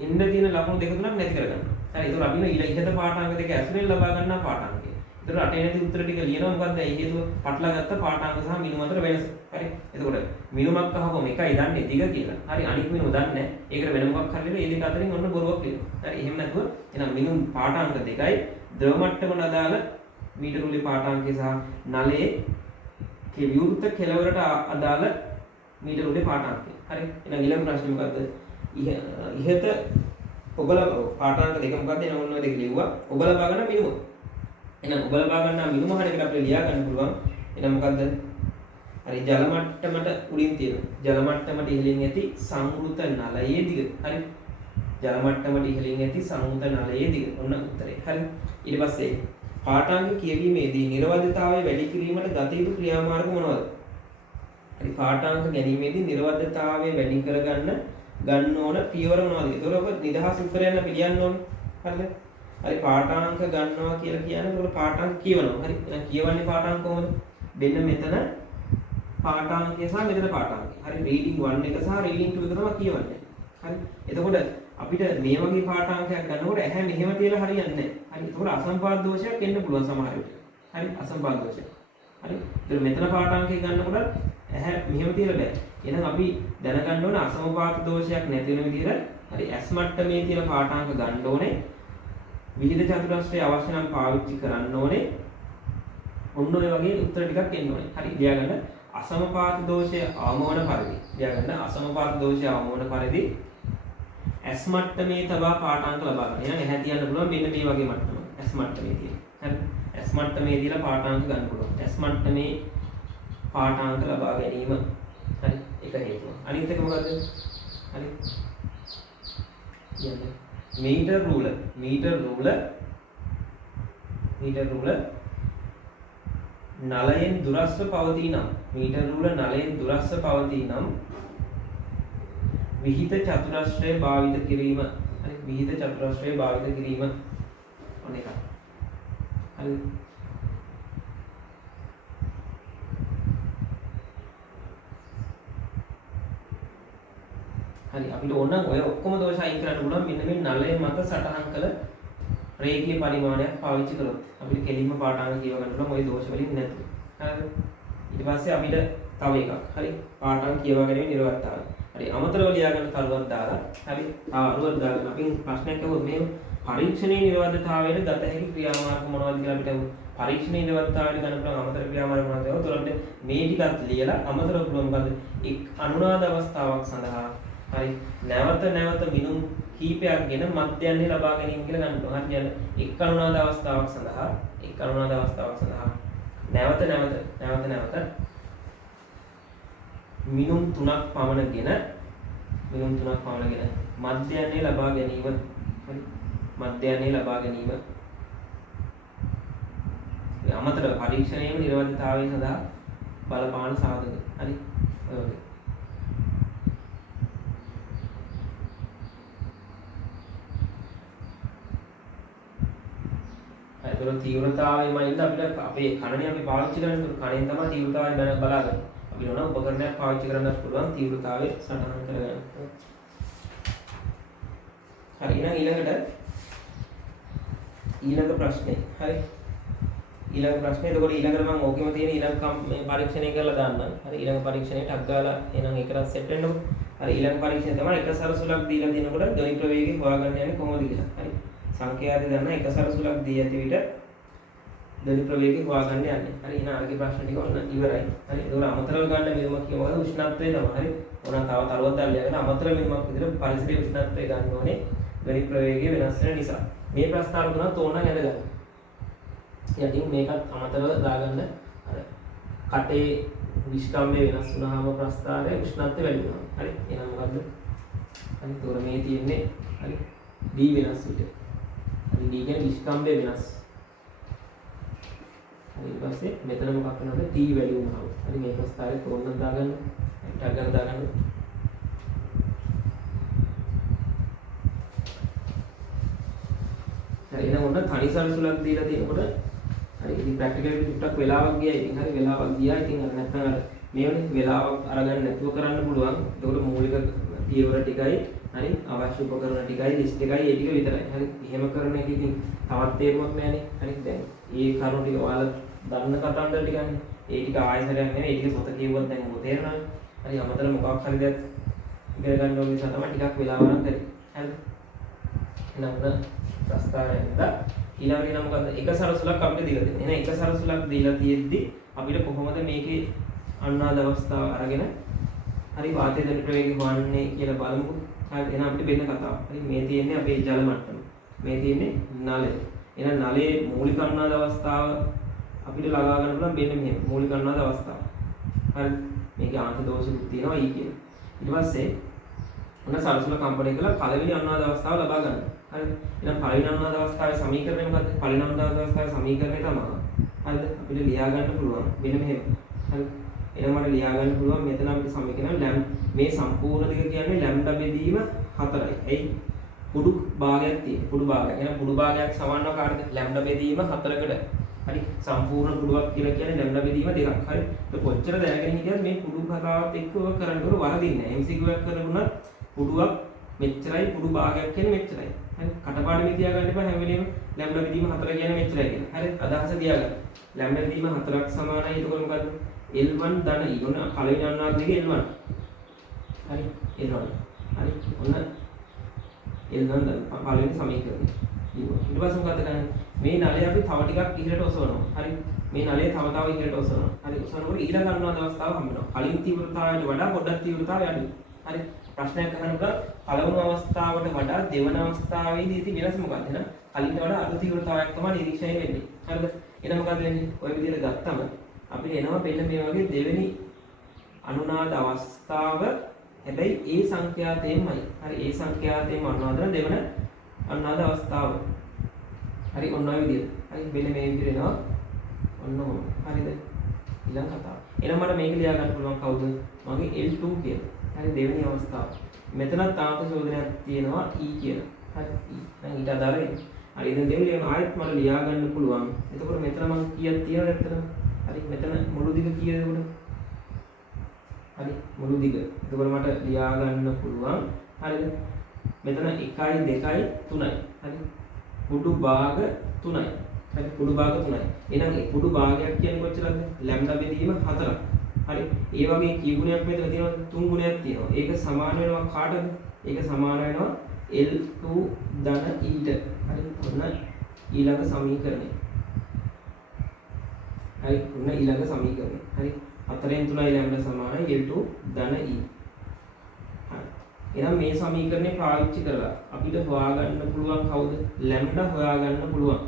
එන්න තියෙන ලකුණු දෙක තුනක් නැති කරගන්න. හරි එතකොට අපි ඉහත පාඨාංක දෙක ඇසුරෙන් ලබා ගන්නා පාඨාංකය. එතකොට රටේ නැති උත්තර ටික ලියනවා මොකද්ද? ඒ හේතුව පටලවා ගත්ත පාඨාංක සහ මිනුම අතර වෙනස. හරි. එතකොට මිනුමක් අහපුවම එකයි දන්නේ දිග කියලා. හරි අනිත් මිනුම දන්නේ නැහැ. ඒකට වෙන මොකක් හරි ලියලා ඒ දෙක අතරින් ඔන්න බොරුවක් ලියනවා. හරි එහෙම නැතුව එහෙනම් මිනුම් පාඨාංක දෙකයි ද්‍රව මට්ටමට අදාළ මීටර උලේ පාඨාංකය සහ නලයේ විවෘත කෙළවරට අදාළ මීටර උලේ පාඨාංකය. හරි. එහෙනම් ඊළඟ ප්‍රශ්නේ මොකද්ද? ඉහත ඔබලා පාඨාංක දෙක මොකද්ද? එන ඔන්න ඔය දෙක ලිව්වා. ඔබ ලබා ගන්න මිනුම. එහෙනම් ඔබ ලබා ගන්න මිනුම හරියට අපිට ලියා ගන්න පුළුවන්. එහෙනම් මොකද්ද? හරි ජල මට්ටමට උඩින් තියෙන ජල මට්ටමට ඉහළින් ඇති සංවෘත නලයේ දිග. හරි. ජල මට්ටමට ඉහළින් ඇති සංවෘත නලයේ දිග. ඔන්න උත්තරේ. හරි. ඊට පස්සේ පාඨාංක කියවීමේදී නිර්වද්‍යතාවය වැඩි කිරීමට ගත යුතු ක්‍රියාමාර්ග මොනවද? හරි පාඨාංක ගැනීමේදී නිර්වද්‍යතාවය වැඩි කරගන්න ගන්න ඕන පියවර මොනවද? ඒතකොට ඔබ නිදහස් උත්තරයන් අපි ලියන්න ඕනේ. හරිද? හරි පාඨාංක ගන්නවා කියලා කියන්නේ ඒතකොට පාඨාංක කියවනවා. හරි. එහෙනම් කියවන්නේ පාඨාංක කොහොමද? මෙන්න මෙතන පාඨාංකය සහ මෙතන පාඨාංකය. හරි රීඩින් 1 එක සහ රීඩින් 2 එක තමයි කියවන්නේ. හරි. එතකොට අපිට මේ වගේ පාඨාංකයක් ගන්නකොට ඇහැ මෙහෙම තියලා හරියන්නේ නැහැ. හරි. එතකොට අසම්පාද දෝෂයක් එන්න පුළුවන් සමහර විට. හරි අසම්පාද දෝෂයක්. හරි. ඒතර මෙතන පාඨාංකය ගන්නකොට ඇහැ මෙහෙම තියලා බෑ. එහෙනම් අපි දැනගන්න ඕනේ අසමපාත දෝෂයක් නැති වෙන විදිහට හරි ඇස් මට්ටමේ තියෙන පාඨාංක ගන්න ඕනේ. විවිධ චතුරස්‍රය අවශ්‍ය නම් පාවිච්චි කරන්න ඕනේ. ඔන්න ඔය වගේ උත්තර ටිකක් එන්න ඕනේ. හරි ලියාගන්න අසමපාත දෝෂය අවමවන පරිදි. ලියාගන්න අසමපාත දෝෂය අවමවන පරිදි ඇස් මට්ටමේ තබා පාඨාංක ලබා ගන්න. එහෙනම් ඇහැ තියන්න පුළුවන් මෙන්න මේ වගේ මට්ටම. ඇස් මට්ටමේ තියෙන. හරි. ඇස් මට්ටමේ තියලා පාඨාංක ගන්න පුළුවන්. ඇස් මට්ටමේ පාඨාංක ලබා ගැනීම. හරි. එක හේතුව. අනිත් එක මොකද්ද? හරි. කියන්නේ මීටර රූල නලයෙන් දුරස්ව පවතී නම් මීටර රූල නලයෙන් දුරස්ව පවතී නම් විහිත චතුරස්‍රය භාවිත කිරීම. හරි විහිත චතුරස්‍රය භාවිත කිරීම ඔන්න එක. හරි හරි අපිට ඕන ඔය ඔක්කොම දෝෂ අයින් කරන්න පුළුවන් මෙන්න මේ නලයේ මත සටහන් කළ රේඛීය පරිමාණයක් පාවිච්චි කරොත් අපිට කෙලින්ම පාඨාංග කියව ගන්න පුළුවන් ওই දෝෂ වලින් නැතුව. හරිද? ඊට පස්සේ අපිට තව එකක්. හරි පාඨාංග කියව ගැනීම නිර්වර්තාවය. හරි අමතරව ලියා ගන්න කරුවක් දාලා හරි අරුවක් දාලා අපි ප්‍රශ්නයක් අහුවොත් මේ පරීක්ෂණයේ නිර්වර්ධතාවයට ගත හැකි ක්‍රියාමාර්ග මොනවද කියලා අපිට පරීක්ෂණයේ නිර්වර්ධතාවයට ගන්න පුළුවන් අමතර ක්‍රියාමාර්ග මොනවද? ඒතකොට අපිට මේ ටිකත් ලියලා අමතරව පුළුවන් මොකද්ද? එක් අනුනාද අවස්ථාවක් සඳහා හරි නැවත මිනුම් කීපයක්ගෙන මධ්‍යයන්හි ලබා ගැනීම කියලා ගන්න පුළුවන්. හරි කියන්නේ එක් අනුනාද අවස්ථාවක් සඳහා නැවත මිනුම් තුනක් පමණගෙන මධ්‍යයන්හි ලබා ගැනීම. හරි මධ්‍යයන්හි ලබා ගැනීම අමතර පරීක්ෂණයේ නිර්වද්‍යතාවය සඳහා බලපාන සාධක. හරි ඔය වගේ ඒතර තීව්‍රතාවයම ඉන්න අපිට අපේ කණනේ අපි පාවිච්චි කරන්නේ කණෙන් තමයි තීව්‍රතාවය දැන බලාගන්නේ. අපිට ඕන උපකරණයක් පාවිච්චි කරන්නත් පුළුවන් තීව්‍රතාවය සටහන් කරගන්න. හරි එහෙනම් ඊළඟ ප්‍රශ්නේ. හරි. ඊළඟ ප්‍රශ්නේ. එතකොට ඊළඟට මම ඕකෙම තියෙන ඊළඟ මේ පරීක්ෂණය කරලා දාන්නම්. හරි ඊළඟ පරීක්ෂණයට ටක් ගාලා එහෙනම් ඒකට සෙට් වෙන්නකො. හරි ඊළඟ පරීක්ෂණය තමයි එක සරසුලක් දීලා දෙනකොට ධ්වනි ප්‍රවේගය හොයාගන්න යන්නේ කොහොමද කියලා. හරි. සංඛ්‍යාදී දන්න එක සරසුලක් දී ඇති විට ධ්වනි ප්‍රවේගය හොයාගන්න යන්නේ. හරි එහෙනම් අරගේ ප්‍රශ්න ටික ඔන්න ඉවරයි. හරි. ඒකවල අමතරව ගන්න මෙලුමක් කියනවා උෂ්ණත්වය තමයි. හරි. ඕන තව තරුවක් දාලා ලියගෙන අමතර මෙලුමක් විදිහට පරිසරයේ උෂ්ණත්වය ගන්න ඕනේ. ධ්වනි ප්‍රවේගය වෙනස් වෙන නිසා. මේ ප්‍රස්තාව තුනක් ඕනනම් ඇදගන්න. යටින් මේකත් අමතරව දාගන්න අර කටේ විස්කම්භය වෙනස් වුණාම ප්‍රස්තාරයේ උෂ්ණත්වය වැඩි වෙනවා. හරි. එහෙනම් මොකද්ද? හරි. ඒතොර මේ තියෙන්නේ හරි D වෙනස් විට. හරි D කියන්නේ විස්කම්භය වෙනස්. හරි ඊට පස්සේ මෙතන මොකක් වෙනවද? T වැඩි වුණාම. හරි මේ ප්‍රස්තාරයේ තෝරන්න දාගන්න. ටග් ගන්න දාගන්න. හරි එහෙනම් ඔන්න තනි සරසුලක් දීලා තියෙනකොට හරි ඉතින් ප්‍රැක්ටිකල් එක ටිකක් වෙලාවක් ගියා. ඉතින් හරි වෙලාවක් ගියා. ඉතින් අර නැත්නම් අර මේවනේ වෙලාවක් අරගන්න නැතුව කරන්න පුළුවන්. ඒකට මූලික පියවර ටිකයි හරි අවශ්‍ය උපකරණ ටිකයි ලිස්ට් එකයි ඒ ටික විතරයි. හරි එහෙම කරන එක ඉතින් තවත් තේරුමක් නෑනේ. හරි දැන් මේ කරුණු ටික ඔයාලා දන්න කතන්දර ටිකන්නේ. ඒ ටික ආයෙසරයක් නෙවෙයි. ඒ ටික පොත කියුවත් දැන් ඔබ තේරෙනවනේ. හරි අමතර මොකක් හරි දෙයක් ඉගෙන ගන්න ඕන නිසා තමයි ටිකක් වෙලාව ගන්න කරේ. හරිද? එහෙනම් ප්‍රස්තාරයෙන්ද ඊළඟට නම් මොකද්ද එක සරසුලක් අපිට දීලා දෙන්නේ. එහෙනම් එක සරසුලක් දීලා තියෙද්දි අපිට කොහොමද මේකේ අන්නාද අවස්ථාව අරගෙන හරි වාතය ධන ප්‍රවේගය හොයන්නේ කියලා බලමුකෝ. හරි එහෙනම් අපිට වෙන කතාවක්. හරි මේ තියෙන්නේ අපේ ජල මට්ටම. මේ තියෙන්නේ නලය. එහෙනම් නලයේ මූලික අන්නාද අවස්ථාව අපිට ළඟා ගන්න පුළුවන් මෙන්න මෙහෙම. මූලික අන්නාද අවස්ථාව. හරි මේකේ ආන්ත දෝෂුත් තියෙනවා ඊ කියන. ඊට පස්සේ ඔන්න සරසුල කම්පණය කළා පළවෙනි අන්නාද අවස්ථාව ලබා ගන්න. හරිද? එහෙනම් පළවෙනි අන්නාද අවස්ථාවේ සමීකරණය මොකද්ද? පළවෙනි අන්නාද අවස්ථාවේ සමීකරණය තමයි. හරිද? අපිට ලියා ගන්න පුළුවන් මෙන්න මෙහෙම. හරිද? එහෙනම් මට ලියා ගන්න පුළුවන් මෙතන අපිට සමීකරණ මේ සම්පූර්ණ දෙක කියන්නේ ලැම්ඩා බෙදීම 4යි. එයි කුඩු භාගයක් තියෙන. කුඩු භාගයක්. එහෙනම් කුඩු භාගයක් සමානව කාටද? ලැම්ඩා බෙදීම 4කට. හරි සම්පූර්ණ කුඩුවක් කියලා කියන්නේ ලැම්ඩා බෙදීම 2ක්. හරි. ඒක කොච්චර දැනගෙන හිටියත් මේ කුඩු කතාවත් එක්ක ඔය කරනකොට වරදින්නේ නැහැ. MCQ එකක් කරගුණත් කුඩුවක් මෙච්චරයි කුඩු භාගයක් කියන්නේ මෙච්චරයි. හරි කටපාඩමේ තියාගන්න එපා හැම වෙලේම ලැම්ඩා බෙදීම 4 කියන්නේ මෙච්චරයි කියලා. හරි අදහස තියාගන්න. ලැම්ඩා බෙදීම 4ක් සමානයි. එතකොට මොකද්ද? L1 ධන E. ඔන්න පළවෙනි අන්නාද දෙකේ L1. හරි L1. හරි ඔන්න L1 ධන පළවෙනි සමීකරණය. ඊට පස්සේ මොකද කරන්නේ? මේ නලය අපි තව ටිකක් ඉහළට ඔසවනවා. හරි මේ නලය තව ඉහළට ඔසවනවා. හරි ඔසවනකොට ඊළඟ අන්නාද අවස්ථාව හම්බ වෙනවා. කලින් තීව්‍රතාවයට වඩා පොඩ්ඩක් තීව්‍රතාවය අඩුයි. හරි ප්‍රශ්නයක් අහනකොට පළවෙනි අවස්ථාවට වඩා දෙවන අවස්ථාවේදී ඉති වෙනස මොකක්ද? එහෙනම් කලින්ට වඩා අඩු තීව්‍රතාවයක් තමයි නිරීක්ෂණය වෙන්නේ. හරිද? එහෙනම් මොකද වෙන්නේ? ඔය විදිහට ගත්තම අපිට එනවා මෙන්න මේ වගේ දෙවෙනි අනුනාද අවස්ථාව. හැබැයි ඒ සංඛ්‍යාතයෙන්මයි. හරි ඒ සංඛ්‍යාතයෙන්ම අනුනාද දෙවන අනුනාද අවස්ථාව. හරි ඔන්න ඔය විදිහට. හරි මෙන්න මේ විදිහට එනවා. ඔන්න ඔහොම. හරිද? ඊළඟ කතාව. එහෙනම් මට මේක ලියා ගන්න පුළුවන් කවුද? මගේ L2 කියලා. හරි දෙවෙනි අවස්ථාව. මෙතනත් තාන්ත චෝදනයක් තියෙනවා E කියලා. හරි E. දැන් ඊට අදාළ වෙන්නේ. හරි ඉතින් දෙවියන් ආයෙත් මට ලියා ගන්න පුළුවන්. එතකොට මෙතන මම කීයක් තියෙනවද ඇත්තටම? හරි මෙතන මුළු දිග කීයද එතකොට? හරි මුළු දිග. එතකොට මට ලියා ගන්න පුළුවන්. හරිද? මෙතන 1යි 2යි 3යි. හරි. කුඩු භාග 3යි. හරි කුඩු භාග 3යි. එහෙනම් ඒ කුඩු භාගයක් කියන්නේ කොච්චරද? ලැම්ඩා බෙදීම 4ක්. හරි. ඒ වගේ කී ගුණයක් මෙතන තියෙනවද? 3 ගුණයක් තියෙනවා. ඒක සමාන වෙනවා කාටද? ඒක සමාන වෙනවා L2 ධන E ට. හරි. ඔන්න ඊළඟ සමීකරණය. හරි ඔන්න ඊළඟ සමීකරණය. හරි 4න් 3යි ලැම්ඩා සමානයි L2 ධන E. හරි. එහෙනම් මේ සමීකරණය පාවිච්චි කරලා අපිට හොයාගන්න පුළුවන් කවුද? ලැම්ඩා හොයාගන්න පුළුවන්.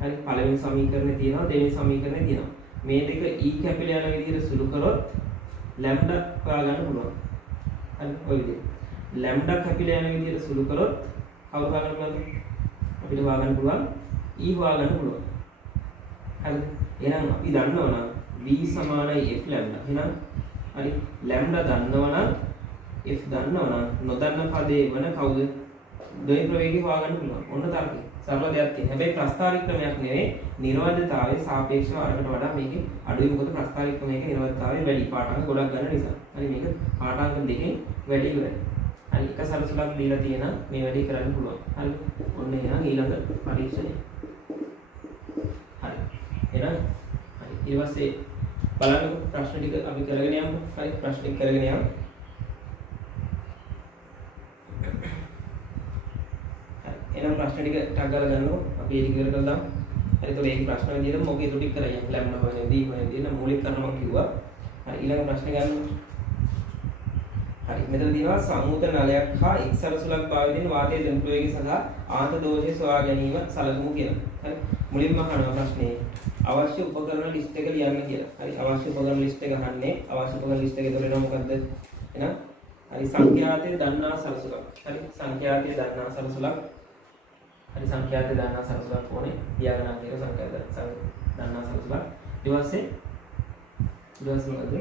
හරි පළවෙනි සමීකරණේ තියෙනවා දෙවෙනි සමීකරණේ තියෙනවා. මේ දෙක E කැපිලා යන විදිහට සුළු කරොත් ලැම්ඩා හොයාගන්න පුළුවන්. හරි ඔය විදිහට. ලැම්ඩා කැපිලා යන විදිහට සුළු කරොත් කවුරු හොයාගන්න පුළුවන්ද? අපිට හොයාගන්න පුළුවන් E හොයාගන්න පුළුවන්. හරිද? එහෙනම් අපි දන්නවනම් V සමානයි F ලැම්ඩා. එහෙනම් හරි ලැම්ඩා දන්නවනම් F දන්නවනම් නොදන්න පදේ වන කවුද? ද්වෛත ප්‍රවේගය හොයාගන්න පුළුවන්. ඔන්න තරකේ. සරල දෙයක් තියෙනවා. හැබැයි ප්‍රස්තාවික ක්‍රමයක් නෙවෙයි. නිර්වද්‍යතාවයේ සාපේක්ෂව අරකට වඩා මේකේ අඩුයි. මොකද ප්‍රස්තාවික ක්‍රමයක නිර්වද්‍යතාවය වැඩි. පාඨාංග ගොඩක් ගන්න නිසා. හරි මේක පාඨාංග දෙකෙන් වැඩි ඉවරයි. හරි එක සලසුලක් දීලා තියෙනවා මේ වැඩේ කරන්න පුළුවන්. හරි. ඔන්න එහෙනම් ඊළඟ පරීක්ෂණය. හරි. එහෙනම් හරි. ඊට පස්සේ බලන්නකො ප්‍රශ්න ටික අපි කරගෙන යමු. හරි. ප්‍රශ්න ටික කරගෙන යමු. හරි. එහෙනම් ප්‍රශ්න ටික ටක් ගාලා ගන්නකො. අපි ඒක ඉවර කරලා දාමු. හරි. ඒතකොට මේ ප්‍රශ්න විදිහට මොකද ටික කරලා යමු. ලැබුණ හොයනදී මූලික කරුණු මම කිව්වා. හරි. ඊළඟ ප්‍රශ්න ගන්න. හරි මෙතන තියෙනවා සම්මුත නලයක් හා එක් සලසුලක් පාවිච්චි වාතයේ දන් ප්‍රයෝගය සඳහා ආන්ත දෝෂය සොයා ගැනීම සලකුණු කියලා. හරි මුලින්ම අහනවා ප්‍රශ්නේ අවශ්‍ය උපකරණ ලිස්ට් එක ලියන්න කියලා. හරි අවශ්‍ය උපකරණ ලිස්ට් එක අහන්නේ අවශ්‍ය උපකරණ ලිස්ට් එක එතකොට එනවා මොකද්ද? එහෙනම් හරි සංඛ්‍යාතයේ දන්නා සලසුලක්. හරි සංඛ්‍යාතයේ දන්නා සලසුලක්. හරි සංඛ්‍යාතයේ දන්නා සලසුලක් ඕනේ. තියාගන්න කියලා සංඛ්‍යාත දන්නා සලසුලක්. ඊට පස්සේ මොකද?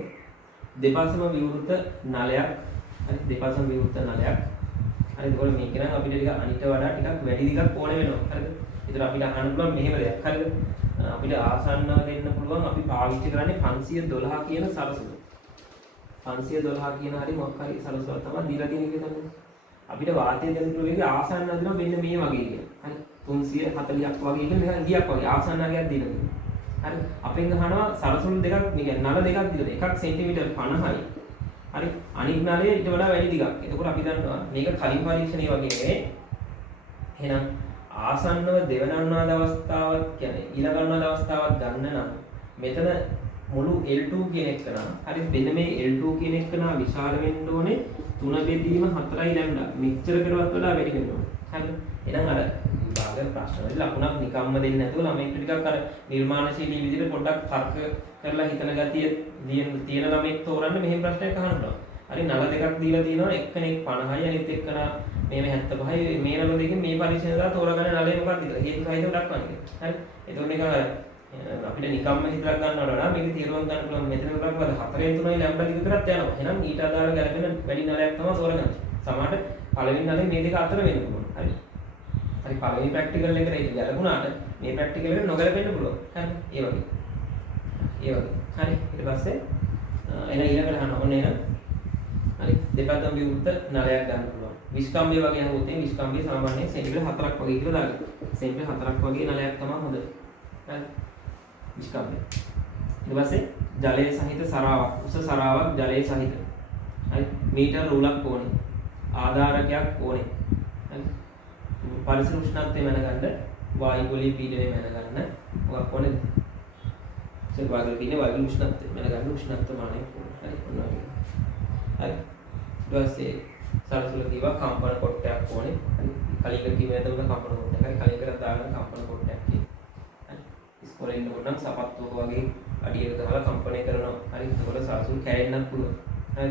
දෙපාර්ශ්ව විවෘත නලයක්. හරි දෙපාර්ශ්ව විවෘත නලයක්. හරි ඒකවල මේක නම් අපිට ටික අනිට වඩා ටිකක් වැඩි දිගක් ඕනේ වෙනවා. හරිද? ඒතර අපිට අහන්න පුළුවන් මෙහෙම දෙයක්. හරිද? අපිට ආසන්නව දෙන්න පුළුවන් අපි පාවිච්චි කරන්නේ 512 කියන සලසුල. 512 කියන හරි මොකක් හරි සලසුල තමයි දීලා තියෙන්නේ කියලා. අපිට වාතයේ දෙන්න ප්‍රවේගය ආසන්න දෙනවා මෙන්න මේ වගේ කියලා. හරි 340ක් වගේ කියන නිකන් ගියක් වගේ ආසන්නයක් දීලා තියෙනවා. හරි අපෙන් අහනවා සලසුළු දෙකක් නිකන් නල දෙකක් දීලා එකක් සෙන්ටිමීටර් 50යි. හරි අනිත් නලයේ ඊට වඩා වැඩි දිගක්. එතකොට අපි දන්නවා මේක කලින් පරීක්ෂණේ වගේ නෙවෙයි. එහෙනම් ආසන්නව දෙවනන්නාද අවස්ථාවක් කියන්නේ ඊළඟන්නාද අවස්ථාවක් ගන්න නම් මෙතන මුළු L2 කියන එක නා හරි මෙන්න මේ L2 කියන එක නා විශාල වෙන්න ඕනේ 3 බෙදීම 4යි ලැම්ඩා මෙච්චරකටවත් වඩා වැඩි වෙන්න ඕනේ. හරි එහෙනම් අර විභාග ප්‍රශ්නවල ලකුණක් නිකම්ම දෙන්නේ නැතුව ළමයින්ට ටිකක් අර නිර්මාණශීලී විදිහට පොඩ්ඩක් තර්ක කරලා හිතන ගතිය තියෙන ළමෙක් තෝරන්න මෙහෙම ප්‍රශ්නයක් අහන්න පුළුවන්. හරි නල දෙකක් දීලා තියෙනවා එක්කෙනෙක් 50යි අනිත් එක්කෙනා මේ 75යි මේ නල දෙකෙන් මේ පරීක්ෂණය දාලා තෝරගන්න නලේ මොකක්ද කියලා. හේතු සහිතව දක්වන්නේ. හරි. එතකොට මේක අපිට නිකම්ම හිතලා ගන්නවට වඩා මේක තීරුම් ගන්න පුළුවන් මෙතන උඩක් වල 4න් 3යි ලැම්ඩා දිග කරත් යනවා. එහෙනම් ඊට අදාළ ගැලපෙන වැඩි නලයක් තමයි තෝරගන්නේ. සමහරට පළවෙනි නලේ මේ දෙක අතර වෙන්න පුළුවන්. හරි. හරි පළවෙනි ප්‍රැක්ටිකල් එකට ඒක ගැලපුණාට මේ ප්‍රැක්ටිකල් එකට නොගැලපෙන්න පුළුවන්. හරි. ඒ වගේ. හරි. ඊට පස්සේ එන ඊළඟට අහන්න ඕනේ නේද? හරි. දෙපැත්තම විවෘත නලයක් ගන්න පුළුවන්. විස්කම්බිය වගේ අහුවොත් මේ විස්කම්බිය සාමාන්‍යයෙන් සෙන්ටිමීටර් 4ක් වගේ කියලා දාගන්න. සෙන්ටිමීටර් 4ක් වගේ නලයක් තමයි හොඳ. හරි. විස්කම්බිය. ඊට පස්සේ ජලයේ සහිත සරාවක්, උස සරාවක් ජලයේ සහිත. හරි. මීටර රූලක් ඕනේ. ආධාරකයක් ඕනේ. හරි. පරිසර උෂ්ණත්වය මැනගන්න, වායු ගොලී පීඩනය මැනගන්න මොකක් ඕනේද? වායු පීඩනය වායු උෂ්ණත්වය මැනගන්න උෂ්ණත්ව මානය ඕනේ. හරි. ඔන්න ඔය. හරි. ඊට පස්සේ සලසුල කිව්වා කම්පන කොටයක් ඕනේ. හරි. කලින් කිව්ව නේද උන කම්පන කොටයක්. හරි. කලින් කරලා දාගන්න කම්පන කොටයක් කියලා. හරි. ඉස්කෝලේ ඉන්නකොට නම් සපත්තුවක වගේ අඩියක දාලා කම්පණය කරනවා. හරි. ඒකවල සලසුල් කැරෙන්නත් පුළුවන්. හරි.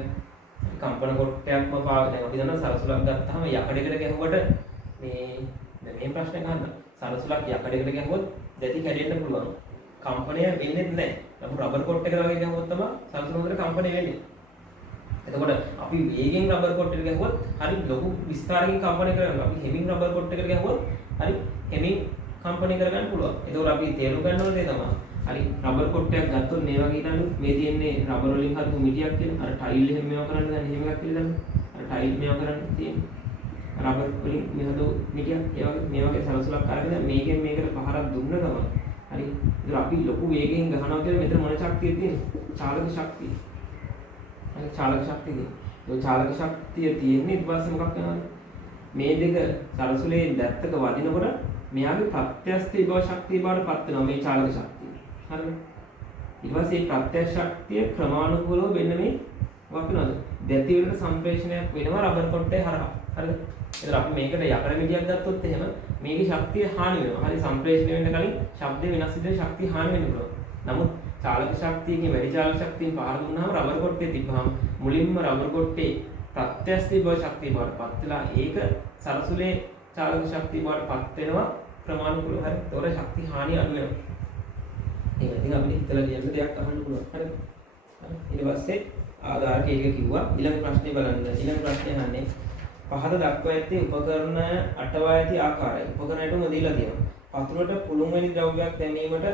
කම්පන කොටයක්ම පාවිච්චි අපි දන්නවා සලසුලක් ගත්තාම යකඩයකට ගැහුවට මේ ප්‍රශ්නේ ගන්න. සලසුලක් යකඩයකට ගැහුවොත් දැටි කැඩෙන්න පුළුවන්. කම්පණය වෙන්නේ නැහැ. නමුත් රබර් කොට් එකකට වගේ ගැහුවොත් තමයි සලසුල හොඳට කම්පණය වෙන්නේ. එතකොට අපි වේගෙන් රබර් කොට් එකට ගැහුවොත් හරි ලොකු විස්තරකින් කම්පණය කරගන්නවා. අපි හෙමින් රබර් කොට් එකට ගැහුවොත් හරි හෙමින් කම්පණය කරගන්න පුළුවන්. එතකොට අපි තේරුම් ගන්න ඕන දේ තමයි හරි රබර් කොට්ටයක් ගත්තොත් මේ වගේ නළු මේ තියෙන්නේ රබර් වලින් හදපු මිටියක් කියන අර ටයිල් එහෙම මේවා කරන්න දැන් එහෙම එකක් කියලා දැන් අර ටයිල් මේවා කරන්න තියෙන්නේ රබර් වලින් මේ හදපු මිටියක් ඒ වගේ මේ වගේ සලසලක් අරගෙන මේකෙන් මේකට පහරක් දුන්න ගමන් හරි ඒක අපි ලොකු වේගයෙන් ගහනවා කියලා මෙතන මොන ශක්තිය තියෙන්නේ චාලක ශක්තිය හරි චාලක ශක්තිය ඒ චාලක ශක්තිය තියෙන්නේ ඊට පස්සේ මොකක් වෙනවද මේ දෙක සලසුලේ දැත්තක වදිනකොට මෙයාගේ ප්‍රත්‍යස්ථ බව ශක්තිය බවට පත් වෙනවා මේ චාලක ශක්තිය හරිද ඊට පස්සේ මේ ප්‍රත්‍යක්ෂ ශක්තිය ක්‍රමානුකූලව වෙන්න මේ මොකක් වෙනවද දැති වලට සම්ප්‍රේෂණයක් වෙනවා රබර් කොට්ටේ හරහා හරිද එතන අපි මේකට යකඩ මිටියක් ගත්තොත් එහෙම මේකේ ශක්තිය හානි වෙනවා හරි සම්ප්‍රේෂණය වෙන්න කලින් ශබ්ද වෙනස් විදිහට ශක්තිය හානි වෙන්න පුළුවන් නමුත් චාලක ශක්තියකින් වැඩි චාලක ශක්තියෙන් පහර දුන්නාම රබර් කොට්ටේ තිබ්බහම මුලින්ම රබර් කොට්ටේ ප්‍රත්‍යස්ථ බව ශක්තිය බවට පත් වෙලා ඒක සරසුලේ චාලක ශක්තිය බවට පත් වෙනවා ක්‍රමානුකූලව හරි ඒතොර ශක්ති හානිය අඩු වෙනවා ඒක ඉතින් අපිට හිතලා කියන්න දෙයක් අහන්න පුළුවන් හරිද ඊට පස්සේ ආධාරක එක කිව්වා ඊළඟ ප්‍රශ්නේ බලන්න ඊළඟ ප්‍රශ්නේ අහන්නේ පහත දක්වා ඇත්තේ උපකරණ අටවා ඇති ආකාරය උපකරණයටම දීලා තියෙනවා පතුලට පුළුන් වැනි ද්‍රව්‍යයක් දැමීමට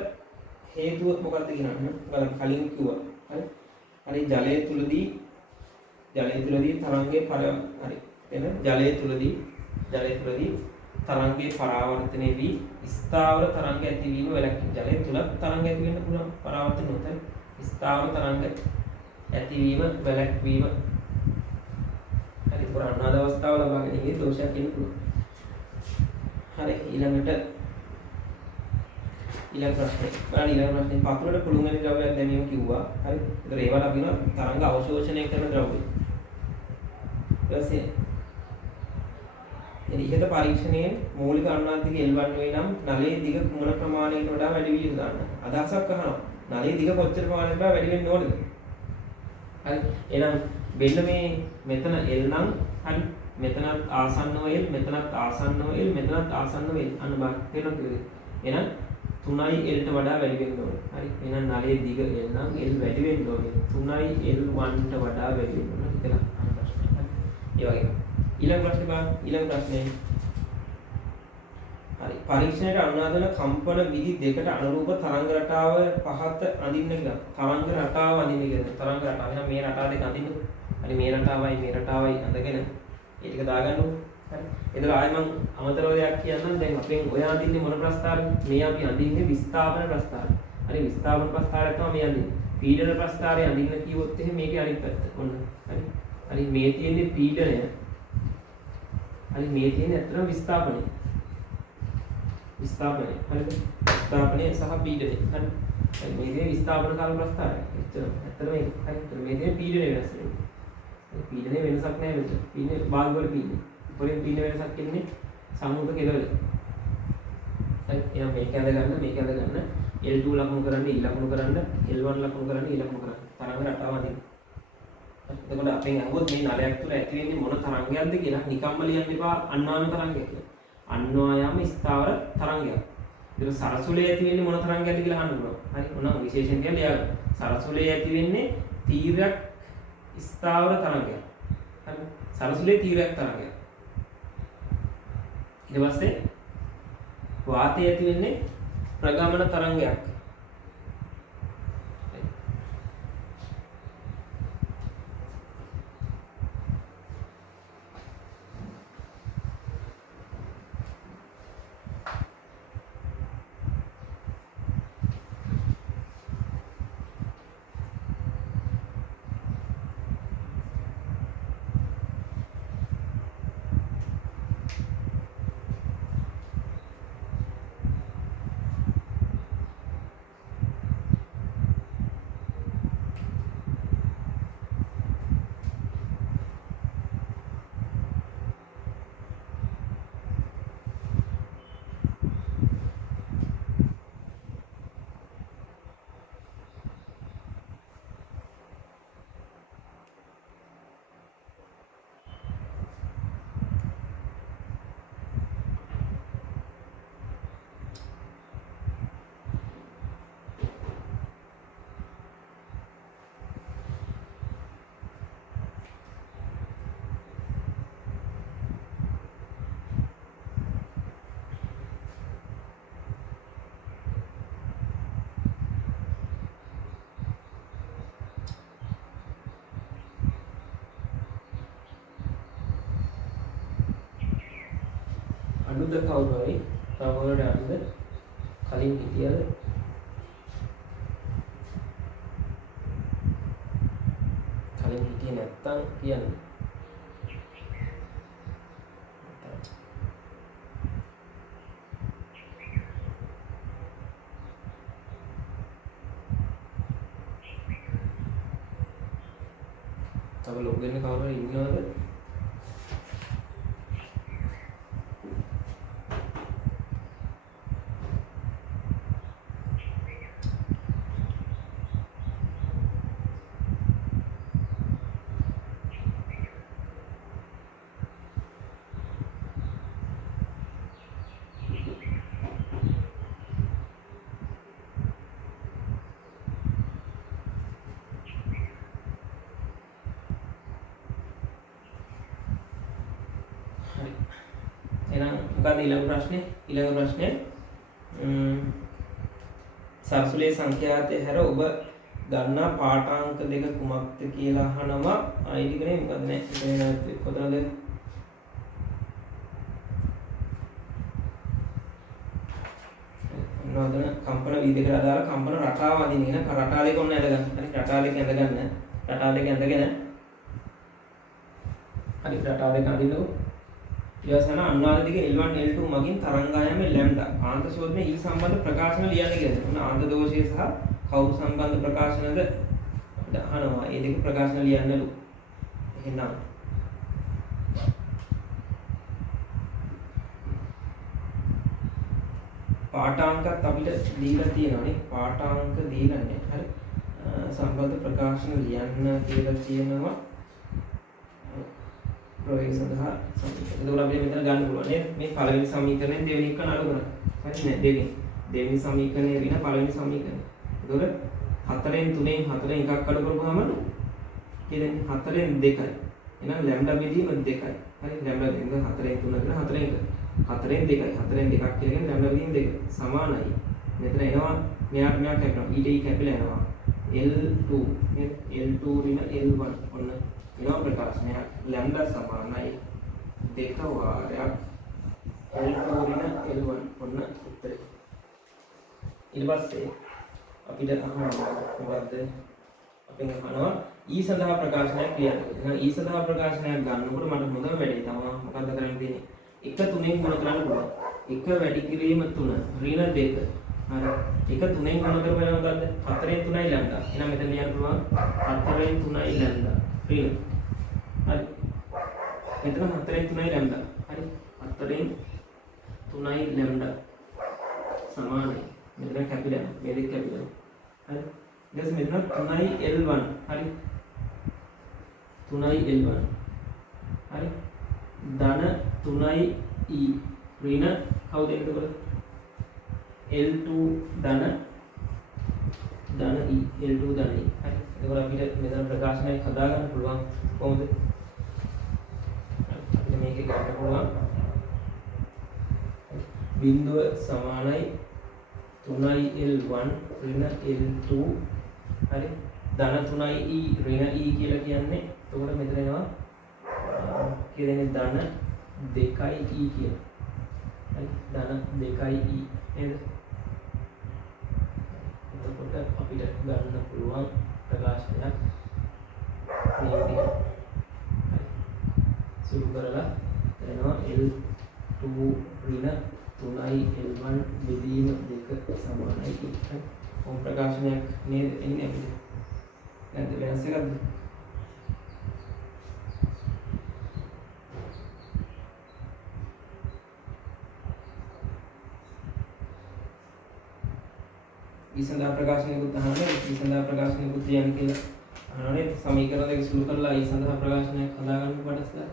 හේතුව මොකක්ද කියනවා බලන්න කලින් කිව්වා හරි හරි ජලය තුලදී තරංගයේ හරි එන ජලය තුලදී තරංගයේ පරාවර්තනය වී ස්ථාවර තරංග ඇතිවීම වැළැක්වීම. ජලය තුල තරංග ඇති වෙන්න පුළුවන් පරාවර්තන නොතන ස්ථාවර තරංග ඇතිවීම වැළැක්වීම. හරි පුරාණාද අවස්ථාව ලබා ගැනීමේ දෝෂයක් වෙන්න පුළුවන්. හරි ඊළඟ ප්‍රශ්නේ. බලන්න ඊළඟ ප්‍රශ්නේ පතුලට පුළුවන් වෙන ද්‍රව්‍යයක් දැමීම කිව්වා. හරි. ඒතර ඒවට අපි කියනවා තරංග අවශෝෂණය කරන ද්‍රව්‍ය. ඊපස්සේ ඉහත පරීක්ෂණයේ මූලික අනුනාද දිග L1 වේ නම් නලයේ දිග කුමන ප්‍රමාණයකට වඩා වැඩි විය යුතුද? අදහසක් අහනවා. නලයේ දිග කොච්චර ප්‍රමාණයකට වඩා වැඩි වෙන්න ඕනද? හරි. එහෙනම් මෙන්න මේ මෙතන L නම් හරි. මෙතනත් ආසන්නව L, මෙතනත් ආසන්නව L, මෙතනත් ආසන්නව L. අන්න බලන්න තේරෙනවද? එහෙනම් 3යි L ට වඩා වැඩි වෙන්න ඕනේ. හරි. එහෙනම් නලයේ දිග L නම් L වැඩි වෙන්න ඕනේ. 3යි L1 ට වඩා වැඩි වෙන්න ඕනේ. හිතලා අහන ප්‍රශ්නේ. හරි. ඒ වගේ. ඊළඟ ප්‍රශ්නේ බලන්න. ඊළඟ ප්‍රශ්නේ. හරි. පරීක්ෂණයට අනුනාද වන කම්පන විදි දෙකට අනුරූප තරංග රටාව පහත අඳින්න කියලා. තරංග රටාව අඳින්න කියලා. තරංග රටාව. එහෙනම් මේ රටාව දෙක අඳින්න. හරි මේ රටාවයි අඳගෙන ඒ ටික දාගන්න ඕනේ. හරි. එතකොට ආයෙ මම අමතරව දෙයක් කියන්නම්. දැන් අපෙන් ඔය අඳින්නේ මොන ප්‍රස්ථාරද? මේ අපි අඳින්නේ විස්ථාපන ප්‍රස්ථාරය. හරි විස්ථාපන ප්‍රස්ථාරය තමයි මේ අඳින්නේ. පීඩන ප්‍රස්ථාරය අඳින්න කිව්වොත් එහෙනම් මේකේ අනිත් පැත්ත. ඔන්න. හරි. හරි මේ තියෙන්නේ පීඩනය. හරි මේ තියෙන්නේ අතන විස්ථාපනය. හරිද? විස්ථාපනය සහ පීඩනය. හරි. මේ දේ විස්ථාපන කාල ප්‍රස්ථාරය. ඇත්තට මේක. හරි. මේ දේ පීඩනය වෙනස් වෙනවා. පීඩනය වෙනසක් නැහැ මෙතන. පීඩනය භාග වල පීඩනය. පොරෙන් පීඩන වෙනසක් එන්නේ සමූහ කෙලවල. හරි. එහෙනම් මේක ඇඳ ගන්න L2 ලකුණු කරන්න E ලකුණු කරන්න L1 ලකුණු කරන්න E ලකුණු කරන්න. තරංග රටාව අදින්න. එතකොට අපෙන් අහුවොත් මේ නලයක් තුළ ඇති වෙන්නේ මොන තරංගයක්ද කියලා නිකම්ම ලියන්න එපා අන්වායම තරංගයක් කියලා. අන්වායම ස්ථාවර තරංගයක්. ඒක සරසුලේ ඇති වෙන්නේ මොන තරංගයක්ද කියලා අහන්න පුළුවන්. හරි. ඔන්න විශේෂයෙන් කියලා ලියගන්න. සරසුලේ ඇති වෙන්නේ තීරයක් ස්ථාවර තරංගයක්. හරි. සරසුලේ තීරයක් තරංගයක්. ඊට පස්සේ වාතයේ ඇති වෙන්නේ ප්‍රගමන තරංගයක්. අනුද කවුරු හරි තවවලට අනුද කලින් හිටියද කලින් හිටියේ නැත්තම් කියන්නේ තව ලොග් වෙන්න කවුරු හරි ඉන්නවද? මොකක්ද ඊළඟ ප්‍රශ්නේ සරසුලේ සංඛ්‍යාතය හැර ඔබ ගන්නා පාඨාංක දෙක කුමක්ද කියලා අහනවා. ආයිඩි ගනේ මොකද නැහැ කොතනද මොනවද කම්පන වීදයකට අදාළ කම්පන රටාව අදින්න කියන රටාව දෙක ඔන්න ඇඳ ගන්න. හරි රටාව දෙක ඇඳ ගන්න. රටාව දෙක ඇඳගෙන හරි රටාව දෙක අදින්නකො. ඊයසන අනුවාද දෙක L1 L2 මගින් තරංගායම ලැම්ඩා ආන්ත ශෝධනයේ ඊ සම්බන්ධ ප්‍රකාශන ලියන්න කියලා. ඔන්න ආන්ත දෝෂය සහ කවුරු සම්බන්ධ ප්‍රකාශනද අහනවා. ඒ දෙක ප්‍රකාශන ලියන්නලු. එහෙනම් පාඨාංකත් අපිට දීලා තියෙනවානේ. පාඨාංක දීලා නැහැ. හරි. සම්බන්ධ ප්‍රකාශන ලියන්න කියලා තියෙනවා. ප්‍රවේග සඳහා සමීකරණ. ඒකෝර අපිට මෙතන ගන්න පුළුවන් නේද? මේ පළවෙනි සමීකරණයෙන් දෙවෙනි එක අඩු කරා. හරි නේද? දෙවෙනි සමීකරණය ඍණ පළවෙනි සමීකරණය. ඒකෝර 4න් 3න් 4න් එකක් අඩු කරපුවාම කියන්නේ 4න් 2යි. එහෙනම් ලැම්ඩා බෙදීම 2යි. හරි ලැම්ඩා බෙදීම 4න් 3 කියලා 4න් 1. 4න් 2යි. 4න් 2ක් කියන්නේ ලැම්ඩා බෙදීම 2 සමානයි. මෙතන එනවා මෙයාට මෙයා කැපෙනවා. ඊට ඊ කැපිලා යනවා. L2 නේද? L2 ඍණ L1 ඔන්න එනවා ප්‍රකාශනය. ලැම්ඩා සමානයි 2 වාරයක් L2 ඍණ L1 ඔන්න උත්තරේ. ඊට පස්සේ අපිට අහනවා මොකද්ද? අපෙන් අහනවා E සඳහා ප්‍රකාශනයක් ලියන්න. එහෙනම් E සඳහා ප්‍රකාශනයක් ගන්නකොට මට හොඳම වැඩේ තමයි මොකද්ද කරන්න තියෙන්නේ? 1 3න් ගුණ කරන්න පුළුවන්. 1 වැඩි කිරීම 3 ඍණ 2. හරි. 1 3න් ගුණ කරපුවා මොකද්ද? 4න් 3යි ලැම්ඩා. එහෙනම් මෙතන ලියන්න පුළුවන් 4න් 3යි ලැම්ඩා. ඍණ. හරි. මෙතන 4න් 3යි ලැම්ඩා. හරි. 4න් 3යි ලැම්ඩා සමානයි. මෙතන කැපිලා මේ දෙක කැපිලා. හරි. ඊට මෙතන 3යි L1. හරි. 3යි L1. හරි. ධන 3යි E ඍණ කවුද එතකොට? L2 ධන E L2 ධන E. හරි. එතකොට අපිට මෙතන ප්‍රකාශනයක් හදා ගන්න පුළුවන් කොහොමද? අපිට මේක ගන්න පුළුවන්. බිඳුව සමානයි 3යි L1 ඍණ L2 හරි ධන 3යි E ඍණ E කියලා කියන්නේ එතකොට මෙතන එනවා කියන්නේ ධන 2යි E කියලා. හරි ධන 2යි E නේද? එතකොට අපිට ගන්න පුළුවන් ප්‍රකාශනයක් මේ විදිහට. හරි සුළු කරලා එනවා L2 ඍණ 3යි L1 බෙදීම 2 සමානයි. හරි ඔය ප්‍රකාශනයක් නේද එන්නේ අපිට. නැද්ද වෙනස් එකක්ද? ඊ සඳහා ප්‍රකාශනයකුත් අහනවා. ඊ සඳහා ප්‍රකාශනයකුත් කියන්නේ කියලා අහනවා නේද? සමීකරණ දෙක සුළු කරලා ඊ සඳහා ප්‍රකාශනයක් හදාගන්න කොටස් ගන්න.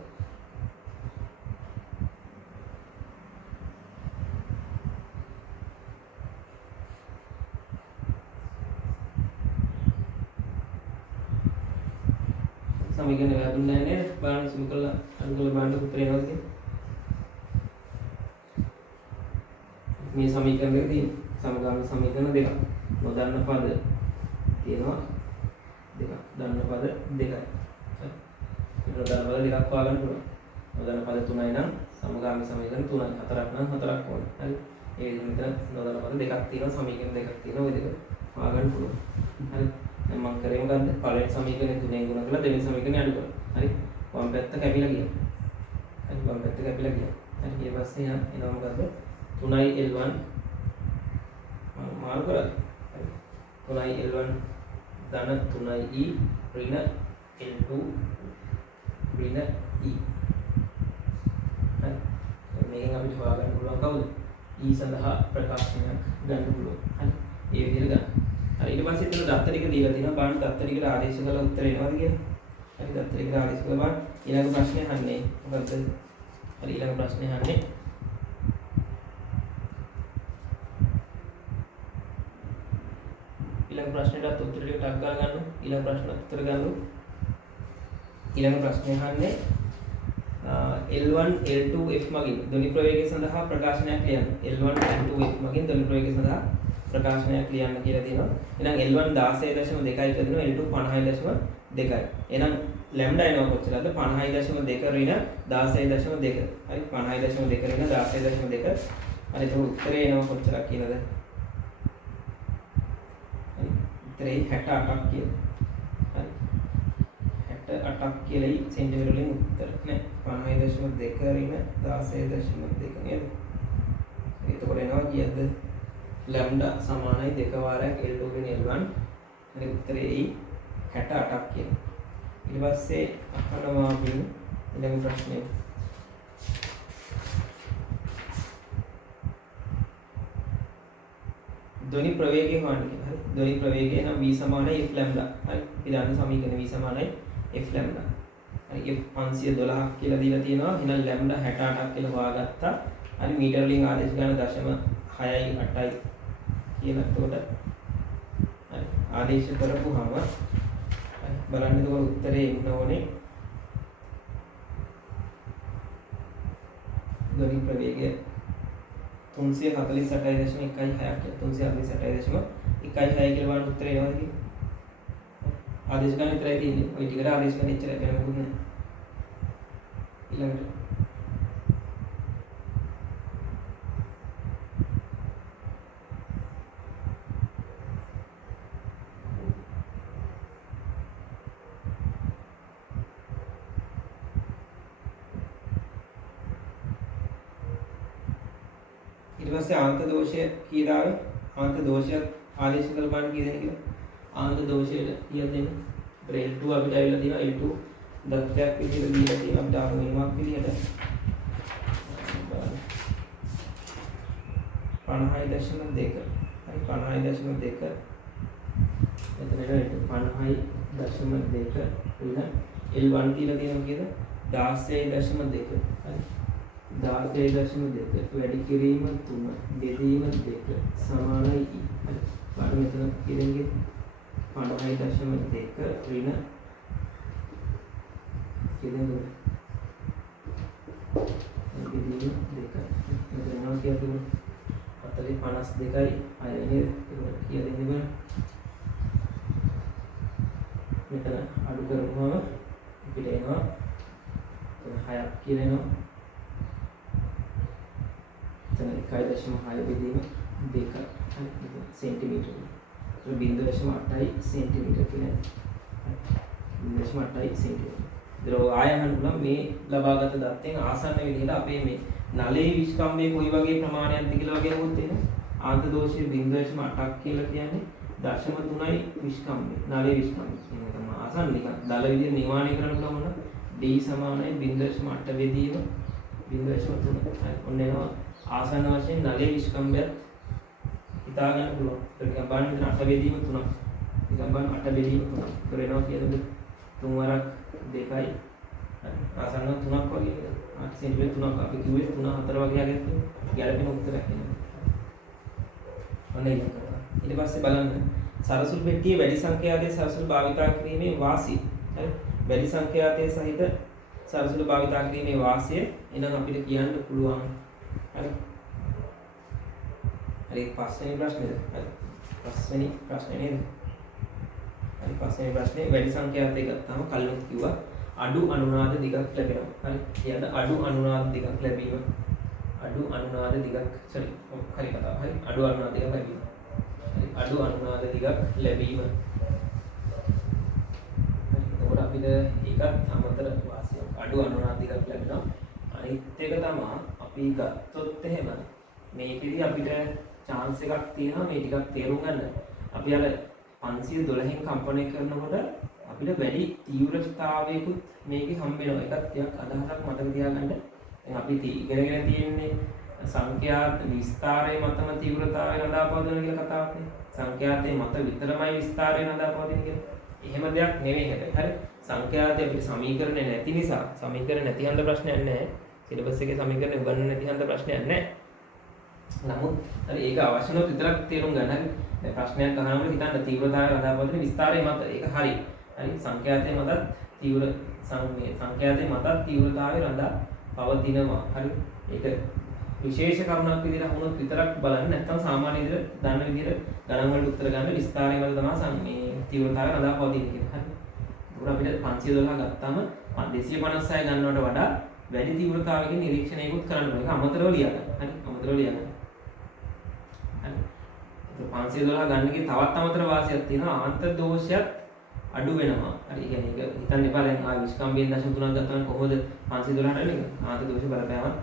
සමීකරණ ලැබුණේ නැහැ නේද? බලන්න සුළු කරලා අනුකූල බලන්න උත්තරේ එනවද කියලා. මේ සමීකරණ දෙක තියෙනවා. සමගාමී සමීකරණ දෙකක්. නොදන්න පද තියෙනවා දෙකක්. දන්න පද දෙකයි. හරි. නොදන්න පද දෙකක් හොයාගන්න පුළුවන්. නොදන්න පද 3යි නම් සමගාමී සමීකරණ 3යි. 4ක් නම් 4ක් ඕනේ. හරි. ඒ විදිහට නොදන්න පද දෙකක් තියෙනවා. සමීකරණ දෙකක් තියෙනවා. ওই දෙක හොයාගන්න පුළුවන්. හරි. දැන් මම කරේ මොකද්ද? පළවෙනි සමීකරණය 3ෙන් ගුණ කරලා දෙවෙනි සමීකරණය අඩු කරා. හරි. වම් පැත්ත කැපිලා ගියා. හරි වම් පැත්ත කැපිලා ගියා. හරි ඊට පස්සේ එනවා මොකද්ද? 3යි L1 මාරු කරා. හරි. 3යි L1 ධන 3යි E ඍණ L2 ඍණ E. හරි. මේකෙන් අපිට හොයාගන්න පුළුවන් කවුද? E සඳහා ප්‍රකාශනයක් ගන්න පුළුවන්. හරි. ඒ විදිහට ගන්න. හරි ඊට පස්සේ එතන දත්ත ටික දීලා තියෙනවා. බලන්න දත්ත ටිකට ආදේශ කරලා උත්තර එනවද කියලා. හරි දත්ත ටිකට ආදේශ කරලා බලන්න. ඊළඟ ප්‍රශ්නේ අහන්නේ මොකද්ද? හරි ඊළඟ ප්‍රශ්නේ අහන්නේ ඊළඟ ප්‍රශ්නෙට උත්තර ටික ටක් ගාලා ගන්න. ඊළඟ ප්‍රශ්නට උත්තර ගන්න. ඊළඟ ප්‍රශ්නේ අහන්නේ L1 L2 F මගින් ධ්වනි ප්‍රවේගය සඳහා ප්‍රකාශනයක් ලියන්න. L1 L2 F මගින් ධ්වනි ප්‍රවේගය සඳහා ප්‍රකාශනයක් ලියන්න කියලා තියෙනවා. එහෙනම් L1 16.2යි කරනවා L2 50.2යි. එහෙනම් ලැම්ඩා එනවා කොච්චරද? 50.2 ඍණ 16.2. හරි 50.2 ඍණ 16.2. හරි ඒක උත්තරේ එනවා කොච්චරක් කියලාද? උත්තරේ 68ක් කියලා. හරි. 68ක් කියලායි සෙන්ටිමීටර වලින් උත්තර නේ. 50.2 ඍණ 16.2 නේද? එතකොට එනවා කීයද? ලැම්ඩා සමානයි 2 වාරයක් L2 ගෙන L1. හරි උත්තරේ 68ක් කියලා. ඊට පස්සේ අහනවා අපි ඊළඟ ප්‍රශ්නේ. ධ්වනි ප්‍රවේගය හොයන්න කියලා. හරි. ධ්වනි ප්‍රවේගය නම් v සමානයි f ලැම්ඩා. හරි. ඉතින් සමීකරණ v සමානයි f ලැම්ඩා. හරි. f 512ක් කියලා දීලා තියෙනවා. එහෙනම් ලැම්ඩා 68ක් කියලා හොයාගත්තා. හරි මීටර වලින් ආදේශ ගන්න 0.68යි කියලා. එතකොට හරි ආදේශ කරපුවාම බලන්න එතකොට උත්තරේ එන්න ඕනේ ධ්වනි ප්‍රවේගය 348.16 කියලා 348.16 කියලා බලන්න උත්තරේ එනවා කියන්නේ. ආදේශ ගන්න විතරයි තියෙන්නේ. ওই ටිකට ආදේශ ගන්න ඉච්චර වෙන මොකුත් නැහැ. ඊළඟට ඊට පස්සේ ආන්ත දෝෂය කීදාව ආන්ත දෝෂයක් ආදේශ කරලා බලන්න කී දෙනෙක් කියලා ආන්ත දෝෂයට කීයක් දෙන්නේ L2 අපිට ඇවිල්ලා තියෙනවා L2 දත්තයක් විදිහට දීලා තියෙනවා අපිට ආපු වෙනමක් විදිහට 50.2 හරි 50.2 එතන එන 50.2 ඉන්න L1 තියලා තියෙනවා කීයද 16.2 හරි 16.2 වැඩි කිරීම 3 බෙදීම 2 සමානයි e. හරි. බලමු මෙතන කියන්නේ 50.2 ඍණ කියන්නේ බෙදීම 2. මෙතන මොනවා කියලාද? 452යි 6 නේද? ඒක කියලා දෙන්න බෑ. මෙතන අඩු කරපුවම අපිට එනවා 6ක් කියලා එනවා. 1.6 බෙදීම 2 සෙන්ටිමීටර. ඒක 0.8යි සෙන්ටිමීටර කියලා. 0.8යි සෙන්ටිමීටර. ඒක ආයහන පුළුවන් මේ ලබාගත දත්තෙන් ආසන්න විදිහට අපේ මේ නලයේ විස්කම්භයේ කොයි වගේ ප්‍රමාණයක්ද කියලා වගේ නමුත් එන ආන්ත දෝෂයේ 0.8ක් කියලා කියන්නේ 0.3යි විස්කම්භය. නලයේ විස්කම්භය. එහෙනම් තමයි ආසන්න නිකන් දල විදිහට නිර්මාණය කරන්න පුළුවන් මොනවා d සමානයි 0.8 බෙදීම 0.3. හරි. ඔන්න එනවා ආසන්න වශයෙන් නලයේ විස්කම්භයත් හිතා ගන්න පුළුවන්. ඒක නිකන් බලන්න මෙතන 8 බෙදීම 3ක්. නිකන් බලන්න 8 බෙදීම 3ක්. කරේනවා කියනද 3 වරක් 2යි. හරි. ආසන්න 3ක් වගේ නේද? 8 සෙන්ටිමීටර 3ක් අපි කිව්වේ 3 4 වගේ හරියට ගැලපෙන උත්තරයක් එනවා. ඔන්න ඒක. ඊට පස්සේ බලන්න සරසුළු පෙට්ටියේ වැඩි සංඛ්‍යාතයේ සරසුළු භාවිතා කිරීමේ වාසිය. හරි. වැඩි සංඛ්‍යාතයේ සහිත සරසුළු භාවිතා කිරීමේ වාසිය එනම් අපිට කියන්න පුළුවන්. හරි. හරි පස්වෙනි ප්‍රශ්නේද? හරි. පස්වෙනි ප්‍රශ්නේ නේද? හරි පස්වෙනි ප්‍රශ්නේ වැඩි සංඛ්‍යාතය ගත්තාම කලින් කිව්වා අඩු අනුනාද දිගක් ලැබෙනවා. හරි. ඊයද අඩු අනුනාද දිගක් ලැබීම. අඩු අනුනාද දිගක් හරි කතාව. හරි. අඩු අනුනාද දිගක් ලැබීම. හරි. අඩු අනුනාද දිගක් ලැබීම. හරි. එතකොට අපිට ඒකත් අමතර වාසියක්. අඩු අනුනාද දිගක් ලැබෙනවා. අනිත් එක තමයි අපි ගත්තොත් එහෙම මේකෙදි අපිට chance එකක් තියෙනවා මේ ටිකක් තේරුම් ගන්න. අපි අර 512න් කම්පණය කරනකොට අපිට වැඩි තීව්‍රතාවයකුත් මේකේ හම්බ වෙනවා. එකක් ටිකක් අදහසක් මතක තියාගන්න. දැන් අපි ඉගෙනගෙන තියෙන්නේ සංඛ්‍යාත විස්තරය මතම තීව්‍රතාවය නදාපවතින කියලා කතාවක් නේ. සංඛ්‍යාතයේ මත විතරමයි විස්තරය නදාපවතින කියලා. එහෙම දෙයක් නෙවෙයි හැබැයි. හරි. සංඛ්‍යාතයේ අපිට සමීකරණ නැති නිසා සමීකරණ නැති හන්ද ප්‍රශ්නයක් නැහැ. සිලබස් එකේ සමීකරණ උගන්වන්න නැති හන්ද ප්‍රශ්නයක් නැහැ. නමුත් හරි ඒක අවශ්‍ය නොත් විතරක් තේරුම් ගන්න. හරි. දැන් ප්‍රශ්නයක් අහනකොට හිතන්න තීව්‍රතාවය නදාපවතින විස්තරය මත ඒක හරි. හරි. සංඛ්‍යාතයේ මතත් සංඛ්‍යාතයේ මතත් තීව්‍රතාවය රඳා පවතිනවා. හරි. ඒක විශේෂ කරුණක් විදිහට වුණොත් විතරක් බලන්න නැත්නම් සාමාන්‍ය විදිහට දන්න විදිහට ගණන් වලට උත්තර ගන්න විස්තරය වල තමයි මේ තීව්‍රතාවය රඳා පවතින්නේ කියලා. හරි. ඒක අපිට 512 ගත්තාම 256 ගන්නවට වඩා වැඩි තීව්‍රතාවයකින් නිරීක්ෂණයකුත් කරන්න ඕනේ. ඒක අමතරව ලියා ගන්න. හරි. අමතරව ලියා ගන්න. හරි. 512 ගන්න එකේ තවත් අමතර වාසියක් තියෙනවා ආන්තර දෝෂයත් අඩු වෙනවා. හරි කියන්නේ ඒක හිතන්න එපා දැන් ආ විස්කම්බියෙන් 0.3ක් ගත්තාම කොහොමද 512ට එන්නේ? ආන්තර දෝෂ බලපෑමත්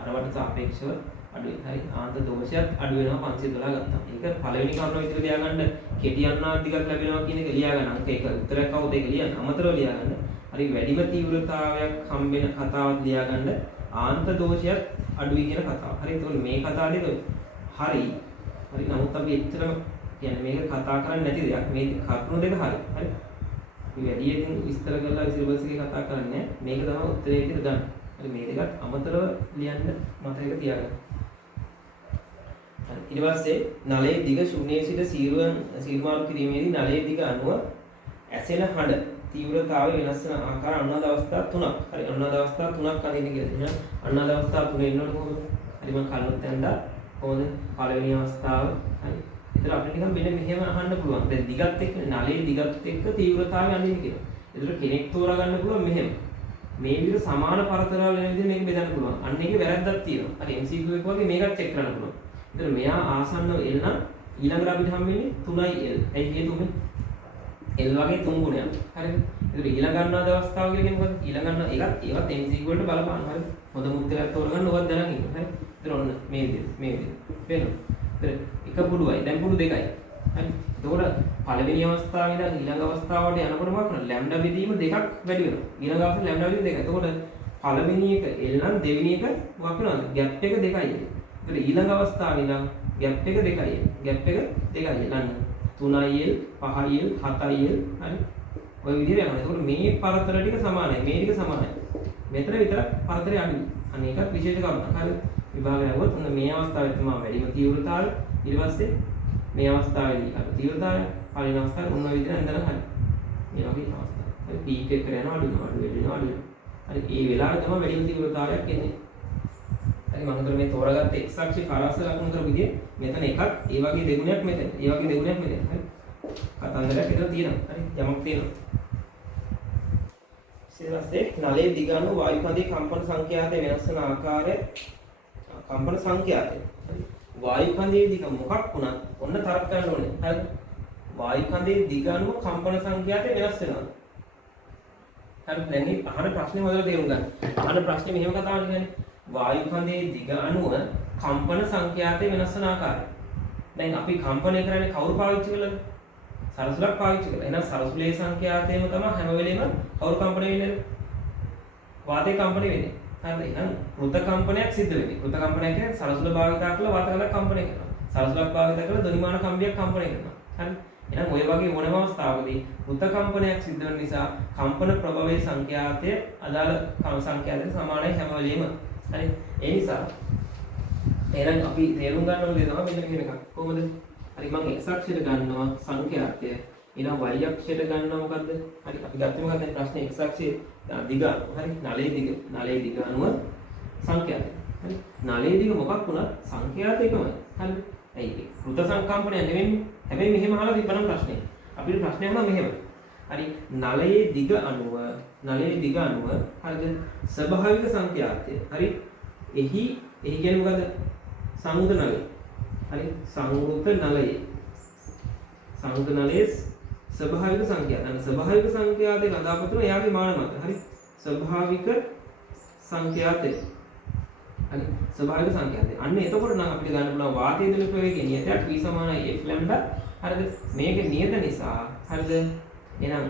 අරවට සාපේක්ෂව අඩුයි. හරි ආන්තර දෝෂයත් අඩු වෙනවා 512 ගත්තාම. ඒක පළවෙනි කරුණ විතර ලියාගන්න කෙටි අන්නාදිකක් ලැබෙනවා කියන එක ලියාගන්න. අංක එක උත්තරයක් આવුත් ඒක ලියන්න. අමතරව ලියාගන්න. හරි වැඩිම තීව්‍රතාවයක් හම්බෙන කතාවක් ලියාගන්න ආන්තර දෝෂයත් අඩුයි කියන කතාව. හරි ඒතකොට මේ කතාව දෙක හරි. හරි නමුත් අපි එච්චරම කියන්නේ මේක කතා කරන්නේ නැති දෙයක්. මේ කරුණු දෙක හරි. හරි. අපි වැඩියෙන් විස්තර කරලා සිලබස් එකේ කතා කරන්නේ මේක තමයි උත්තරේ විදිහට ගන්න. හරි මේ දෙකත් අමතරව ලියන්න මතක තියාගන්න. හරි ඊට පස්සේ නලයේ දිග ශුන්‍යයේ සිට සීරුමාරු කිරීමේදී නලයේ දිග අනුව ඇසෙන හඬ තීව්‍රතාවය වෙනස් වෙන ආකාර අනුවාද අවස්ථා තුනක්. හරි අනුවාද අවස්ථා තුනක් අදින්න කියලා දෙනවා. අනුවාද අවස්ථා තුන ඉන්නකොට කොහොමද? හරි මම කලින් තැන්දා කොහොමද? පළවෙනි අවස්ථාව. හරි. ඒතර අපිට නිකන් මෙන්න මෙහෙම අහන්න පුළුවන්. දැන් දිගත් එක්ක නලයේ දිගත් එක්ක තීව්‍රතාවය අඳින්න කියලා. ඒතර කෙනෙක් තෝරා ගන්න පුළුවන් මෙහෙම. මේ විදිහට සමාන පරතරවල වෙන විදිහට මේක බෙදන්න පුළුවන්. අන්න ඒකේ වැරද්දක් තියෙනවා. හරි MCQ එක වගේ මේකත් චෙක් කරන්න පුළුවන්. ඒතර මෙයා ආසන්නව L නම් ඊළඟට අපිට හම්බෙන්නේ 3L. ඇයි ඒ තුනේ? L වගේ 3 ගුණයක්. හරිද? ඒතර ඊළඟ ගන්නවාද අවස්ථාව කියලා කියන්නේ මොකද? ඊළඟ ගන්න ඒවත් MCQ වලට බලපාන. හරිද? හොඳ මුත්‍රාක් තෝරගන්න ඕවත් දැනගන්න ඉන්න. හරි? ඒතර ඔන්න මේ විදිහට. පේනවා? ඒතර එක පුඩුවයි. දැන් පුඩු දෙකයි. හරි? එතකොට පළවෙනි අවස්ථාවේ ඉඳන් ඊළඟ අවස්ථාවට යනකොට මොකක් කරනවද? ලැම්ඩා බෙදීම දෙකක් වැඩි වෙනවා. ඊළඟ අවස්ථාවේ ලැම්ඩා බෙදීම දෙකයි. එතකොට පළවෙනි එක L නම් දෙවෙනි එක මොකක් වෙනවද? ગેප් එක දෙකයි. ඒතර ඊළඟ අවස්ථාවේ ඉඳන් ગેප් එක දෙකයි. ગેප් එක දෙකයි. ලන්න 3L 5L 7L හරි ඔය විදිහට යනවා. එතකොට මේ පරතර ටික සමානයි. මේ ටික සමානයි. මෙතන විතරක් පරතරය අඩුයි. අන්න ඒකත් විශේෂ කරුණක්. හරි විභාගය ලැබුවොත් ඔන්න මේ අවස්ථාවේ තමයි වැඩිම තීව්‍රතාවය. ඊට පස්සේ මේ අවස්ථාවේදී අර තීව්‍රතාවය පළවෙනි අවස්ථාවේ ඔන්න ඔය විදිහට ඇඳලා හරි. මේ වගේ අවස්ථා. හරි පීක් එක යනවා අඩු වෙනවා අඩු වෙනවා අඩු වෙනවා. හරි ඒ වෙලාවේ තමයි වැඩිම තීව්‍රතාවයක් එන්නේ. හරි මම හිතුවා මේ තෝරාගත්ත x අක්ෂේ කාලස්ස ලකුණු කරපු විදිහ මෙතන එකක් ඒ වගේ දෙගුණයක් මෙතන. ඒ වගේ දෙගුණයක් මෙතන. හරි. කතන්දරයක් විතර තියෙනවා. හරි යමක් තියෙනවා. ඊට පස්සේ නලයේ දිග අනුව වායු කඳේ කම්පන සංඛ්‍යාතය වෙනස් වෙන ආකාරය කම්පන සංඛ්‍යාතය. හරි. වායු කඳේ දිග මොකක් වුණත් ඔන්න තරක් ගන්න ඕනේ. හරි. වායු කඳේ දිග අනුව කම්පන සංඛ්‍යාතය වෙනස් වෙනවා. හරි දැන් මේ අහන ප්‍රශ්නේ හොයලා තේරුම් ගන්න. අහන ප්‍රශ්නේ මෙහෙම කතාවක් කියන්නේ වායු කඳේ දිග අනුව කම්පන සංඛ්‍යාතය වෙනස් වෙන ආකාරය. දැන් අපි කම්පනය කරන්නේ කවුරු පාවිච්චි කළාද? සරසුලක් පාවිච්චි කළා. එහෙනම් සරසුලේ සංඛ්‍යාතයම තමයි හැම වෙලෙම කවුරු කම්පණය වෙන්නේ? වාතයේ කම්පණය වෙන්නේ. හරිද? එහෙනම් කෘත කම්පනයක් සිද්ධ වෙන්නේ. කෘත කම්පනය කියන්නේ සරසුල භාවිතා කරලා වාත කලක් කම්පණය කරනවා. සරසුලක් භාවිතා කරලා ධනිමාන කම්බියක් කම්පණය කරනවා. හරිද? එහෙනම් ওই වගේ ඕනම අවස්ථාවකදී කෘත කම්පනයක් සිද්ධ වෙන නිසා කම්පන ප්‍රභවයේ සංඛ්‍යාතය අදාළ සංඛ්‍යාතයට සමානයි හැම වෙලෙම. හරි? ඒ නිසා එහෙනම් අපි තේරුම් ගන්න ඕනේ තමයි මෙන්න මෙහෙම එකක්. කොහොමද? හරි මම x අක්ෂයට ගන්නවා සංඛ්‍යාතය. ඊළඟ y අක්ෂයට ගන්නවා මොකද්ද? හරි අපි ගත්තේ මොකක්ද ප්‍රශ්නේ x අක්ෂයේ දිග අනුව. හරි නලයේ දිග අනුව සංඛ්‍යාතය. හරි නලයේ දිග මොකක් වුණත් සංඛ්‍යාතය එකමයි. හරිද? ඇයි කෘත සංකම්පනය නෙවෙන්නේ. හැබැයි මෙහෙම අහලා තිබ්බනම් ප්‍රශ්නේ. අපිට ප්‍රශ්නේ අහනවා මෙහෙම. හරි නලයේ දිග අනුව හරිද? ස්වභාවික සංඛ්‍යාතය. හරි එහි කියන්නේ මොකද්ද? සංගත නලය. හරි සංගත නලයේ ස්වභාවික සංඛ්‍යාත. අන්න ස්වභාවික සංඛ්‍යාතේ අදාපතන එයාගේ මාන මත. හරි ස්වභාවික සංඛ්‍යාතේ. හරි ස්වභාවික සංඛ්‍යාතේ. අන්න එතකොට නම් අපිට ගන්න පුළුවන් වාතයේ දල ප්‍රවේගයේ නියතයක් v සමානයි f ලැම්ඩා. හරිද? මේක නියත නිසා හරිද? එහෙනම්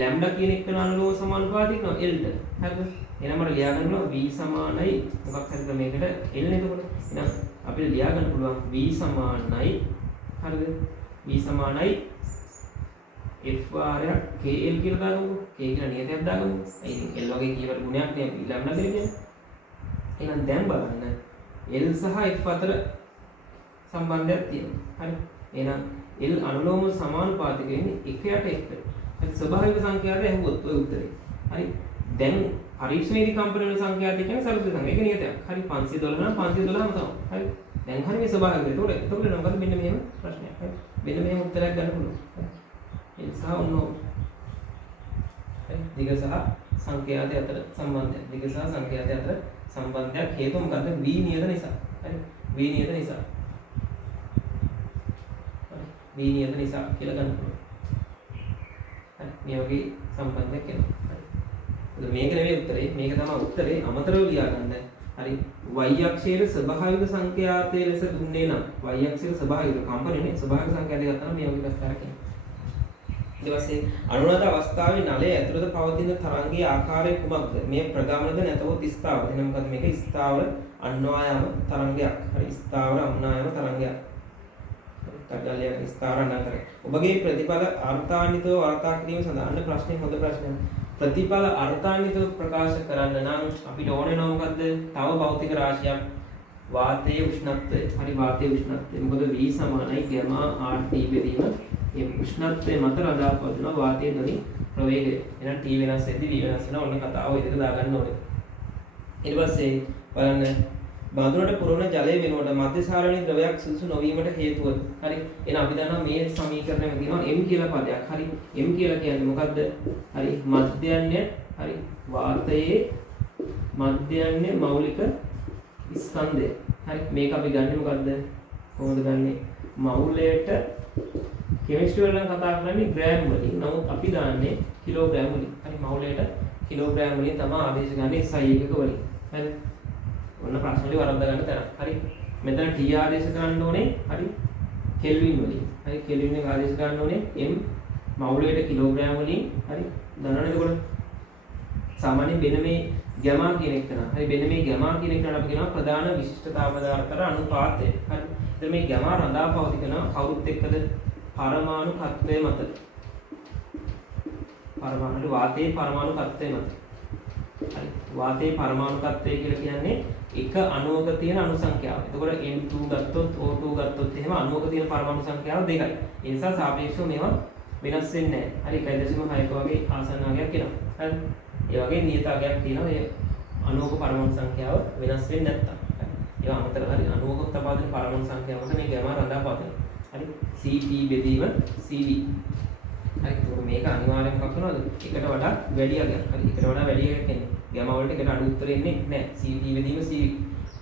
ලැම්ඩා කියන එක අනුලෝම සමානුපාතික න l ට. හරිද? එහෙනම් මට ලියා ගන්න පුළුවන් v සමානයි මොකක් හරි ක්‍රමයකට l නේද එතකොට. එහෙනම් අපිට ලියා ගන්න පුළුවන් v සමානයි හරිද? v සමානයි f වාරයක් kl කියලා දාගමු. k කියලා නියතයක් දාගමු. ඉතින් l වගේ කීවට ගුණයක් නේ ලැම්ඩා දෙන්නේ. එහෙනම් දැන් බලන්න l සහ f අතර සම්බන්ධයක් තියෙනවා. හරි. එහෙනම් l අනුලෝම සමානුපාතික වෙන්නේ 1 යට 1. හරි ස්වභාවික සංඛ්‍යාත ඇහුවොත් ඔය උත්තරේ. හරි. දැන් පරීක්ෂණයේදී කම්පන වෙන සංඛ්‍යාතය කියන්නේ සරල සංඛ්‍යා. ඒක නියතයක්. හරි 512 නම් 512ම තමයි. හරි. දැන් හරි මේ ස්වභාවික. එතකොට මොකද මෙන්න මෙහෙම ප්‍රශ්නයක්. හරි. මෙන්න මෙහෙම උත්තරයක් ගන්න පුළුවන්. හරි. ඒ නිසා ඔන්න හරි දිග සහ සංඛ්‍යාතය අතර සම්බන්ධයක්. දිග සහ සංඛ්‍යාතය අතර සම්බන්ධයක් හේතුව මොකද්ද? v නියත නිසා. හරි. v නියත නිසා. V නියත නිසා කියලා ගන්න පුළුවන්. හරි මේ වගේ සම්බන්ධයක් එනවා. හරි මේක නෙමෙයි උත්තරේ. මේක තමයි උත්තරේ අමතරව ලියා ගන්න. හරි y අක්ෂයේ ස්වභාවික සංඛ්‍යාතයේ ලෙස දුන්නේ නම් y අක්ෂයේ ස්වභාවික කම්පණයනේ ස්වභාවික සංඛ්‍යාතය ගත්තා නම් මේ වගේ ප්‍රස්තාරයක් එනවා. ඊට පස්සේ අනුරාධ අවස්ථාවේ නලයේ ඇතුළත පවතින තරංගයේ ආකාරය කුමක්ද? මේ ප්‍රගමනද නැතහොත් ස්ථාවර. එහෙනම් මොකද මේක ස්ථාවර අන්වායම තරංගයක්. හරි ස්ථාවර අන්වායම තරංගයක්. ටග්ගලිය ස්ථාවර අන්වායම. ඔබගේ ප්‍රතිඵල අර්ථාන්විතව වාර්තා කිරීම සඳහා ප්‍රශ්නේ හොඳ ප්‍රශ්නයක්. ප්‍රතිඵල අර්ථාන්විතව ප්‍රකාශ කරන්න නම් අපිට ඕනේ නෝ මොකද්ද? තව භෞතික රාශියක් වාතයේ උෂ්ණත්වය. හරි වාතයේ උෂ්ණත්වය. මොකද V සමානයි ගාමා RT බෙදීම මේ උෂ්ණත්වය මත රඳා පවතින වාතයේ ධ්වනි ප්‍රවේගය. එහෙනම් T වෙනස් වෙද්දී V වෙනස් වෙනවා. ඔන්න කතාව ඔය දෙක දාගන්න ඕනේ. ඊට පස්සේ බලන්න බඳුනට පුරවන ජලය වෙනුවට මධ්‍යසාරණී ද්‍රවයක් සුදුසු නොවීමට හේතුව. හරි. එහෙනම් අපි දන්නවා මේ සමීකරණයම තියෙනවා M කියලා පදයක්. හරි. M කියලා කියන්නේ මොකද්ද? හරි මධ්‍යයන්‍ය හරි වාතයේ මධ්‍යයන්‍ය මෞලික ස්කන්ධය. හරි මේක අපි ගන්නෙ මොකද්ද? කොහොමද ගන්නෙ? මෞලයට කෙමිස්ට්‍රි වලින් කතා කරන්නේ ග්‍රෑම් වලින්. නමුත් අපි දාන්නේ කිලෝග්‍රෑම් වලින්. හරි මෞලයට කිලෝග්‍රෑම් වලින් තමයි ආදේශ ගන්න SI එකක වලින්. හරි. ඔන්න ප්‍රශ්න වල වරද්දා ගන්න තරම්. හරි. මෙතන T ආදේශ කරන්න ඕනේ. හරි. කෙල්වින් වලින්. හරි කෙල්වින් එක ආදේශ කරන්න ඕනේ M මෞලයට කිලෝග්‍රෑම් වලින්. හරි. දන්නවනේ එතකොට සාමාන්‍යයෙන් මෙන්න මේ ගැමා කියන එක නා. හරි මෙන්න මේ ගැමා කියන එකට අපි කියනවා ප්‍රධාන විශිෂ්ටතා පදාර්ථතර අනුපාතය. හරි. එතන මේ ගැමා රඳා පවතිනවා කවුරුත් එක්කද? පරමාණු කත්වය මත. පරමාණු වාතයේ පරමාණු කත්වය මත. හරි. වාතයේ පරමාණු කත්වය කියලා කියන්නේ එක අණුවක තියෙන අණු සංඛ්‍යාව. එතකොට N2 ගත්තොත් O2 ගත්තොත් එහෙම අණුවක තියෙන පරමාණු සංඛ්‍යාව දෙකයි. ඒ නිසා සාපේක්ෂව මේවා වෙනස් වෙන්නේ නැහැ. හරි 1.6ක වගේ ආසන්න අගයක් එනවා. හරි. ඒ වගේ නියත අගයක් තියෙනවා. ඒ අණුවක පරමාණු සංඛ්‍යාව වෙනස් වෙන්නේ නැත්තම්. හරි. ඒවා අමතර හරි අණුවක තපාදින පරමාණු සංඛ්‍යාව මත මේ ගැමා රඳා පවතිනවා. හරි. Cp බෙදීම Cv. හරි. ඒක මේක අනිවාර්යයෙන්ම මොකක් වෙනවද? එකට වඩා වැඩි අගයක්. හරි. එකට වඩා වැඩි එකක් එන්නේ. ගැමා වලට එකට අඩු උත්තර එන්නේ නැහැ. Cp බෙදීම Cv.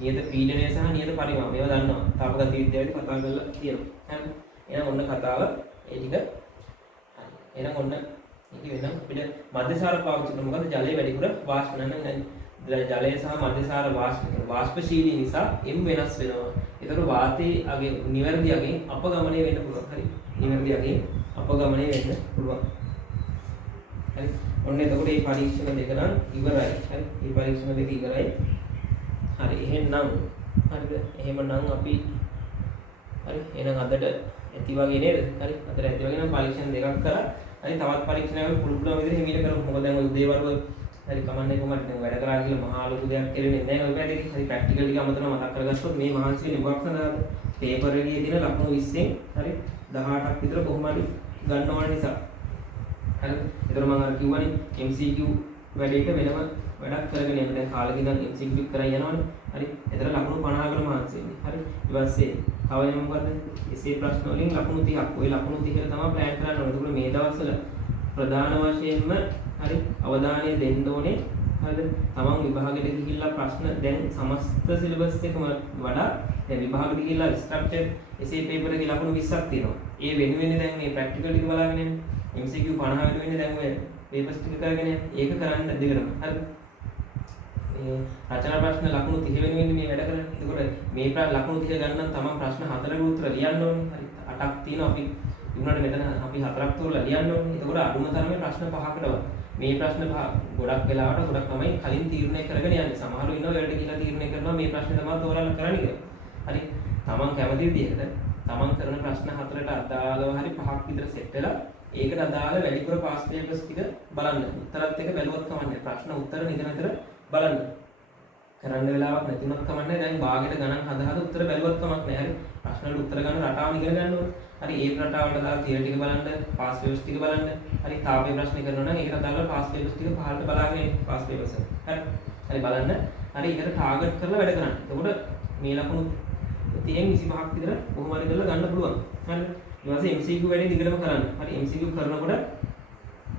නියත පීඩනය සහ නියත පරිමාණ මේවා දන්නවා. තාපගත විද්‍යාවේදී කතා කරලා තියෙනවා. හරි. එහෙනම් ඔන්න කතාව ඒ ටික. හරි. එහෙනම් ඔන්න මේක වෙනම් අපිට මධ්‍යසාර පාවිච්චි කරන මොකද ජලයේ වැඩිපුර වාෂ්ප නැත්නම් ජලය සහ මධ්‍යසාර වාෂ්පශීලී නිසා M වෙනස් වෙනවා. ඒතර වාතයේ අගේ නිවැරදි අගෙන් අපගමනය වෙන්න පුළුවන්. හරි. නිවැරදි අගෙන් අපගමනය වෙන්න පුළුවන්. හරි. ඔන්න එතකොට මේ පරීක්ෂණ දෙක නම් ඉවරයි. හරි. මේ පරීක්ෂණ දෙක ඉවරයි. හරි. එහෙනම් හරිද? එහෙමනම් අපි හරි. එහෙනම් අදට ඇති වගේ නේද? හරි. අදට ඇති වගේ නම් පරීක්ෂණ දෙකක් කරා. හරි. තවත් පරීක්ෂණයක් පුළුල් විදිහට හිමීට කරමු. මොකද දැන් ඔය උදේ වරුව හරි කමන්නේ කොහමද දැන් වැඩ කරා කියලා මහා ලොකු දෙයක් කෙරෙන්නේ නැහැ ඔය පැත්තේ. හරි ප්‍රැක්ටිකල් ටික අමතන මතක් කරගත්තොත් මේ මහන්සි වෙන මොකක් සඳහාද? පේපර් එකේ තියෙන ලකුණු 20න් හරි 18ක් විතර කොහොම හරි ගන්න ඕන නිසා. හරි. ඒතර මම අර කිව්වනේ MCQ වැඩේට වෙනම වැඩක් කරගෙන යන්න. දැන් කාලෙක ඉඳන් MCQ කරා යනවනේ. හරි. ඒතර ලකුණු 50කට මහන්සි වෙන්නේ. හරි. ඊට පස්සේ තව එන මොකද්ද? එසේ ප්‍රශ්න වලින් ලකුණු 30ක්. ওই ලකුණු 30ට තමයි ප්ලෑන් කරන්න ඕනේ. ඒකෝල මේ දවස්වල ප්‍රධාන වශයෙන්ම හරි අවධානය දෙන්න ඕනේ. හරිද? තමන් විභාගෙට ගිහිල්ලා ප්‍රශ්න දැන් සමස්ත සිලබස් එකම වඩා දැන් විභාගෙට ගිහිල්ලා ස්ට්‍රක්චර් එසේ පේපර් එකේ ලකුණු 20ක් තියෙනවා. ඒ වෙනුවෙන් දැන් මේ ප්‍රැක්ටිකල් ටික බලාගෙන යන්නේ. MCQ 50 වෙනුවෙන් දැන් ඔය පේපර්ස් ටික කරගෙන ඒක කරන්න දෙකම. හරිද? මේ රචනා ප්‍රශ්න ලකුණු 30 වෙනුවෙන් මේ වැඩ කරන්නේ. ඒකෝට මේ ලකුණු 30 ගන්න තමන් ප්‍රශ්න 4කට උත්තර ලියන්න ඕනේ. හරි. 8ක් තියෙනවා අපි ඉන්නකොට මෙතන අපි 4ක් තෝරලා ලියන්න ඕනේ. ඒකෝට අඩුම තරමේ ප්‍රශ්න 5කටවත් මේ ප්‍රශ්න ගොඩක් වෙලාවට ගොඩක් තමයි කලින් තීරණය කරගෙන යන්නේ. සමහරව ඉන්නවා ඒකට කියලා තීරණය කරනවා මේ ප්‍රශ්නේ තමයි තෝරලා කරන්නේ කියලා. හරි. තමන් කැමති විදිහට තමන් කරන ප්‍රශ්න 4ට අදාළව හරි 5ක් විතර සෙට් වෙලා ඒකට අදාළ වැඩිපුර පාස් පේපර්ස් ටික බලන්න. උත්තරත් එක බැලුවත් කමන්නේ. ප්‍රශ්න උත්තර නිතර බලන්න. කරන්න වෙලාවක් නැතිවත් කමන්නේ. දැන් භාගයට ගණන් හදාලා උත්තර බැලුවත් කමක් නැහැ. හරි. ප්‍රශ්න වල උත්තර ගන්න රටාව ඉගෙන ගන්න ඕනේ. හරි. ඒ රටාවට දාලා තියරි ටික බලන්න, පාස් පේපර්ස් ටික බලන්න. හරි. තාපේ ප්‍රශ්න කරනවා නම් ඒකට අදාළව පාස් පේපර්ස් ටික පහළට බලාගෙන පාස් පේපර්ස්. හරි. හරි බලන්න. හරි. ඒකට ටාගට් කරලා වැඩ කරන්න. එතකොට මේ ලකුණු 30න් 25ක් විතර කොහොම හරි කරලා ගන්න පුළුවන්. හරි. ඊට පස්සේ MCQ වැඩේ දිගටම කරන්න. හරි. MCQ කරනකොට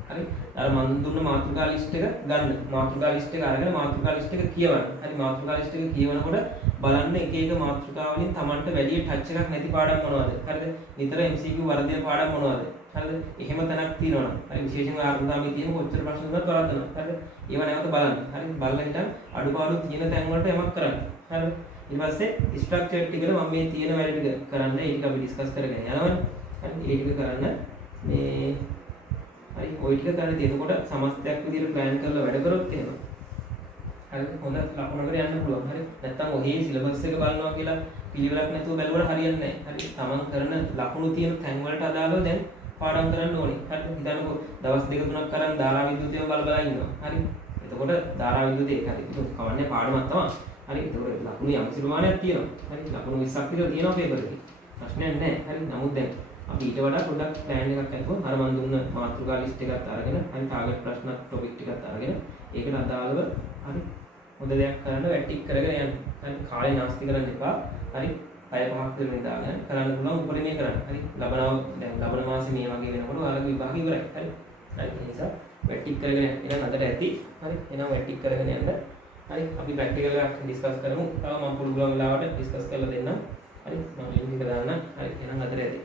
හරි අර මන් දුන්න මාතෘකා ලිස්ට් එක ගන්න මාතෘකා ලිස්ට් එක අරගෙන මාතෘකා ලිස්ට් එක කියවන්න හරි මාතෘකා ලිස්ට් එක කියවනකොට බලන්න එක එක මාතෘකා වලින් Tamanට වැඩි ටච් එකක් නැති පාඩම් මොනවද හරිද නිතර MCQ වර්ධන පාඩම් මොනවද හරිද එහෙම තැනක් තියෙනවා හරි විශේෂයෙන්ම ආර්ධාමයේ තියෙන කොච්චර ප්‍රශ්න වලත් බලන්න හරිද ඒව නැවත බලන්න හරි බලලා හිටන් අඩුපාඩු තියෙන තැන් වලට යමක් කරන්න හරිද ඊට පස්සේ ස්ට්‍රක්චර් ටිකට මම මේ තියෙන වැඩ ටික කරන්න ඒක අපි ඩිස්කස් කරගෙන යනවනේ හරි ඒ ටික කරන්න මේ හරි ඔය ටික කරද්දී එතකොට සමස්තයක් විදිහට ප්ලෑන් කරලා වැඩ කරොත් එහෙම හරි හොඳ ලකුණකට යන්න පුළුවන් හරි නැත්තම් ඔහේ සිලබස් එක බලනවා කියලා පිළිවෙලක් නැතුව බැලුවට හරියන්නේ නැහැ හරි තමන් කරන ලකුණු තියෙන තැන් වලට අදාළව දැන් පාඩම් කරන්න ඕනේ හරි හිතන්නකෝ දවස් දෙක තුනක් කරන් ධාරා විද්‍යුතයම බල බල ඉන්නවා හරි එතකොට ධාරා විද්‍යුතය ඒක හරි ඒක කවන්නේ පාඩමක් තමයි හරි එතකොට ලකුණු යම් සිළුමානයක් තියෙනවා හරි ලකුණු 20ක් විතර තියෙනවා පේපර් එකේ ප්‍රශ්නයක් නැහැ හරි නමුත් දැන් අපි ඊට වඩා පොඩ්ඩක් ප්ලෑන් එකක් අරගෙන අර මන් දුන්න මාතෘකා ලිස්ට් එකත් අරගෙන හරි ටාගට් ප්‍රශ්න ටොපික් ටිකත් අරගෙන ඒකට අදාළව හරි හොඳ දෙයක් කරන්න වැටික් කරගෙන යන්න. හරි කාලේ නාස්ති කරන්න එපා. හරි අය පහක් විතර දාගෙන කරන්න පුළුවන් උපරිමය කරන්න. හරි ලබන මාසේ මේ වගේ වෙනකොට ඔයාලගේ විභාග ඉවරයි. හරි. හරි ඒ නිසා වැටික් කරගෙන එනම් අදට ඇති. හරි එහෙනම් වැටික් කරගෙන යන්න. හරි අපි ප්‍රැක්ටිකල් එකක් ඩිස්කස් කරමු. තව මම පුළුවන් වෙලාවට ඩිස්කස් කරලා දෙන්නම්. හරි මම ලින්ක් එක දාන්නම්. හරි එහෙනම් අදට ඇති.